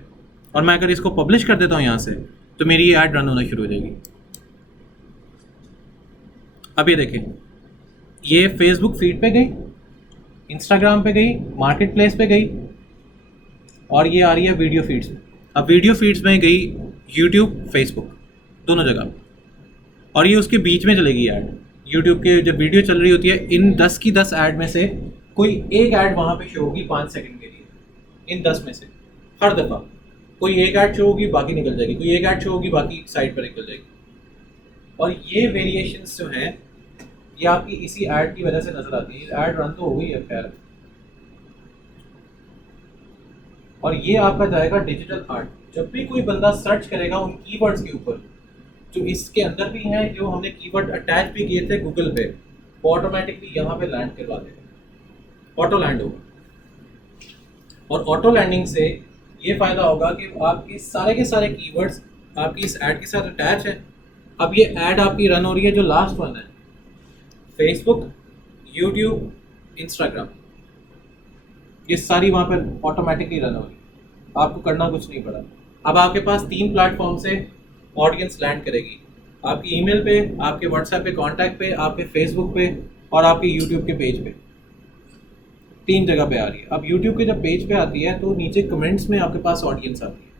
और मैं अगर इसको पब्लिश कर देता हूँ यहाँ से तो मेरी ये ऐड रन होना शुरू हो जाएगी। अब ये देखें, ये फेसबुक फीड पे गई, इंस्टाग्राम पे गई, मार्केट प्लेस पे गई, और ये आ रही है वीडियो फीड्स में। अब वीडियो फीड्स में गई यूट्यूब, फेसबुक, दोनों जगह, और ये उसके बीच में चलेगी ऐड। यूट्यूब के जब वीडियो चल रही होती है, इन 10 की 10 ऐड में से कोई एक ऐड वहाँ पे शो होगी 5 सेकंड के लिए। इन 10 में से हर दफ़ा कोई एक ऐड शो होगी, बाकी निकल जाएगी, कोई एक ऐड शो होगी, बाकी साइड पर निकल जाएगी। और ये वेरिएशंस जो हैं ये आपकी इसी ऐड की वजह से नज़र आती है। ऐड रन तो हो गई है खैर, और ये आपका जाएगा डिजिटल आर्ट। जब भी कोई बंदा सर्च करेगा उन कीवर्ड्स के ऊपर जो इसके अंदर भी हैं, जो हमने कीवर्ड अटैच भी किए थे गूगल पे, वो ऑटोमेटिकली यहाँ पे लैंड करवा देगा, ऑटो लैंड होगा। और ऑटो लैंडिंग से ये फ़ायदा होगा कि आपके सारे के सारे कीवर्ड्स आपकी इस ऐड के साथ अटैच है। अब ये ऐड आपकी रन हो रही है, जो लास्ट वन है फेसबुक, यूट्यूब, इंस्टाग्राम, ये सारी वहाँ पर ऑटोमेटिकली रन हो रही, आपको करना कुछ नहीं पड़ा। अब आपके पास 3 प्लेटफॉर्म से ऑडियंस लैंड करेगी, आपकी ईमेल पे, आपके व्हाट्सएप पे कॉन्टैक्ट पे, आपके फेसबुक पे और आपके यूट्यूब के पेज पे, 3 जगह पे आ रही है। अब यूट्यूब के जब पेज पे आती है तो नीचे कमेंट्स में आपके पास ऑडियंस आती है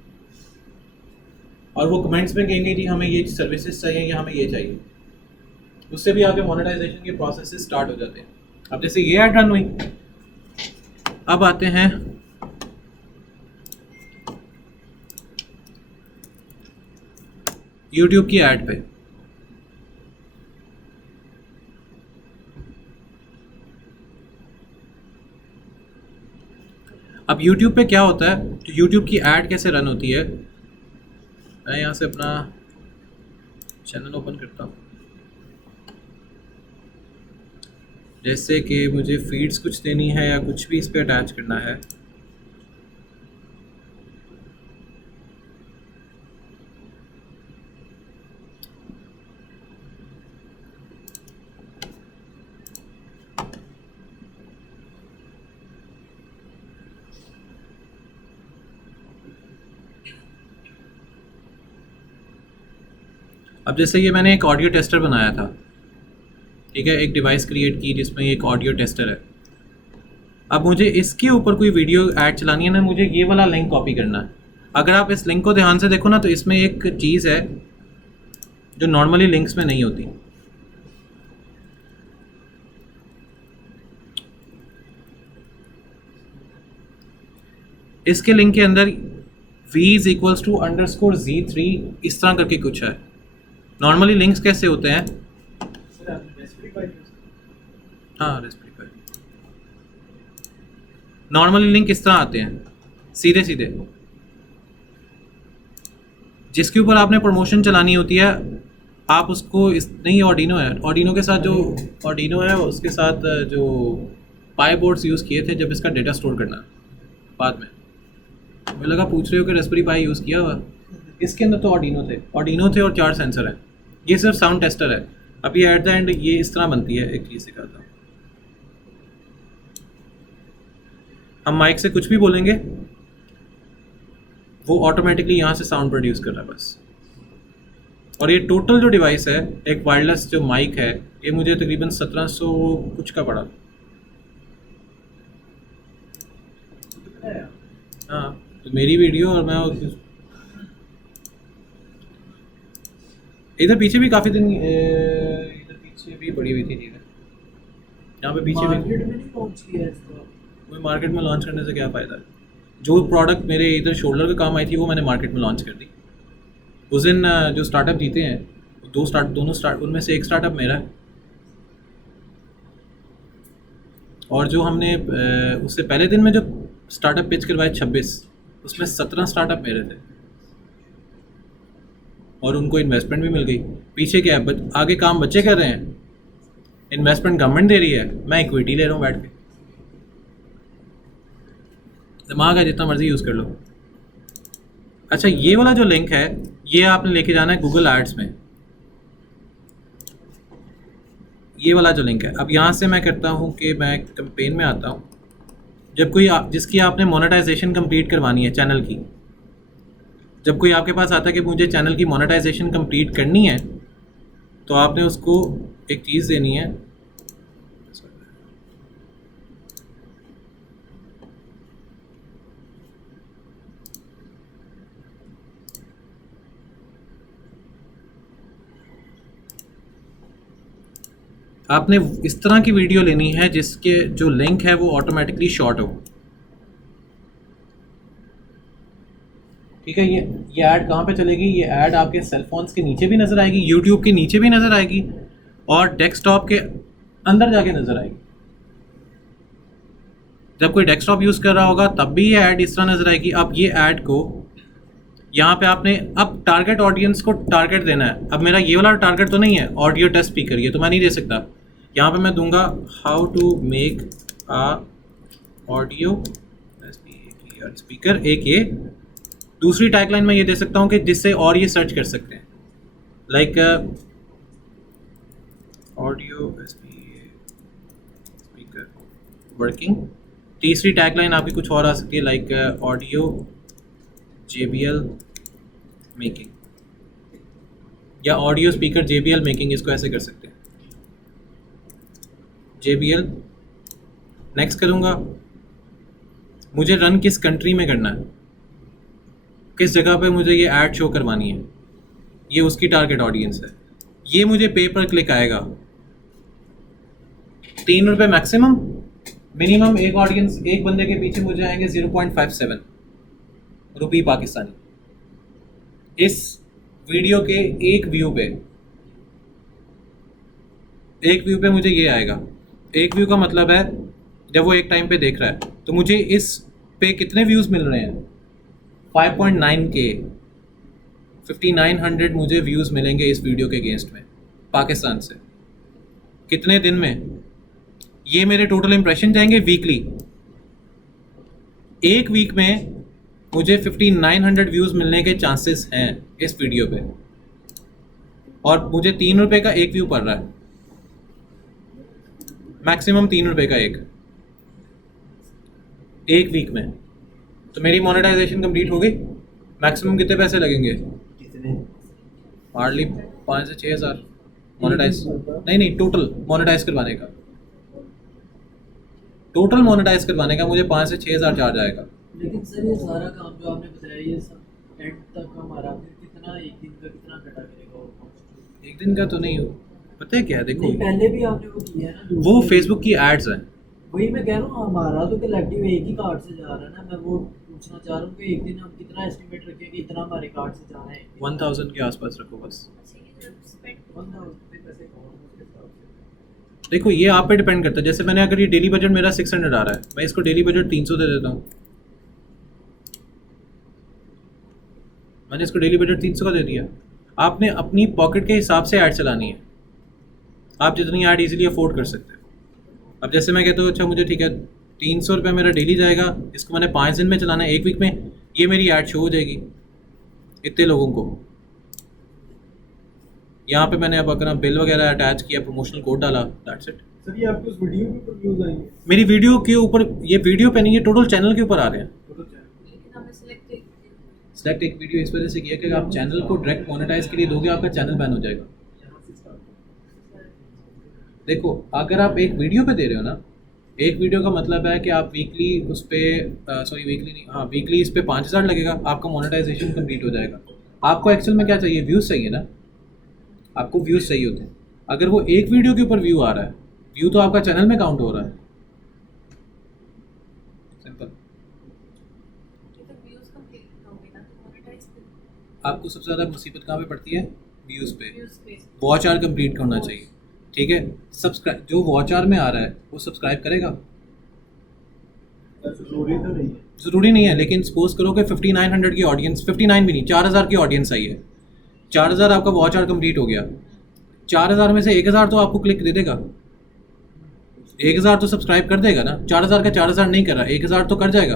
और वो कमेंट्स में कहेंगे जी हमें ये सर्विसेज चाहिए या हमें ये चाहिए, उससे भी आगे मोनेटाइजेशन के प्रोसेस स्टार्ट हो जाते हैं। अब जैसे ये ऐड रन हुई, अब आते हैं YouTube की ऐड पे। अब YouTube पे क्या होता है, तो YouTube की ऐड कैसे रन होती है, मैं यहाँ से अपना चैनल ओपन करता हूँ। जैसे कि मुझे फीड्स कुछ देनी है या कुछ भी इस पे अटैच करना है, अब जैसे ये मैंने एक ऑडियो टेस्टर बनाया था, ठीक है, एक डिवाइस क्रिएट की जिसमें एक ऑडियो टेस्टर है। अब मुझे इसके ऊपर कोई वीडियो ऐड चलानी है ना, मुझे ये वाला लिंक कॉपी करना है। अगर आप इस लिंक को ध्यान से देखो ना तो इसमें एक चीज़ है जो नॉर्मली लिंक्स में नहीं होती। इसके लिंक के अंदर v=_z3 इस तरह करके कुछ है। नॉर्मली लिंक्स कैसे होते हैं, सर आपने रेस्पबेरी पाई यूज़ की? हाँ रेस्पबेरी पाई, नॉर्मली लिंक इस तरह आते हैं सीधे सीधे, जिसके ऊपर आपने प्रमोशन चलानी होती है। आप उसको इस नहीं, ऑर्डिनो है, ऑर्डिनो के साथ जो ऑर्डिनो है उसके साथ जो पाई बोर्ड्स यूज़ किए थे जब इसका डेटा स्टोर करना बाद में, मुझे लगा पूछ रहे हो कि रेस्पबेरी पाई यूज़ किया हुआ। इसके अंदर तो ऑर्डिनो थे और 4 सेंसर हैं। ये सिर्फ साउंड टेस्टर है। अभी एट द एंड ये इस तरह बनती है, एक चीज़ सिखाता हूँ। हम माइक से कुछ भी बोलेंगे वो ऑटोमेटिकली यहाँ से साउंड प्रोड्यूस कर रहा है बस। और ये टोटल जो डिवाइस है, एक वायरलेस जो माइक है, ये मुझे तकरीबन 1700 कुछ का पड़ा। हाँ तो मेरी वीडियो और मैं इधर पीछे भी काफ़ी दिन, इधर पीछे भी पड़ी हुई थी चीज़ें, यहाँ पे पीछे भी। मार्केट में नहीं पहुंच किया इसका। कोई मार्केट में लॉन्च करने से क्या फ़ायदा है। जो प्रोडक्ट मेरे इधर शोल्डर का काम आई थी वो मैंने मार्केट में लॉन्च कर दी। उस दिन जो स्टार्टअप जीते हैं दोनों उनमें से एक स्टार्टअप मेरा है, और जो हमने उससे पहले दिन में जो स्टार्टअप पिच करवाए 26, उसमें 17 स्टार्टअप मेरे थे और उनको इन्वेस्टमेंट भी मिल गई। पीछे क्या है, आगे काम बच्चे कर रहे हैं, इन्वेस्टमेंट गवर्नमेंट दे रही है, मैं इक्विटी ले रहा हूँ बैठ के। दिमाग है जितना मर्जी यूज़ कर लो। अच्छा ये वाला जो लिंक है ये आपने लेके जाना है गूगल एड्स में, ये वाला जो लिंक है। अब यहाँ से मैं करता हूँ कि मैं कैंपेन में आता हूँ। जब कोई जिसकी आपने मोनेटाइजेशन कंप्लीट करवानी है चैनल की, जब कोई आपके पास आता है कि मुझे चैनल की मोनेटाइजेशन कंप्लीट करनी है, तो आपने उसको एक चीज़ देनी है, आपने इस तरह की वीडियो लेनी है जिसके जो लिंक है वो ऑटोमेटिकली शॉर्ट हो। ठीक है, ये ऐड कहाँ पे चलेगी, ये ऐड आपके सेलफोन्स के नीचे भी नज़र आएगी, यूट्यूब के नीचे भी नज़र आएगी और डेस्कटॉप के अंदर जाके नज़र आएगी। जब कोई डेस्कटॉप यूज़ कर रहा होगा तब भी ये ऐड इस तरह नज़र आएगी। अब ये ऐड को यहाँ पे आपने अब टारगेट ऑडियंस को टारगेट देना है। अब मेरा ये वाला टारगेट तो नहीं है ऑडियो टेस्ट स्पीकर, ये तो मैं नहीं दे सकता। यहाँ पे मैं दूंगा how to make a audio speaker, एक ये। दूसरी टैगलाइन मैं ये दे सकता हूँ कि जिससे और ये सर्च कर सकते हैं, लाइक ऑडियो स्पीकर वर्किंग तीसरी टैगलाइन आपकी कुछ और आ सकती है, लाइक ऑडियो JBL मेकिंग या ऑडियो स्पीकर JBL मेकिंग, इसको ऐसे कर सकते हैं JBL। नेक्स्ट करूँगा, मुझे रन किस कंट्री में करना है, किस जगह पे मुझे ये ऐड शो करवानी है, ये उसकी टारगेट ऑडियंस है। ये मुझे पे पर क्लिक आएगा, 3 रुपये मैक्सिमम, मिनिमम एक ऑडियंस एक बंदे के पीछे मुझे आएंगे 0.57 रुपये पाकिस्तानी। इस वीडियो के एक व्यू पे मुझे ये आएगा। एक व्यू का मतलब है जब वो एक टाइम पे देख रहा है तो मुझे इस पे कितने व्यूज़ मिल रहे हैं, 5.9K 5900 मुझे व्यूज़ मिलेंगे इस वीडियो के अगेंस्ट में पाकिस्तान से। कितने दिन में? ये मेरे टोटल इंप्रेशन जाएंगे वीकली। एक वीक में मुझे 5900 व्यूज़ मिलने के चांसेस हैं इस वीडियो पे, और मुझे 3 रुपये का एक व्यू पड़ रहा है, मैक्सिमम 3 रुपये का एक वीक में। तो मेरी मोनेटाइजेशन कंप्लीट हो गई। मैक्सिमम कितने पैसे लगेंगे? कितने? हार्डली 5 से 6 हज़ार मोनेटाइज, नहीं टोटल मोनेटाइज करवाने का, टोटल मोनेटाइज करवाने का मुझे 5 से 6 हज़ार चार्ज आएगा। लेकिन सर ये सारा काम जो आपने बताया ये सब एंड तक हमारा फिर कितना, एक दिन का कितना कटा करेगा वो? एक दिन का तो नहीं हो, पता है क्या है, देखो नहीं, पहले भी आपने वो किया है ना, वो फेसबुक की एड्स हैं। वही मैं कह रहा हूँ, हमारा तो कलेक्टिव एक ही कार्ड से जा रहा है ना। मैं वो पूछना चाह रहा हूँ कि एक दिन हम कितना एस्टिमेट रखें कि इतना हमारे कार्ड से जाना है? 1000 के आसपास रखो बस। अच्छा, ये जब spend 1000 पैसे कौन उसके हिसाब से? देखो ये आप पे डिपेंड करता है। जैसे मैंने, अगर ये डेली बजट मेरा 600 आ रहा है, मैं इसको डेली बजट 300 दे देता हूँ। मैंने इसको डेली बजट 300 का दे दिया। आपने अपनी पॉकेट के हिसाब से ऐड चलानी है, आप जितनी ऐड इजीली अफोर्ड कर सकते हो। अब जैसे मैं कहता हूँ अच्छा मुझे ठीक है 300 रुपये मेरा डेली जाएगा, इसको मैंने 5 दिन में चलाना है, एक वीक में ये मेरी ऐड शो हो जाएगी इतने लोगों को। यहाँ पे मैंने अब अपना बिल वगैरह अटैच किया, प्रमोशनल कोड डाला, दैट्स इट। सर ये आपके उस वीडियो के ऊपर व्यूज आएंगे? मेरी वीडियो के ऊपर, ये वीडियो पे नहीं, ये टोटल चैनल के ऊपर आ रहे हैं। लेकिन हमें select एक सिलेक्ट एक वीडियो इस वजह से किया कि आप चैनल को डायरेक्ट मोनेटाइज के लिए दोगे, आपका चैनल बैन हो जाएगा। देखो अगर आप एक वीडियो पे दे रहे हो ना, एक वीडियो का मतलब है कि आप वीकली उस पर वीकली नहीं, हाँ वीकली इस पे 5000 लगेगा, आपका मोनेटाइजेशन कंप्लीट हो जाएगा। आपको एक्चुअल में क्या चाहिए? व्यूज़ चाहिए ना, आपको व्यूज़ चाहिए होते हैं। अगर वो एक वीडियो के ऊपर व्यू आ रहा है, व्यू तो आपका चैनल में काउंट हो रहा है। सिंपल। ये तो views complete हो गए ना, तो monetize कर आपको सबसे ज़्यादा मुसीबत कहाँ पे पड़ती है? व्यूज़ पे। views पे। वॉच आवर कंप्लीट करना चाहिए, ठीक है। सब्सक्राइब, जो वॉच आवर में आ रहा है वो सब्सक्राइब करेगा? जरूरी तो नहीं है। ज़रूरी नहीं है, लेकिन सपोज करो कि 5900 की ऑडियंस, 59 भी नहीं, 4000 की ऑडियंस आई है, 4000 आपका वॉच आवर कंप्लीट हो गया, 4000 में से 1000 तो आपको क्लिक दे देगा, 1000 तो सब्सक्राइब कर देगा ना। 4000 का 4000 नहीं कर रहा, 1000 तो कर जाएगा,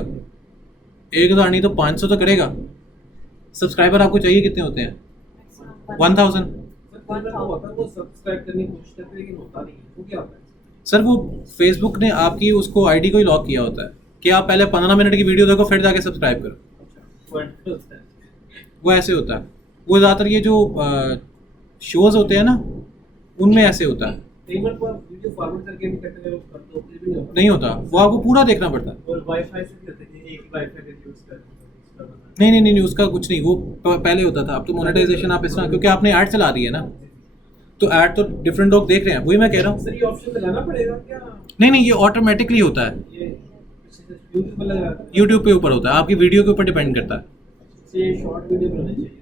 1000 नहीं तो 500 तो करेगा। सब्सक्राइबर आपको चाहिए कितने होते हैं? Maximum 1000। वो सब्सक्राइब करने की कोशिश करते हैं लेकिन होता नहीं है, वो क्या होता है? सर वो फेसबुक ने आपकी उसको आईडी को ही लॉक किया होता है कि आप पहले 15 मिनट की वीडियो देखो फिर जाके सब्सक्राइब करो। वो होता है। वो ऐसे होता है। वो ज़्यादातर ये जो शोज़ होते हैं ना, उनमें ऐसे होता है। कई बार तो आप वीडियो फॉरवर्ड करके भी करते हो, करते हो, फिर भी नहीं होता। नहीं होता, वो आपको पूरा देखना पड़ता है। और वाईफाई से भी होता है कि एक ही वाईफाई का यूज करते हैं उसका बना। नहीं उसका कुछ नहीं, वो पहले होता था। अब तो मोनेटाइजेशन आप इस तरह, क्योंकि आपने ऐड चला दी है ना, तो ऐड तो डिफरेंट लोग देख रहे हैं, वही मैं कह रहा हूँ। सर ये ऑप्शन लगाना पड़ेगा क्या? नहीं ये ऑटोमेटिकली होता है, ये यूट्यूब पर लगा यूट्यूब पे ऊपर होता है, आपकी वीडियो के ऊपर डिपेंड करता है। से शॉर्ट वीडियो बनानी चाहिए।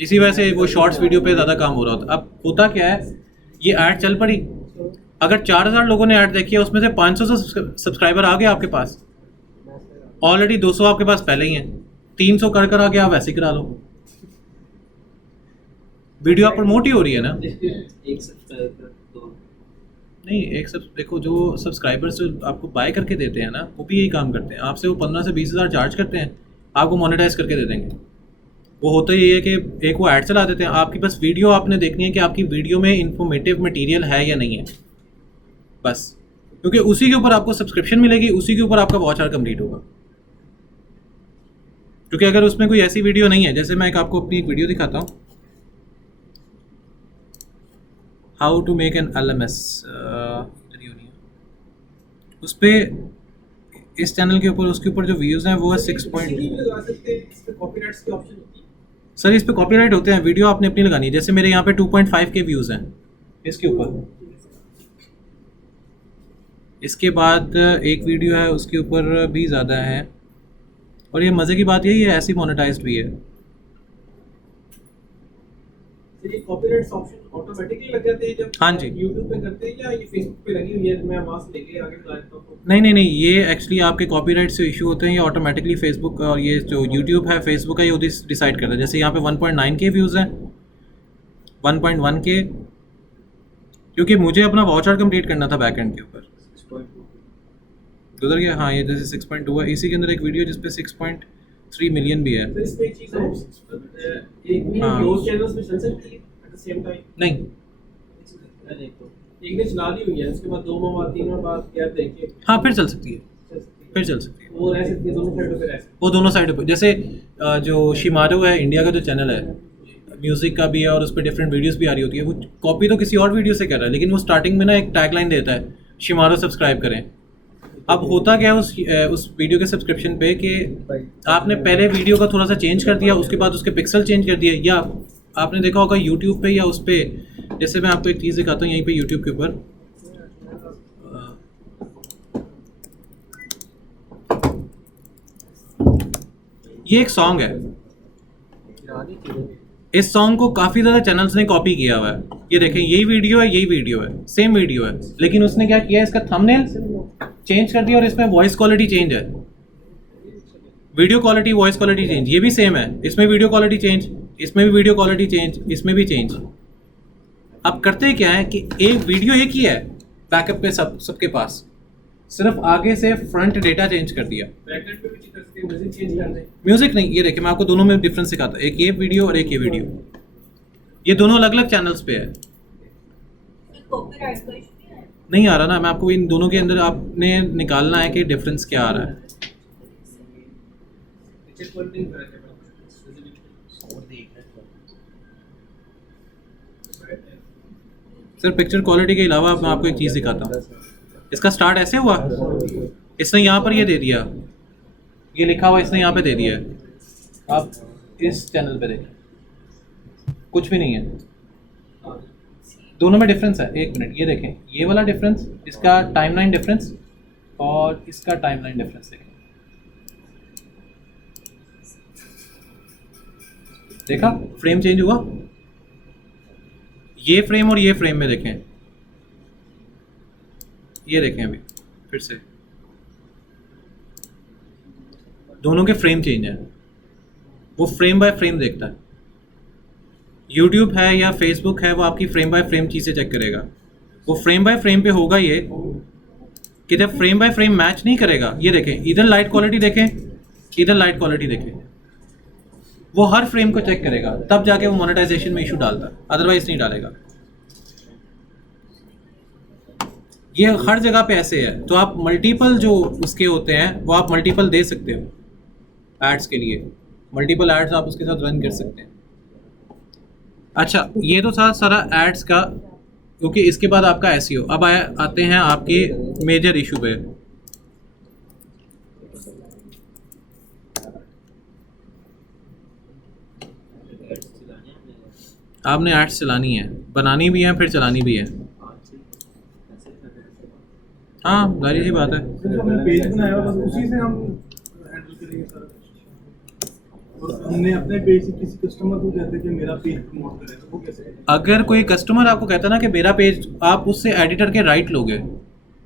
इसी वजह से वो शॉर्ट्स वीडियो पे ज़्यादा काम हो रहा होता है। अब होता क्या है, ये ऐड चल पड़ी, अगर 4000 लोगों ने ऐड देखी है, उसमें से 500 सब्सक्राइबर आ गए आपके पास, ऑलरेडी 200 आपके पास पहले ही हैं, 300 कर आके आप वैसे ही करा लो, वीडियो आप प्रमोट ही हो रही है ना। एक सब्सक्राइबर तो नहीं एक सब देखो, जो सब्सक्राइबर्स जो आपको बाय करके देते हैं ना, वो भी यही काम करते हैं। आपसे वो 15 से 20 हज़ार चार्ज करते हैं, आपको मोनेटाइज करके दे देंगे। वो होता ही है कि एक वो ऐड चला देते हैं, आपकी बस वीडियो आपने देखनी है कि आपकी वीडियो में इंफॉर्मेटिव मटेरियल है या नहीं है, बस। क्योंकि उसी के ऊपर आपको सब्सक्रिप्शन मिलेगी, उसी के ऊपर आपका वॉच आवर कंप्लीट होगा। क्योंकि अगर उसमें कोई ऐसी वीडियो नहीं है, जैसे मैं आपको अपनी एक वीडियो दिखाता हूँ, how to make an LMS, उस पर इस चैनल के ऊपर, उसके ऊपर जो व्यूज़ हैं वो है 6 पॉइंट। लगा सकते हैं, इस पे कॉपीराइट्स की ऑप्शन होती है। सर इस पे कॉपीराइट होते हैं, वीडियो आपने अपनी लगानी है। जैसे मेरे यहाँ पे 2.5 के व्यूज़ हैं इसके ऊपर। इसके बाद एक वीडियो है उसके ऊपर भी ज़्यादा है, और ये मज़े की बात यही है, ऐसी मोनेटाइज्ड भी है। ये कॉपीराइट्स ऑप्शन ऑटोमेटिकली लग जाते हैं जब हाँ जी। YouTube पे करते हैं, या ये Facebook पे लगी हुई है, मैं वहाँ से लेके आगे चला देता हूँ? नहीं, ये एक्चुअली आपके कॉपीराइट से इशू होते हैं, ये ऑटोमेटिकली फेसबुक और ये जो यूट्यूब है, फेसबुक है, ये डिसाइड करता है। जैसे यहाँ पे 1.9 के व्यूज़ हैं, 1.1 के, क्योंकि मुझे अपना वाउचर कंप्लीट करना था बैक एंड के ऊपर, गुजर गया। हाँ, ये जैसे 6.2 है, इसी के अंदर एक वीडियो जिस पे 6.3 मिलियन भी है। तो इसमें एक चीज़ है, एक वीडियो हाँ। दो चैनल्स पे चल सकती है एट द सेम टाइम? नहीं, एक ने चला दी हुई है, उसके बाद 2 माह बाद 3 माह बाद गैप देके हाँ फिर चल सकती है, चल सकती है। फिर चल सकती है। वो रह सकती है, दोनों साइडों पे रह सकती वो दोनों साइड पे, जैसे जो शिमारो है, इंडिया का जो चैनल है, म्यूज़िक का भी है और उस पर डिफरेंट वीडियोस भी आ रही होती है। वो कॉपी तो किसी और वीडियो से कर रहा है, लेकिन वो स्टार्टिंग में ना एक टैगलाइन देता है, शिमारो सब्सक्राइब करें। अब होता क्या है उस वीडियो के सब्सक्रिप्शन पे कि आपने पहले वीडियो का थोड़ा सा चेंज कर दिया, उसके बाद उसके पिक्सल चेंज कर दिया, या आपने देखा होगा यूट्यूब पे या उस पर, जैसे मैं आपको एक चीज़ दिखाता हूँ यहीं पे यूट्यूब के ऊपर, ये एक सॉन्ग है, इस सॉन्ग को काफ़ी ज़्यादा चैनल्स ने कॉपी किया हुआ है। ये देखें, यही वीडियो है, यही वीडियो है, सेम वीडियो है, लेकिन उसने क्या किया, इसका थंबनेल चेंज कर दिया और इसमें वॉइस क्वालिटी चेंज है, video quality, voice quality change. ये भी सेम है, इसमें वीडियो क्वालिटी चेंज, इसमें भी वीडियो क्वालिटी चेंज, इसमें भी चेंज। अब करते क्या है कि एक वीडियो एक ही है बैकअप पे, सबके पास, सिर्फ आगे से फ्रंट डेटा चेंज कर दिया। है। बैकएंड पे भी चेक कर सकते हैं, म्यूजिक चेंज कर दें। म्यूजिक नहीं, ये देखिए मैं आपको दोनों में डिफरेंस सिखाता हूँ, एक ये वीडियो और एक ये वीडियो, ये दोनों अलग अलग चैनल्स पे है। कॉपीराइट का इशू नहीं है। नहीं आ रहा ना, मैं आपको इन दोनों के अंदर आपने निकालना है कि डिफरेंस क्या आ रहा है। पिक्चर क्वालिटी में फर्क है सर पिक्चर क्वालिटी के अलावा मैं आपको एक चीज़ दिखाता हूँ। इसका स्टार्ट ऐसे हुआ, इसने यहाँ पर ये दे दिया, ये लिखा हुआ इसने यहाँ पे दे दिया है। आप इस चैनल पे देखें, कुछ भी नहीं है, दोनों में डिफरेंस है। एक मिनट, ये देखें, ये वाला डिफरेंस, इसका टाइमलाइन डिफरेंस और इसका टाइमलाइन डिफरेंस देखें, देखा फ्रेम चेंज हुआ, ये फ्रेम और ये फ्रेम में देखें, ये देखें अभी फिर से दोनों के फ्रेम चेंज है। वो फ्रेम बाय फ्रेम देखता है। यूट्यूब है या फेसबुक है, वो आपकी फ्रेम बाय फ्रेम चीज़ें चेक करेगा। वो फ्रेम बाय फ्रेम पे होगा ये कि जब फ्रेम बाय फ्रेम मैच नहीं करेगा, ये देखें, इधर लाइट क्वालिटी देखें, इधर लाइट क्वालिटी देखें, वो हर फ्रेम को चेक करेगा, तब जाके वो मोनेटाइजेशन में इशू डालता है, अदरवाइज नहीं डालेगा। ये हर जगह पे ऐसे है। तो आप मल्टीपल जो उसके होते हैं वो आप मल्टीपल दे सकते हो एड्स के लिए, मल्टीपल एड्स आप उसके साथ रन कर सकते हैं। अच्छा, ये तो था सारा एड्स का, क्योंकि इसके बाद आपका एसईओ। अब आते हैं आपके मेजर इशू पे। आपने एड्स चलानी है, बनानी भी है, फिर चलानी भी है। हाँ, जाहिर सी बात है। हमने पेज बनाया बस उसी से हम हैंडल करेंगे सारा कुछ। और हमने अपने पेज से किसी कस्टमर को कहते हैं कि मेरा पेज प्रमोट करें, तो वो कैसे करें? अगर कोई कस्टमर आपको कहता है ना कि मेरा पेज, आप उससे एडिटर के राइट लोगे,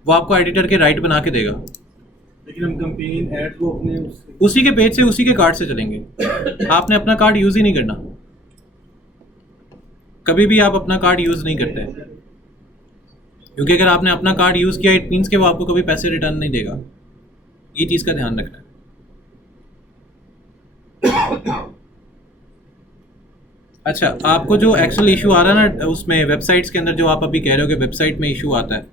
वो आपको एडिटर के राइट बना के देगा। लेकिन हम कैंपेन ऐड को अपने उसी के पेज से, उसी के कार्ड से चलेंगे। आपने अपना कार्ड यूज़ ही नहीं करना, कभी भी आप अपना कार्ड यूज़ नहीं करते, क्योंकि अगर आपने अपना कार्ड यूज़ किया इट मीन्स कि वो आपको कभी पैसे रिटर्न नहीं देगा। ये चीज़ का ध्यान रखना है। अच्छा, आपको जो एक्चुअल इशू आ रहा है ना उसमें वेबसाइट्स के अंदर, जो आप अभी कह रहे हो कि वेबसाइट में इशू आता है,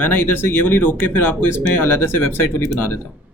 मैं ना इधर से ये वाली रोक के फिर आपको इसमें अलग से वेबसाइट वाली बना देता हूँ।